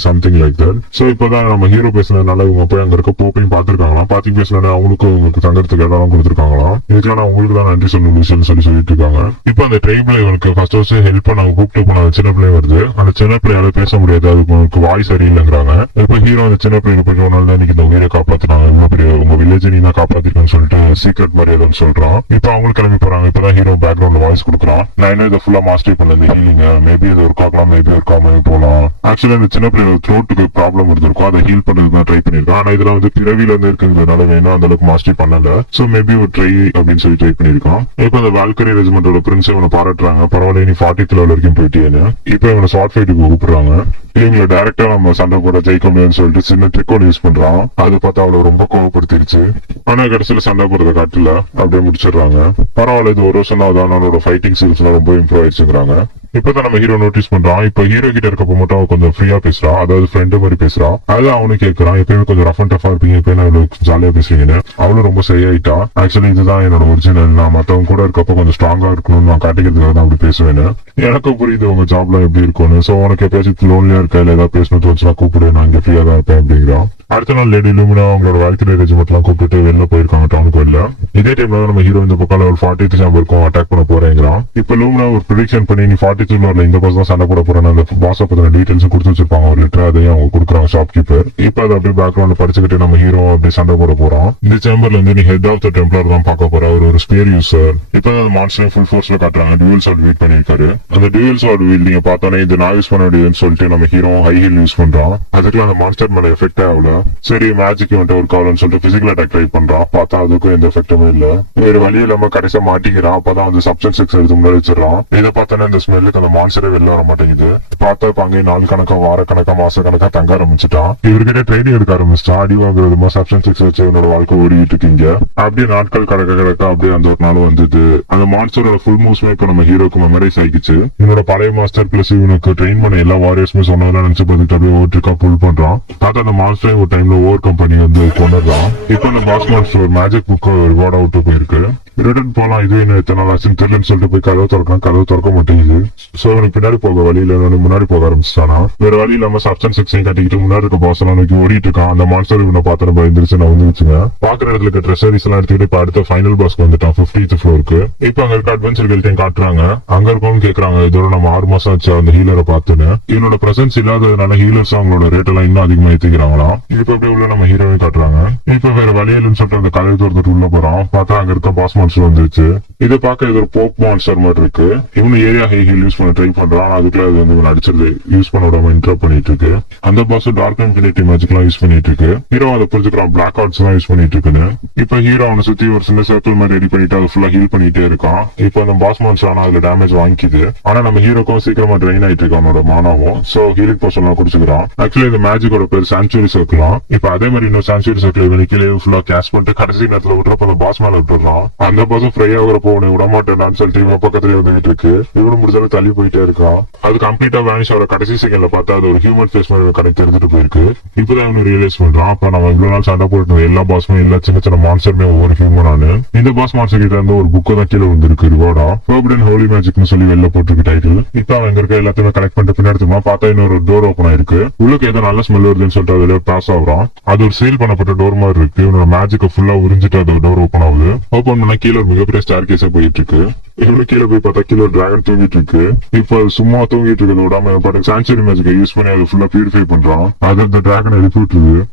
சம்திங் லைக் தட். சோ இப்பதான் நம்ம ஹீரோ பேசினதுனால இவங்க போய் அங்க இருக்க போப்பையும் பாத்துருக்காங்களாம். பாத்தி பேசினால அவங்களுக்கு உங்களுக்கு தங்கறதுக்கு இடம் கொடுத்துருக்காங்களாம். இதுக்கெல்லாம் நான் உங்களுக்கு தான் நன்றி சொல்லணும்னு சொல்லிட்டு இருக்காங்க. இப்ப அந்த ட்ரைப்ல இவனுக்கு ஃபர்ஸ்ட் ஹெல்ப் பண்ண கூப்பிட்டு போன சின்ன பிள்ளை வருது. அந்த சின்ன பிள்ளையால பேச முடியாது, அதுக்கு உங்களுக்கு வாய் சரியில்லைங்கிறாங்க. இப்ப ஹீரோ அந்த சின்ன பிள்ளைங்க போய் ஒரு நாள் தான் இன்னைக்கு இந்த உயிரை காப்பாத்தினாங்க, இவ்வளவு பெரிய உங்க வில்லேஜ் நீ தான் காப்பாத்திருக்கேன்னு சொல்லிட்டு சீக்ரெட் மாதிரி எதுவும் சொல்றான். இப்ப அவங்களுக்கு கிளம்பி போறாங்க. இப்பதான் ஹீரோ பேக்ரவுண்ட்ல வாய்ஸ் கொடுக்குறான், நான் என்ன இதை ஃபுல்லா மாஸ்டர் பண்ணல இந்த ஹீலிங், மேபி இது ஒர்க் ஆகலாம், மேபி ஒர்க் ஆகாம போலாம். ஆக்சுவலா இந்த சின்ன பிள்ளைங்க த்ரோட்டுக்கு ப்ராப்ளம் இருந்திருக்கும், அதை ஹீல் பண்றது தான் ட்ரை பண்ணிருக்கான். ஆனா இதுல வந்து பிறவில இருந்து இருக்குங்கிறதுனால வேணும் அந்த அளவுக்கு மாஸ்டர் பண்ணல. சோ மேபி ஒரு ட்ரை அப்படின்னு சொல்லி ட்ரை பண்ணிருக்கான். இப்ப இந்த வால்கரி ரெஜிமெண்டோட பிரின்ஸ் இவனை பாராட்டுறாங்க, பரவாயில்ல நீ 40th level வரைக்கும் போயிட்டேன்னு. இப்ப இவனை ஷார்ட் ஃபைட்டுக்கு கூப்பிடுறாங்க. இவங்களை டைரக்டா நம்ம சண்டை போட ஜெயிக்க முடியும்னு சொல்லிட்டு சின்ன ட்ரிக் ஒன்று யூஸ் பண்றான். அதை பார்த்தா அவளை ரொம்ப கோவப்படுத்திருச்சு. ஆனா கடைசியில சண்டை போடுறத காட்டுல அப்படியே முடிச்சிடுறாங்க. பரவாயில்ல இது ஒரு வருஷம் தான், அவனோட ஃபைட்டிங் ஸ்கில்ஸ் ரொம்ப இம்ப்ரூவ் ஆயிடுச்சுங்கிறாங்க. இப்பதான் நம்ம ஹீரோ நோட்டீஸ் பண்றான். இப்ப ஹீரோ கிட்ட இருக்கப்ப மட்டும் அவன் கொஞ்சம் ஃப்ரீயா பேசுறான், அதாவது ஃப்ரெண்டு மாதிரி பேசுறான். அது அவனுக்கு கேட்கறான், எப்பயுமே கொஞ்சம் ரஃப் அண்ட் டஃபா இருப்பீங்க, எப்பயும் ஜாலியா பேசுறீங்கன்னு. அவளும் ரொம்ப சரியாயிட்டா. ஆக்சுவலி இதுதான் என்னோட ஒரிஜினல், நான் மத்தவங்க கூட இருக்கப்ப கொஞ்சம் ஸ்ட்ராங்கா இருக்கணும்னு நான் காட்டிக்கிறதுக்காக தான் அப்படி பேசுவேன்னு. எனக்கும் புரியுது உங்க ஜாப்ல எப்படி இருக்கும்னு. சோ உனக்கு எப்பயாச்சும் லோன்லியா இருக்கா, இல்ல ஏதாவது பேசணும் தோச்சுனா கூப்பிடு, நான் இங்க ஃப்ரீயா தான் இருப்பேன் அப்படிங்கிறான். அடுத்த நாள் லேடி லூமினா அவங்களோட வாழ்க்கை ரெஜிமெண்ட் எல்லாம் கூப்பிட்டு வெளில போயிருக்காங்க டவுனுக்கு வெளில. இதே டைம்ல நம்ம ஹீரோ இந்த பக்கம் ஒரு 40th சாம்பருக்கும் அட்டாக் பண்ண போறேங்கிறான். இப்ப லூமினா ஒரு ப்ரிடிக்ஷன் பண்ணி நீ 40th level இந்த பஸ் தான் சண்டை போட போறேன்னு அந்த பாஸ் பத்தின டீடைல்ஸ் கொடுத்து வச்சிருப்பாங்க ஒரு லெட்டர், அதையும் அவங்க கொடுக்குறாங்க ஷாப்கீப்பர். இப்ப அதை அப்படியே பேக்ரவுண்ட்ல படிச்சுக்கிட்டு நம்ம ஹீரோ அப்படியே சண்டை போட போறோம். இந்த சேம்பர்ல இருந்து நீ ஹெட் ஆஃப் த டெம்ப்ளர் தான் பார்க்க போற, ஒரு ஸ்பேர் யூசர். இப்ப அந்த மான்ஸ்டர் ஃபுல் ஃபோர்ஸ்ல காட்டுறாங்க, டுவல் ஷாட் வீட் பண்ணிருக்காரு. அந்த டுவல் ஷாட் வீல் நீங்க பார்த்தோன்னே இது நான் யூஸ் பண்ண முடியுதுன்னு சொல்லிட்டு நம்ம ஹீரோ ஹை ஹீல் யூஸ் பண்றான். அதுக்குள்ள அந்த மான்ஸ்டர் மேல எஃபெக்ட் ஆகல. சரி மேஜிக் வந்துட்டு ஒரு காலம்னு சொல்லிட்டு பிசிக்கல் அட்டாக் ட்ரை பண்றான். பார்த்தா அதுக்கும் எந்த எஃபெக்டுமே இல்ல. வேற வழி இல்லாம கடைசியா மாட்டிக்கிறான். அப்பதான் வந்து சப்ஸ்டன்ஸ் 6 எடுத்து முன்னாடி வச்சிடறான். இதை பார்த்தோன்னே இந்த ஸ்மெல்லுக்கு அந்த மான்ஸ்டரே வெளில வர மாட்டேங்குது. பார்த்தா இப்ப அங்கே நாள் கணக்கா வார கணக்கா மாச கணக்கா தங்க ஆரம்பிச்சுட்டான். இவர்கிட்ட ட்ரைனிங் எடுக்க ஆரம்பிச்சிட்டான். அடி வாங்குறதுமா சப்ஸ்டன்ஸ் 6 வச்சு என்னோட வாழ்க்கை ஓடிட்டு இருக்கீங்க. அப்படியே நாட்கள் கடக்க அப்படியே அந்த ஒரு நாள் வந்தது. அந்த மான்ஸ்டரோட ஃபுல் மூவ்ஸ்மே இப்ப நம்ம ஹீரோக்கு மெமரைஸ் ஆயிடுச்சு. இவனோட பழைய மாஸ்டர் பிளஸ் இவனுக்கு ட்ரெயின் பண்ண எல்லா வாரியர்ஸுமே சொன்னதெல்லாம் நினைச்சு பார்த்துட்டு அப்படியே ஓட்டிருக்கா புல் பண்றான். பார்த்தா அந்த மான்ஸ்டர் ஒரு டைம்ல ஓவர் கம்பெனி வந்து கொண்டுறான். இப்ப அந்த பாஸ் மான்ஸ்டர் ஒரு மேஜிக் புக் ரிவார்ட் அவுட் போயிருக்கு. ரிட்டர்ன் போலாம், இது என்ன எத்தனை நாள் ஆச்சுன்னு தெரியலன்னு சொல்லிட்டு போய் கதவு திறக்கலாம், கதவு திறக்க மாட்டேங்குது. சோ அவனுக்கு பின்னாடி போக வழியில முன்னாடி போக ஆரம்பிச்சானா. வேற வழி இல்லாம சப்ஸ்டன்ஸ் 6 கட்டிக்கிட்டு முன்னாடி இருக்க பாஸ் எல்லாம் நோக்கி ஓடிட்டு இருக்கான். அந்த மான்ஸ்டர் இவனை பார்த்து பயந்துருச்சு நான் வந்துச்சுங்க. பாக்குற இடத்துல இருக்க ட்ரெஸரிஸ் எல்லாம் எடுத்துக்கிட்டு இப்ப அடுத்த ஃபைனல் பாஸ்க்கு வந்துட்டான் 50th ஃப்ளோருக்கு. இப்ப அங்க இருக்க அட்வென்ச்சர் கில்டையும் காட்டுறாங்க. அங்க இருக்கவங்க கேக்குறாங்க இதோட நம்ம 6 மாசம் ஆச்சு அந்த ஹீலரை பார்த்துன்னு. இவனோட பிரசன்ஸ் இல்லாததுனால ஹீலர்ஸ் அவங்களோட ரேட் எல்லாம் இன்னும் அதிகமா ஏத்திக்கிறாங்களாம். இப்ப அப்படியே உள்ள நம்ம ஹீரோவை காட்டுறாங்க. இப்ப வேற வழியிலன்னு சொல்லிட்டு அந்த கதவை திறந்துட்டு உள்ள போறான். பார்த்தா அங்க இருக்க பாஸ் மான்ஸ்டர் வந்துருச்சு. இதை பார்க்க இது ஒரு போப் மான்ஸ்டர் மாதிரி இருக்கு. இவனு ஏரியா ஹை ஹீல் யூஸ் பண்ண ட்ரை பண்றான். அதுக்குள்ள அது வந்து இவன் அடிச்சிருது யூஸ் பண்ண விடாம இன்டர் பண்ணிட்டு இருக்கு. அந்த பாஸ் டார்க் இன்ஃபினிட்டி மேஜிக் எல்லாம் யூஸ் பண்ணிட்டு இருக்கு. ஹீரோ அதை புரிஞ்சுக்கிறான், பிளாக் ஆர்ட்ஸ் எல்லாம் யூஸ் பண்ணிட்டு இருக்குன்னு. இப்ப ஹீரோ அவனை சுத்தி ஒரு சின்ன சர்க்கிள் மாதிரி ரெடி பண்ணிட்டு அதை ஃபுல்லா ஹீல் பண்ணிட்டே இருக்கான். இப்ப அந்த பாஸ் மான்ஸ்டர் ஆனா அதுல டேமேஜ் வாங்கிக்குது. ஆனா நம்ம ஹீரோக்கும் சீக்கிரமா ட்ரெயின் ஆயிட்டு இருக்கு அவனோட மானாவும். சோ ஹீலிங் போர்ஷன் எல்லாம் குடிச்சுக்கிறான். ஆக்சுவலி இந்த மேஜிக்கோட பேர் சான்ச்சுரி சர்க்கிளாம். இப்ப அதே மாதிரி இன்னும் சான்ச்சுரி சர்க்கிள் வெளிக்கிலே ஃபுல்லா கேஷ் பண்ணிட்டு கடைசி நேரத்துல விட்டுறப்ப அந்த பாஸ் மேல விட்டுறான். அந்த பாஸும் ஃப்ரை ஆகிறப்போ உன்னை விடமாட்டேன்னு சொல்லிட்டு இவன் பக்கத்துலயே வந்துகிட்டு இருக்கு. இவனும் முடிஞ்சாலும் தள்ளி போயிட்டே இருக்கான். அது கம்ப்ளீட்டா வேனிஷ் ஆகிற கடைசி செகண்ட்ல பார்த்தா அது ஒரு ஹியூமன் ஃபேஸ் மாதிரி கனெக்ட் தெரிஞ்சுட்டு போயிருக்கு. இப்பதான் இவனு ரியலைஸ் பண்றான். அப்ப நம்ம இவ்வளவு நாள் சண்டை போட்டு எல்லா பாஸுமே எல்லா சின்ன சின்ன மான்ஸ்டருமே ஒவ்வொரு ஹியூமனானு. இந்த பாஸ் மான்ஸ்டர் கிட்ட இருந்து ஒரு புக்கு தான் கீழே வந்திருக்கு ரிவார்டா. ஃபோர்பிடன் ஹோலி மேஜிக்னு சொல்லி வெளில போட்டிருக்கு டைட்டில். இப்ப அவன் இங்க இருக்க எல்லாத்தையுமே கனெக்ட் பண்ணிட்டு பின்னாடி பார்த்தா இன்னொரு டோர் ஓப்பன் ஆயிருக்கு. உள்ளுக்கு ஏதோ நல்ல ஸ்மெல் வருதுன்னு சொல்லிட்டு அதுல பாஸ் ஆகுறான். அது ஒரு சீல் பண்ணப்பட்ட டோர் மாதிரி இருக்கு. இவனோட மேஜிக்கை ஃபுல்லா உறிஞ்சிட்டு அது டோர் ஓப்பன் ஆகுது. ஓப்பன் பண்ணா கீழே ஒரு மிகப்பெரிய ஸ்டார் கேஸா போயிட்டு இருக்கு. இவனு கீழே போய் பார்த்தா கீழே டிராகன் தூங்கிட்டு இருக்கு. இப்ப அது சும்மா தூங்கிட்டு இருக்கிறத விடாம பாட்டு சான்ச்சுரி மேஜிக்கை யூஸ் பண்ணி அதை ஃபுல்லா பியூரிஃபை பண்றான். அது அந்த டிராகனை எழுப்பி விட்டுருது.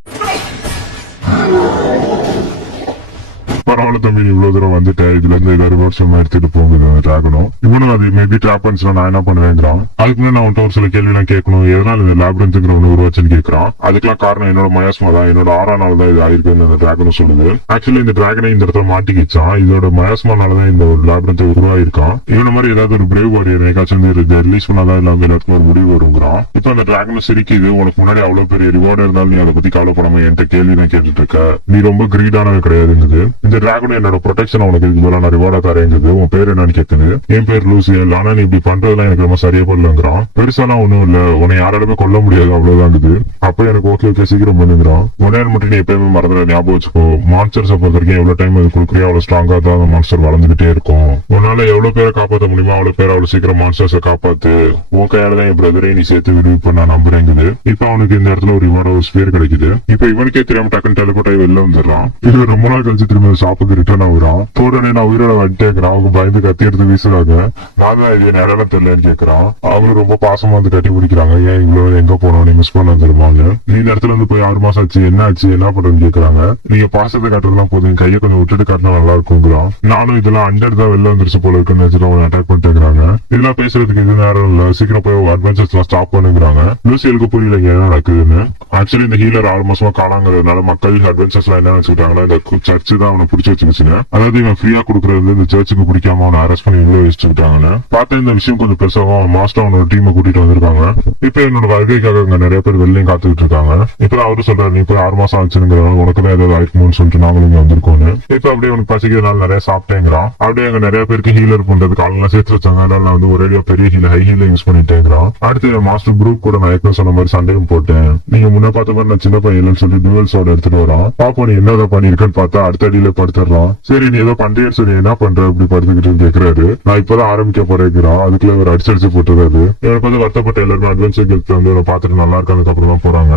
பரவாயில்ல தம்பி நீ இவ்வளவு தூரம் வந்துட்டேன், இதுல இருந்து ஏதாவது வருஷமா எடுத்துட்டு போகுது அந்த டிராகனும். இவனும் அது மேபி டிராப்பன்ஸ் நான் என்ன பண்ணுவேங்கிறான். அதுக்கு முன்னாடி நான் ஒரு சில கேள்வி எல்லாம் கேட்கணும், எதனால இந்த லேப்ரன்த்ங்கிற ஒண்ணு உருவாச்சுன்னு கேட்கறான். அதுக்கெல்லாம் காரணம் என்னோட மயாஸ்மா தான், என்னோட 6ஆம் நாள் தான் இது ஆயிருக்குன்னு அந்த டிராகனும் சொல்லுது. ஆக்சுவலி இந்த டிராகனை இந்த இடத்துல மாட்டிக்கிச்சான், இதோட மயாஸ்மானாலதான் இந்த ஒரு லேப்ரன்த் உருவாயிருக்கான். இவன மாதிரி ஏதாவது ஒரு பிரேவ் வாரியர் ஏகாச்சும் ரிலீஸ் பண்ணாதான் இல்லாம எல்லாத்துக்கும் ஒரு முடிவு வருங்கிறான். இப்ப அந்த டிராகனை சிரிக்குது, உனக்கு முன்னாடி அவ்வளவு பெரிய ரிவார்டு இருந்தாலும் நீ அதை பத்தி கவலைப்படாம என்கிட்ட கேள்வி தான் கேட்டுட்டு இருக்க, நீ ரொம்ப கிரீடானது கிடையாதுங்குது. இந்த டிராகன் என்னோட ப்ரொடெக்ஷன் உனக்கு இதுக்கு மேல நான் ரிவார்டா தரேங்குது. உன் பேர் என்னன்னு கேக்குது. என் பேர் லூசியல், ஆனா நீ இப்படி பண்றதுலாம் எனக்கு ரொம்ப சரியா பண்ணலங்கிறான். பெருசாலாம் ஒண்ணும் இல்ல, உன்னை யாராலுமே கொல்ல முடியாது அவ்வளவுதாங்குது. அப்ப எனக்கு ஓகே சீக்கிரம் பண்ணுங்கிறான். உடனே மட்டும் நீ எப்பயுமே மறந்துட ஞாபகம் வச்சுக்கோ, மான்ஸ்டர்ஸ் பொறுத்த வரைக்கும் எவ்வளவு டைம் அது கொடுக்குறியோ அவ்வளவு ஸ்ட்ராங்கா தான் அந்த மான்ஸ்டர் வளர்ந்துகிட்டே இருக்கும். உன்னால எவ்வளவு பேரை காப்பாற்ற முடியுமோ அவ்வளவு பேர் அவ்வளவு சீக்கிரம் மான்ஸ்டர்ஸை காப்பாத்து. உன் கையால தான் என் பிரதரை நீ சேர்த்து விடுவிப்ப நான் நம்புறேங்குது. இப்ப அவனுக்கு இந்த இடத்துல ஒரு ரிவார்டு ஒரு ஸ்பேர் கிடைக்குது. இப்ப இவனுக்கே தெரியாம டக்குன்னு டெலிபோர்ட் ஆகி வெளில வந்துடுறான். இது ரொம்ப நாள் கழிச்சு திரும்ப ஷாப்புக்கு ரிட்டர்ன் ஆகுறான். உடனே நான் உயிரோட வந்துட்டேங்கிறான். அவங்க பயந்து கத்தி எடுத்து வீசுறாங்க. நான் தான் இது நேரம் தெரியலன்னு கேட்கறான். அவங்களும் ரொம்ப பாசமா வந்து கட்டி பிடிக்கிறாங்க. ஏன் இவ்வளவு எங்க போனோம், நீ மிஸ் பண்ண வந்துருமான்னு. நீ இந்த இடத்துல இருந்து போய் 6 மாசம் ஆச்சு, என்ன ஆச்சு, என்ன பண்றதுன்னு கேக்குறாங்க. நீங்க பாசத்தை காட்டுறதுலாம் போதும், கையை கொஞ்சம் விட்டுட்டு காட்டினா நல்லா இருக்குங்கிறான். நானும் இதெல்லாம் அண்டர் தான் வெளில வந்துருச்சு போல இருக்குன்னு நினைச்சிட்டு அவங்க அட்டாக் பண்ணிட்டேங்கிறாங்க. இதெல்லாம் பேசுறதுக்கு இது நேரம் இல்ல, சீக்கிரம் போய் அட்வென்ச்சர்ஸ் எல்லாம் ஸ்டாப் பண்ணுங்கிறாங்க. லூசியலுக்கு புரியல இங்க என்ன நடக்குதுன்னு. ஆக்சுவலி இந்த ஹீலர் 6 மாசமா காணாங்கிறதுனால மக்கள் அட்வென்ச்சர்ஸ் எல்லாம் என்ன நினைச்சுட்டாங்கன்னா இந்த சர்ச்சு தான் அவனை பிடிச்சி வச்சுக்கிச்சுங்க. அதாவது இவன் ஃப்ரீயா கொடுக்கறது இந்த சர்ச்சுக்கு பிடிக்காம அவனை அரெஸ்ட் பண்ணி உள்ள வச்சுக்கிட்டாங்கன்னு பார்த்தா இந்த விஷயம் கொஞ்சம் பெருசாகவும் அவன் மாஸ்டர் அவனோட டீமை கூட்டிட்டு வந்திருக்காங்க. இப்ப என்னோட வருகைக்காக அங்க நிறைய பேர் வெளிலையும் காத்துக்கிட்டு இருக்காங்க. இப்ப அவரு சொல்றாரு, நீ போய் 6 மாசம் ஆச்சுங்கிறதுனால உனக்கு தான் ஏதாவது ஆயிருக்குமோன்னு சொல்லிட்டு நாங்களும் இங்க வந்திருக்கோன்னு. இப்ப அப்படியே உனக்கு பசிக்கிறதுனால நிறைய சாப்பிட்டேங்கிறான். அப்படியே அங்க நிறைய பேருக்கு ஹீலர் பண்றதுக்கு ஆளுநர் சேர்த்து வச்சாங்க. அதனால நான் வந்து ஒரே பெரிய ஹை ஹீல யூஸ் பண்ணிட்டேங்கிறான். அடுத்து மாஸ்டர் குரூப் கூட நான் ஏற்கனவே சொன்ன மாதிரி சண்டையும் போட்டேன். நீங்க முன்ன பார்த்த மாதிரி நான் சின்ன பையன் இல்லைன்னு சொல்லி டுவெல்ஸோட எடுத்துட்டு வரான். பாப்பா நீ என்னதான் பண்ணிருக்கன்னு பார்த்தா அடுத்த அடியில படுத்துறான். சரி நீ ஏதோ பண்றேன்னு சொல்லி என்ன பண்ற இப்படி படுத்துக்கிட்டு கேக்குறாரு. நான் இப்பதான் ஆரம்பிக்க போறேங்கிறான். அதுக்குள்ள இவர் அடிச்சு போட்டுறாரு. இவருக்கு வந்து வருத்தப்பட்ட எல்லாருமே அட்வென்ச்சர் கிட்ட வந்து பார்த்துட்டு நல்லா இருக்காதுக்கு அப்புறம் தான் போறாங்க.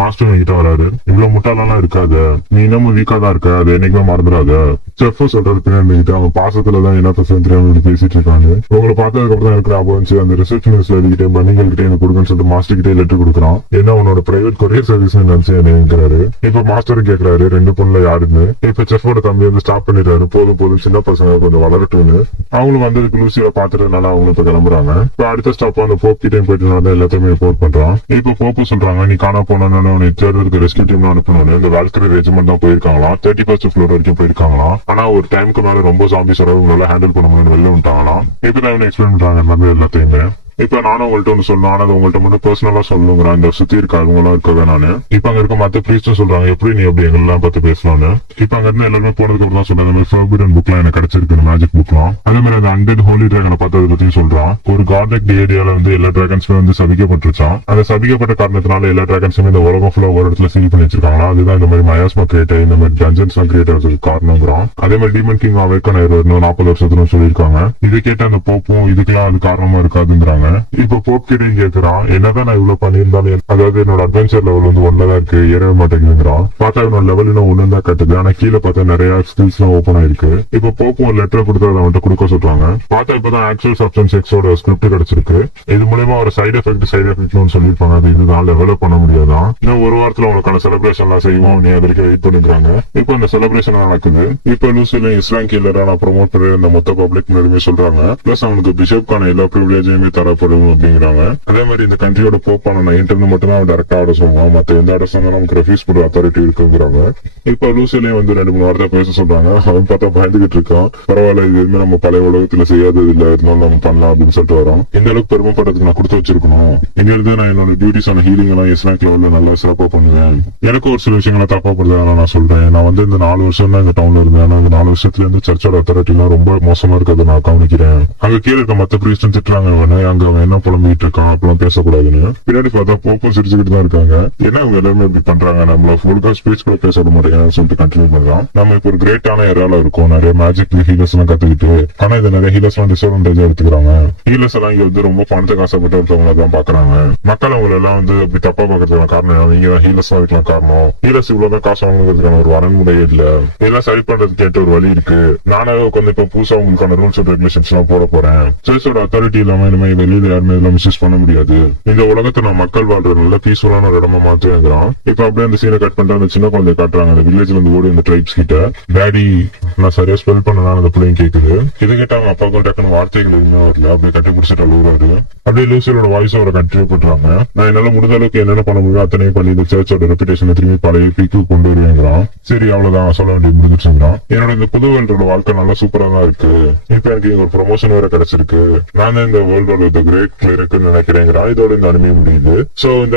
மாஸ்டர் கிட்ட வராரு. இவ்வளவு முட்டாளெல்லாம் இருக்காது, நீ இன்னமும் வீக்கா தான் இருக்க, அது என்னைக்குமே மறந்துடாத. செஃப் சொல்றது பின்னாடி அவன் பாசத்துலதான் என்ன பசங்க தெரியாம இப்படி பேசிட்டு இருக்காங்க. உங்களை பார்த்ததுக்கு அப்புறம் எனக்கு ஞாபகம் வந்துச்சு, அந்த ரிசப்ஷனிஸ்ட்ல கிட்டே பண்டிகள் கிட்டே எனக்கு கொடுக்குன்னு சொல்லிட்டு மாஸ்டர் கிட்டே லெட்டர் கொடுக்குறான். என்ன உன்னோட பிரைவேட் கொரியர் சர்வீஸ் நினைச்சு என்னங்கிறாரு. இப்ப மாஸ்டர் கேட்கிறாரு 2 பொண்ணுல யாருன்னு. இப்ப செஃபோட தம்பி வந்து ஸ்டாப் பண்ணிடுறாரு. போதும் சின்ன பசங்க கொஞ்சம் வளரட்டும்னு. அவங்களும் வந்ததுக்கு லூசியில பாத்துறதுனால அவங்களும் இப்ப கிளம்புறாங்க. இப்ப அடுத்த ஸ்டாப் அந்த போப் கிட்டே போயிட்டு நான் எல்லாத்தையுமே ரிப்போர்ட் பண்றான். இப்ப போப்பு சொல்றாங்க, நீ காணா போனோன்னு உன்னை தேடுறதுக்கு ரெஸ்கியூ டீம் அனுப்பணும்னு. இந்த வேல்கரி ரெஜிமெண்ட் தான் போயிருக்காங்களாம். 31st ஃப்ளோர் வரைக்கும் போயிருக்காங்களாம். ஆனா ஒரு டைமுக்கு மேல ரொம்ப ஜாம்பிஸோட உங்களால ஹேண்டில் பண்ண முடியும்னு வெளில விட்டாங்களாம். இப்பதான் இவனை எக்ஸ்பிளைன் பண்றாங்க எல்லாத்தையுமே. இப்ப நானும் உங்கள்ட்ட ஒண்ணு சொல்லணும், ஆனா அது உங்கள்ட்ட மட்டும் பர்சனலா சொல்லணுங்கிறான். இந்த சுத்தி இருக்க அவங்க எல்லாம் இருக்க நானு. இப்ப அங்க இருக்க மத்த பிரீஸ்டும் சொல்றாங்க, எப்படி நீ அப்படி எங்கெல்லாம் பார்த்து பேசலாம்னு. இப்ப அங்க இருந்து எல்லாருமே போனதுக்கு அப்புறம் தான் சொல்றாங்க, ஃபர்பிடன் புக்லாம் எனக்கு கிடைச்சிருக்கு, மேஜிக் புக்லாம். அதே மாதிரி அந்த அண்டட் ஹோலி டிராகனை பார்த்து அதை பத்தியும் சொல்றான். ஒரு காட்லெக் ஏரியால வந்து எல்லா டிராகன்ஸுமே வந்து சபிக்கப்பட்டுருச்சான். அந்த சபிக்கப்பட்ட காரணத்தினால எல்லா டிராகன்ஸுமே இந்த உலகம் ஃபுல்லா ஒரு இடத்துல சீல் பண்ணி வச்சிருக்காங்களா. அதுதான் இந்த மாதிரி மயாஸ்மா கிரியேட் இந்த மாதிரி டஞ்சன்ஸ் எல்லாம் கிரியேட் ஆகிறதுக்கு காரணங்கிறான். அதே மாதிரி டீமன் கிங் அவேக்கன் இன்னும் 40 வருஷத்துல சொல்லியிருக்காங்க. இதை கேட்ட அந்த போப்பும் இதுக்கெல்லாம் அது காரணமா இருக்காதுங்கிறாங்க. இப்ப போப் கிட்ட கேக்குறான், என்னதான் நான் இவ்வளவு பண்ணியிருந்தாலும் அதாவது என்னோட அட்வென்ச்சர் லெவல் வந்து 1 தான் இருக்கு, ஏறவே மாட்டேங்குதுங்கிறான். பார்த்தா என்னோட லெவல் இன்னும் 1 தான் கட்டுது, ஆனா கீழே பார்த்தா நிறைய ஸ்கில்ஸ் எல்லாம் ஓப்பன் ஆயிருக்கு. இப்ப போப்பும் ஒரு லெட்டர் கொடுத்து அதை அவன்கிட்ட கொடுக்க சொல்றாங்க. பார்த்தா இப்பதான் ஆக்சுவல் சப்ஸ்டன்ஸ் எக்ஸோட ஸ்கிரிப்ட் கிடைச்சிருக்கு. இது மூலமா ஒரு சைடு எஃபெக்ட்னு சொல்லிருப்பாங்க. அது இதுதான் டெவலப் பண்ண முடியாதான். இன்னும் 1 வாரத்துல உனக்கான செலிப்ரேஷன் எல்லாம் செய்வோம், நீ அது வரைக்கும் வெயிட் பண்ணிக்கிறாங்க. இப்ப இந்த செலிப்ரேஷன் நடக்குது. இப்ப லூசில இஸ்லாம் கீழரா நான் ப்ரொமோட் பண்ணி இந்த மொத்த பப்ளிக் முன்னாடியுமே சொல்றாங்க. பிளஸ் அவனுக்கு பிஷப்கான எல்லா ப்ரிவிலேஜுமே தரப்படும் அப்படிங்கிறாங்க. அதே மாதிரி இந்த கண்ட்ரியோட போப்பான நைன்ட் மட்டும் தான் டைரக்டா ஆட சொல்லுவான். மத்த எந்த ஆட சொன்னாலும் நமக்கு ரெஃப்யூஸ் பண்ற அத்தாரிட்டி இருக்குங்கிறாங்க. இப்ப லூசிலே வந்து 2-3 வார்த்தை பேச சொல்றாங்க. அவன் பார்த்தா பயந்துகிட்டு இருக்கான். பரவாயில்ல, இது எதுவுமே நம்ம பழைய உலகத்துல செய்யாதது இல்ல, இருந்தாலும் நம்ம பண்ணலாம் அப்படின்னு சொல்லிட்டு வரோம். இந்த அளவுக்கு பெருமைப்படுறதுக்கு நான் கொடுத்து வச்சிருக்கணும். இங்கிருந்து நான் என்னோட டியூட்டிஸான ஹீலிங் எல்லாம் எஸ்லாக் லெவல்ல நல்லா சிறப்பா பண்ணுவேன். எனக்கு ஒரு சில விஷயங்களை தப்பா படுறதுனால நான் சொல்றேன். நான் வந்து இந்த 4 வருஷம் தான் இந்த டவுன்ல இருந்தேன். ஆனா இந்த 4 வருஷத்துல இருந்து சர்ச்சோட அத்தாரிட்டி எல்லாம் ரொம்ப மோசமா இருக்கிறத நான் கவனிக்கிறேன். அங்க கீழே இருக்க மத்த பிரீஸ்டும் திட்டுறாங்க, அங்க அவன் என்ன புலம்பிட்டு இருக்கான், அப்பெல்லாம் பேசக்கூடாதுன்னு. பின்னாடி பார்த்தா போப்பும் சிரிச்சுக்கிட்டு தான் இருக்காங்க. என்ன அவங்க எல்லாருமே இப்படி பண்றாங்க, நம்மள ஃபுல்கா ஸ்பீச் கூட பேச விட மாட்டேங்கிறான்னு சொல்லிட்டு கண்டினியூ பண்றான். நம்ம இப்ப ஒரு கிரேட்டான ஏரியால இருக்கும், நிறைய மேஜிக் ஹீலர்ஸ் எல்லாம் கத்துக்கிட்டு. ஆனா இது நிறைய ஹீலர்ஸ் எல்லாம் டிஸ்அட்வான்டேஜா எடுத்துக்கிறாங்க. ஹீலர்ஸ் எல்லாம் இங்க வந்து ரொம்ப பணத்துக்கு ஆசைப்பட்டு ஒருத்தவங்க தான் பாக்குறாங்க. மக்கள் அவங்க எல்லாம் வந்து அப்படி தப்பா பாக்குறதுக்கான காரணம் நீங்க தான் ஹீலர்ஸ் தான் இருக்கலாம் காரணம். ஹீலர்ஸ் இவ்வளவுதான் காசு வாங்குறதுக்கான ஒரு வரன்முறையே இல்ல. இதெல்லாம் சரி பண்றது கேட்ட ஒரு வழி இருக்கு. நானே உட்காந்து இப்ப புதுசா உங்களுக்கான ரூல்ஸ் அண்ட் ரெகுலேஷன்ஸ் எல்லாம் போட போறேன். சர்ச்சோட அத்தாரிட்டி இல்லாம இனிமே வெளியில யாருமே இதெல்லாம் மிஸ்யூஸ் பண்ண முடியாது. இந்த உலகத்தை நான் மக்கள் வாழ்ற நல்ல பீஸ்ஃபுல்லான ஒரு இடமா மாத்துவேங்கிறான். இப்ப அப்படியே அந்த சீனை கட் பண்ணிட்டு அந்த சின்ன குழந்தை காட்டுறாங்க. அந்த வில்லேஜ்ல இருந்து ஓடி அந்த ட்ரைப்ஸ் கிட்ட, டாடி நான் சரியா ஸ்பெல் பண்ணலாம் அந்த பிள்ளைங்க கேக்குது. இது கேட்ட அவங்க அப்பாவுக்கும் டக்குன்னு வார்த்தைகள் எதுவுமே வரல. அப்படியே கட்டி பிடிச்சிட்டு அழுகுறாரு. அப்படியே லூசியோட வாய்ஸ் அவரை கண்டினியூ பண்றாங்க. நான் என்னால முடிஞ்ச அளவுக்கு என்னென்ன பண்ண முடியும் அத்தனையும் பண்ணி இந்த சர்ச்சோட ரெப்புடேஷனை திரும்பி பழைய பீக்கு கொண்டு வருவேங்கிறான். சரி அவ்வளவுதான் சொல்ல வேண்டிய முடிஞ்சிருச்சுங்கிறான். என்னோட இந்த புது வேர்ல்டோட வாழ்க்கை நல்லா சூப்பரா தான் இருக்கு. இப்ப எனக்கு ஒரு ப்ரொமோஷன் வேற கிடைச்சிருக்கு. நான் தான் இந்த வேர்ல்டோட கிரேட் கிளியருக்குன்னு நினைக்கிறேங்கிறான். இதோட இந்த அனிமே முடியுது. சோ இந்த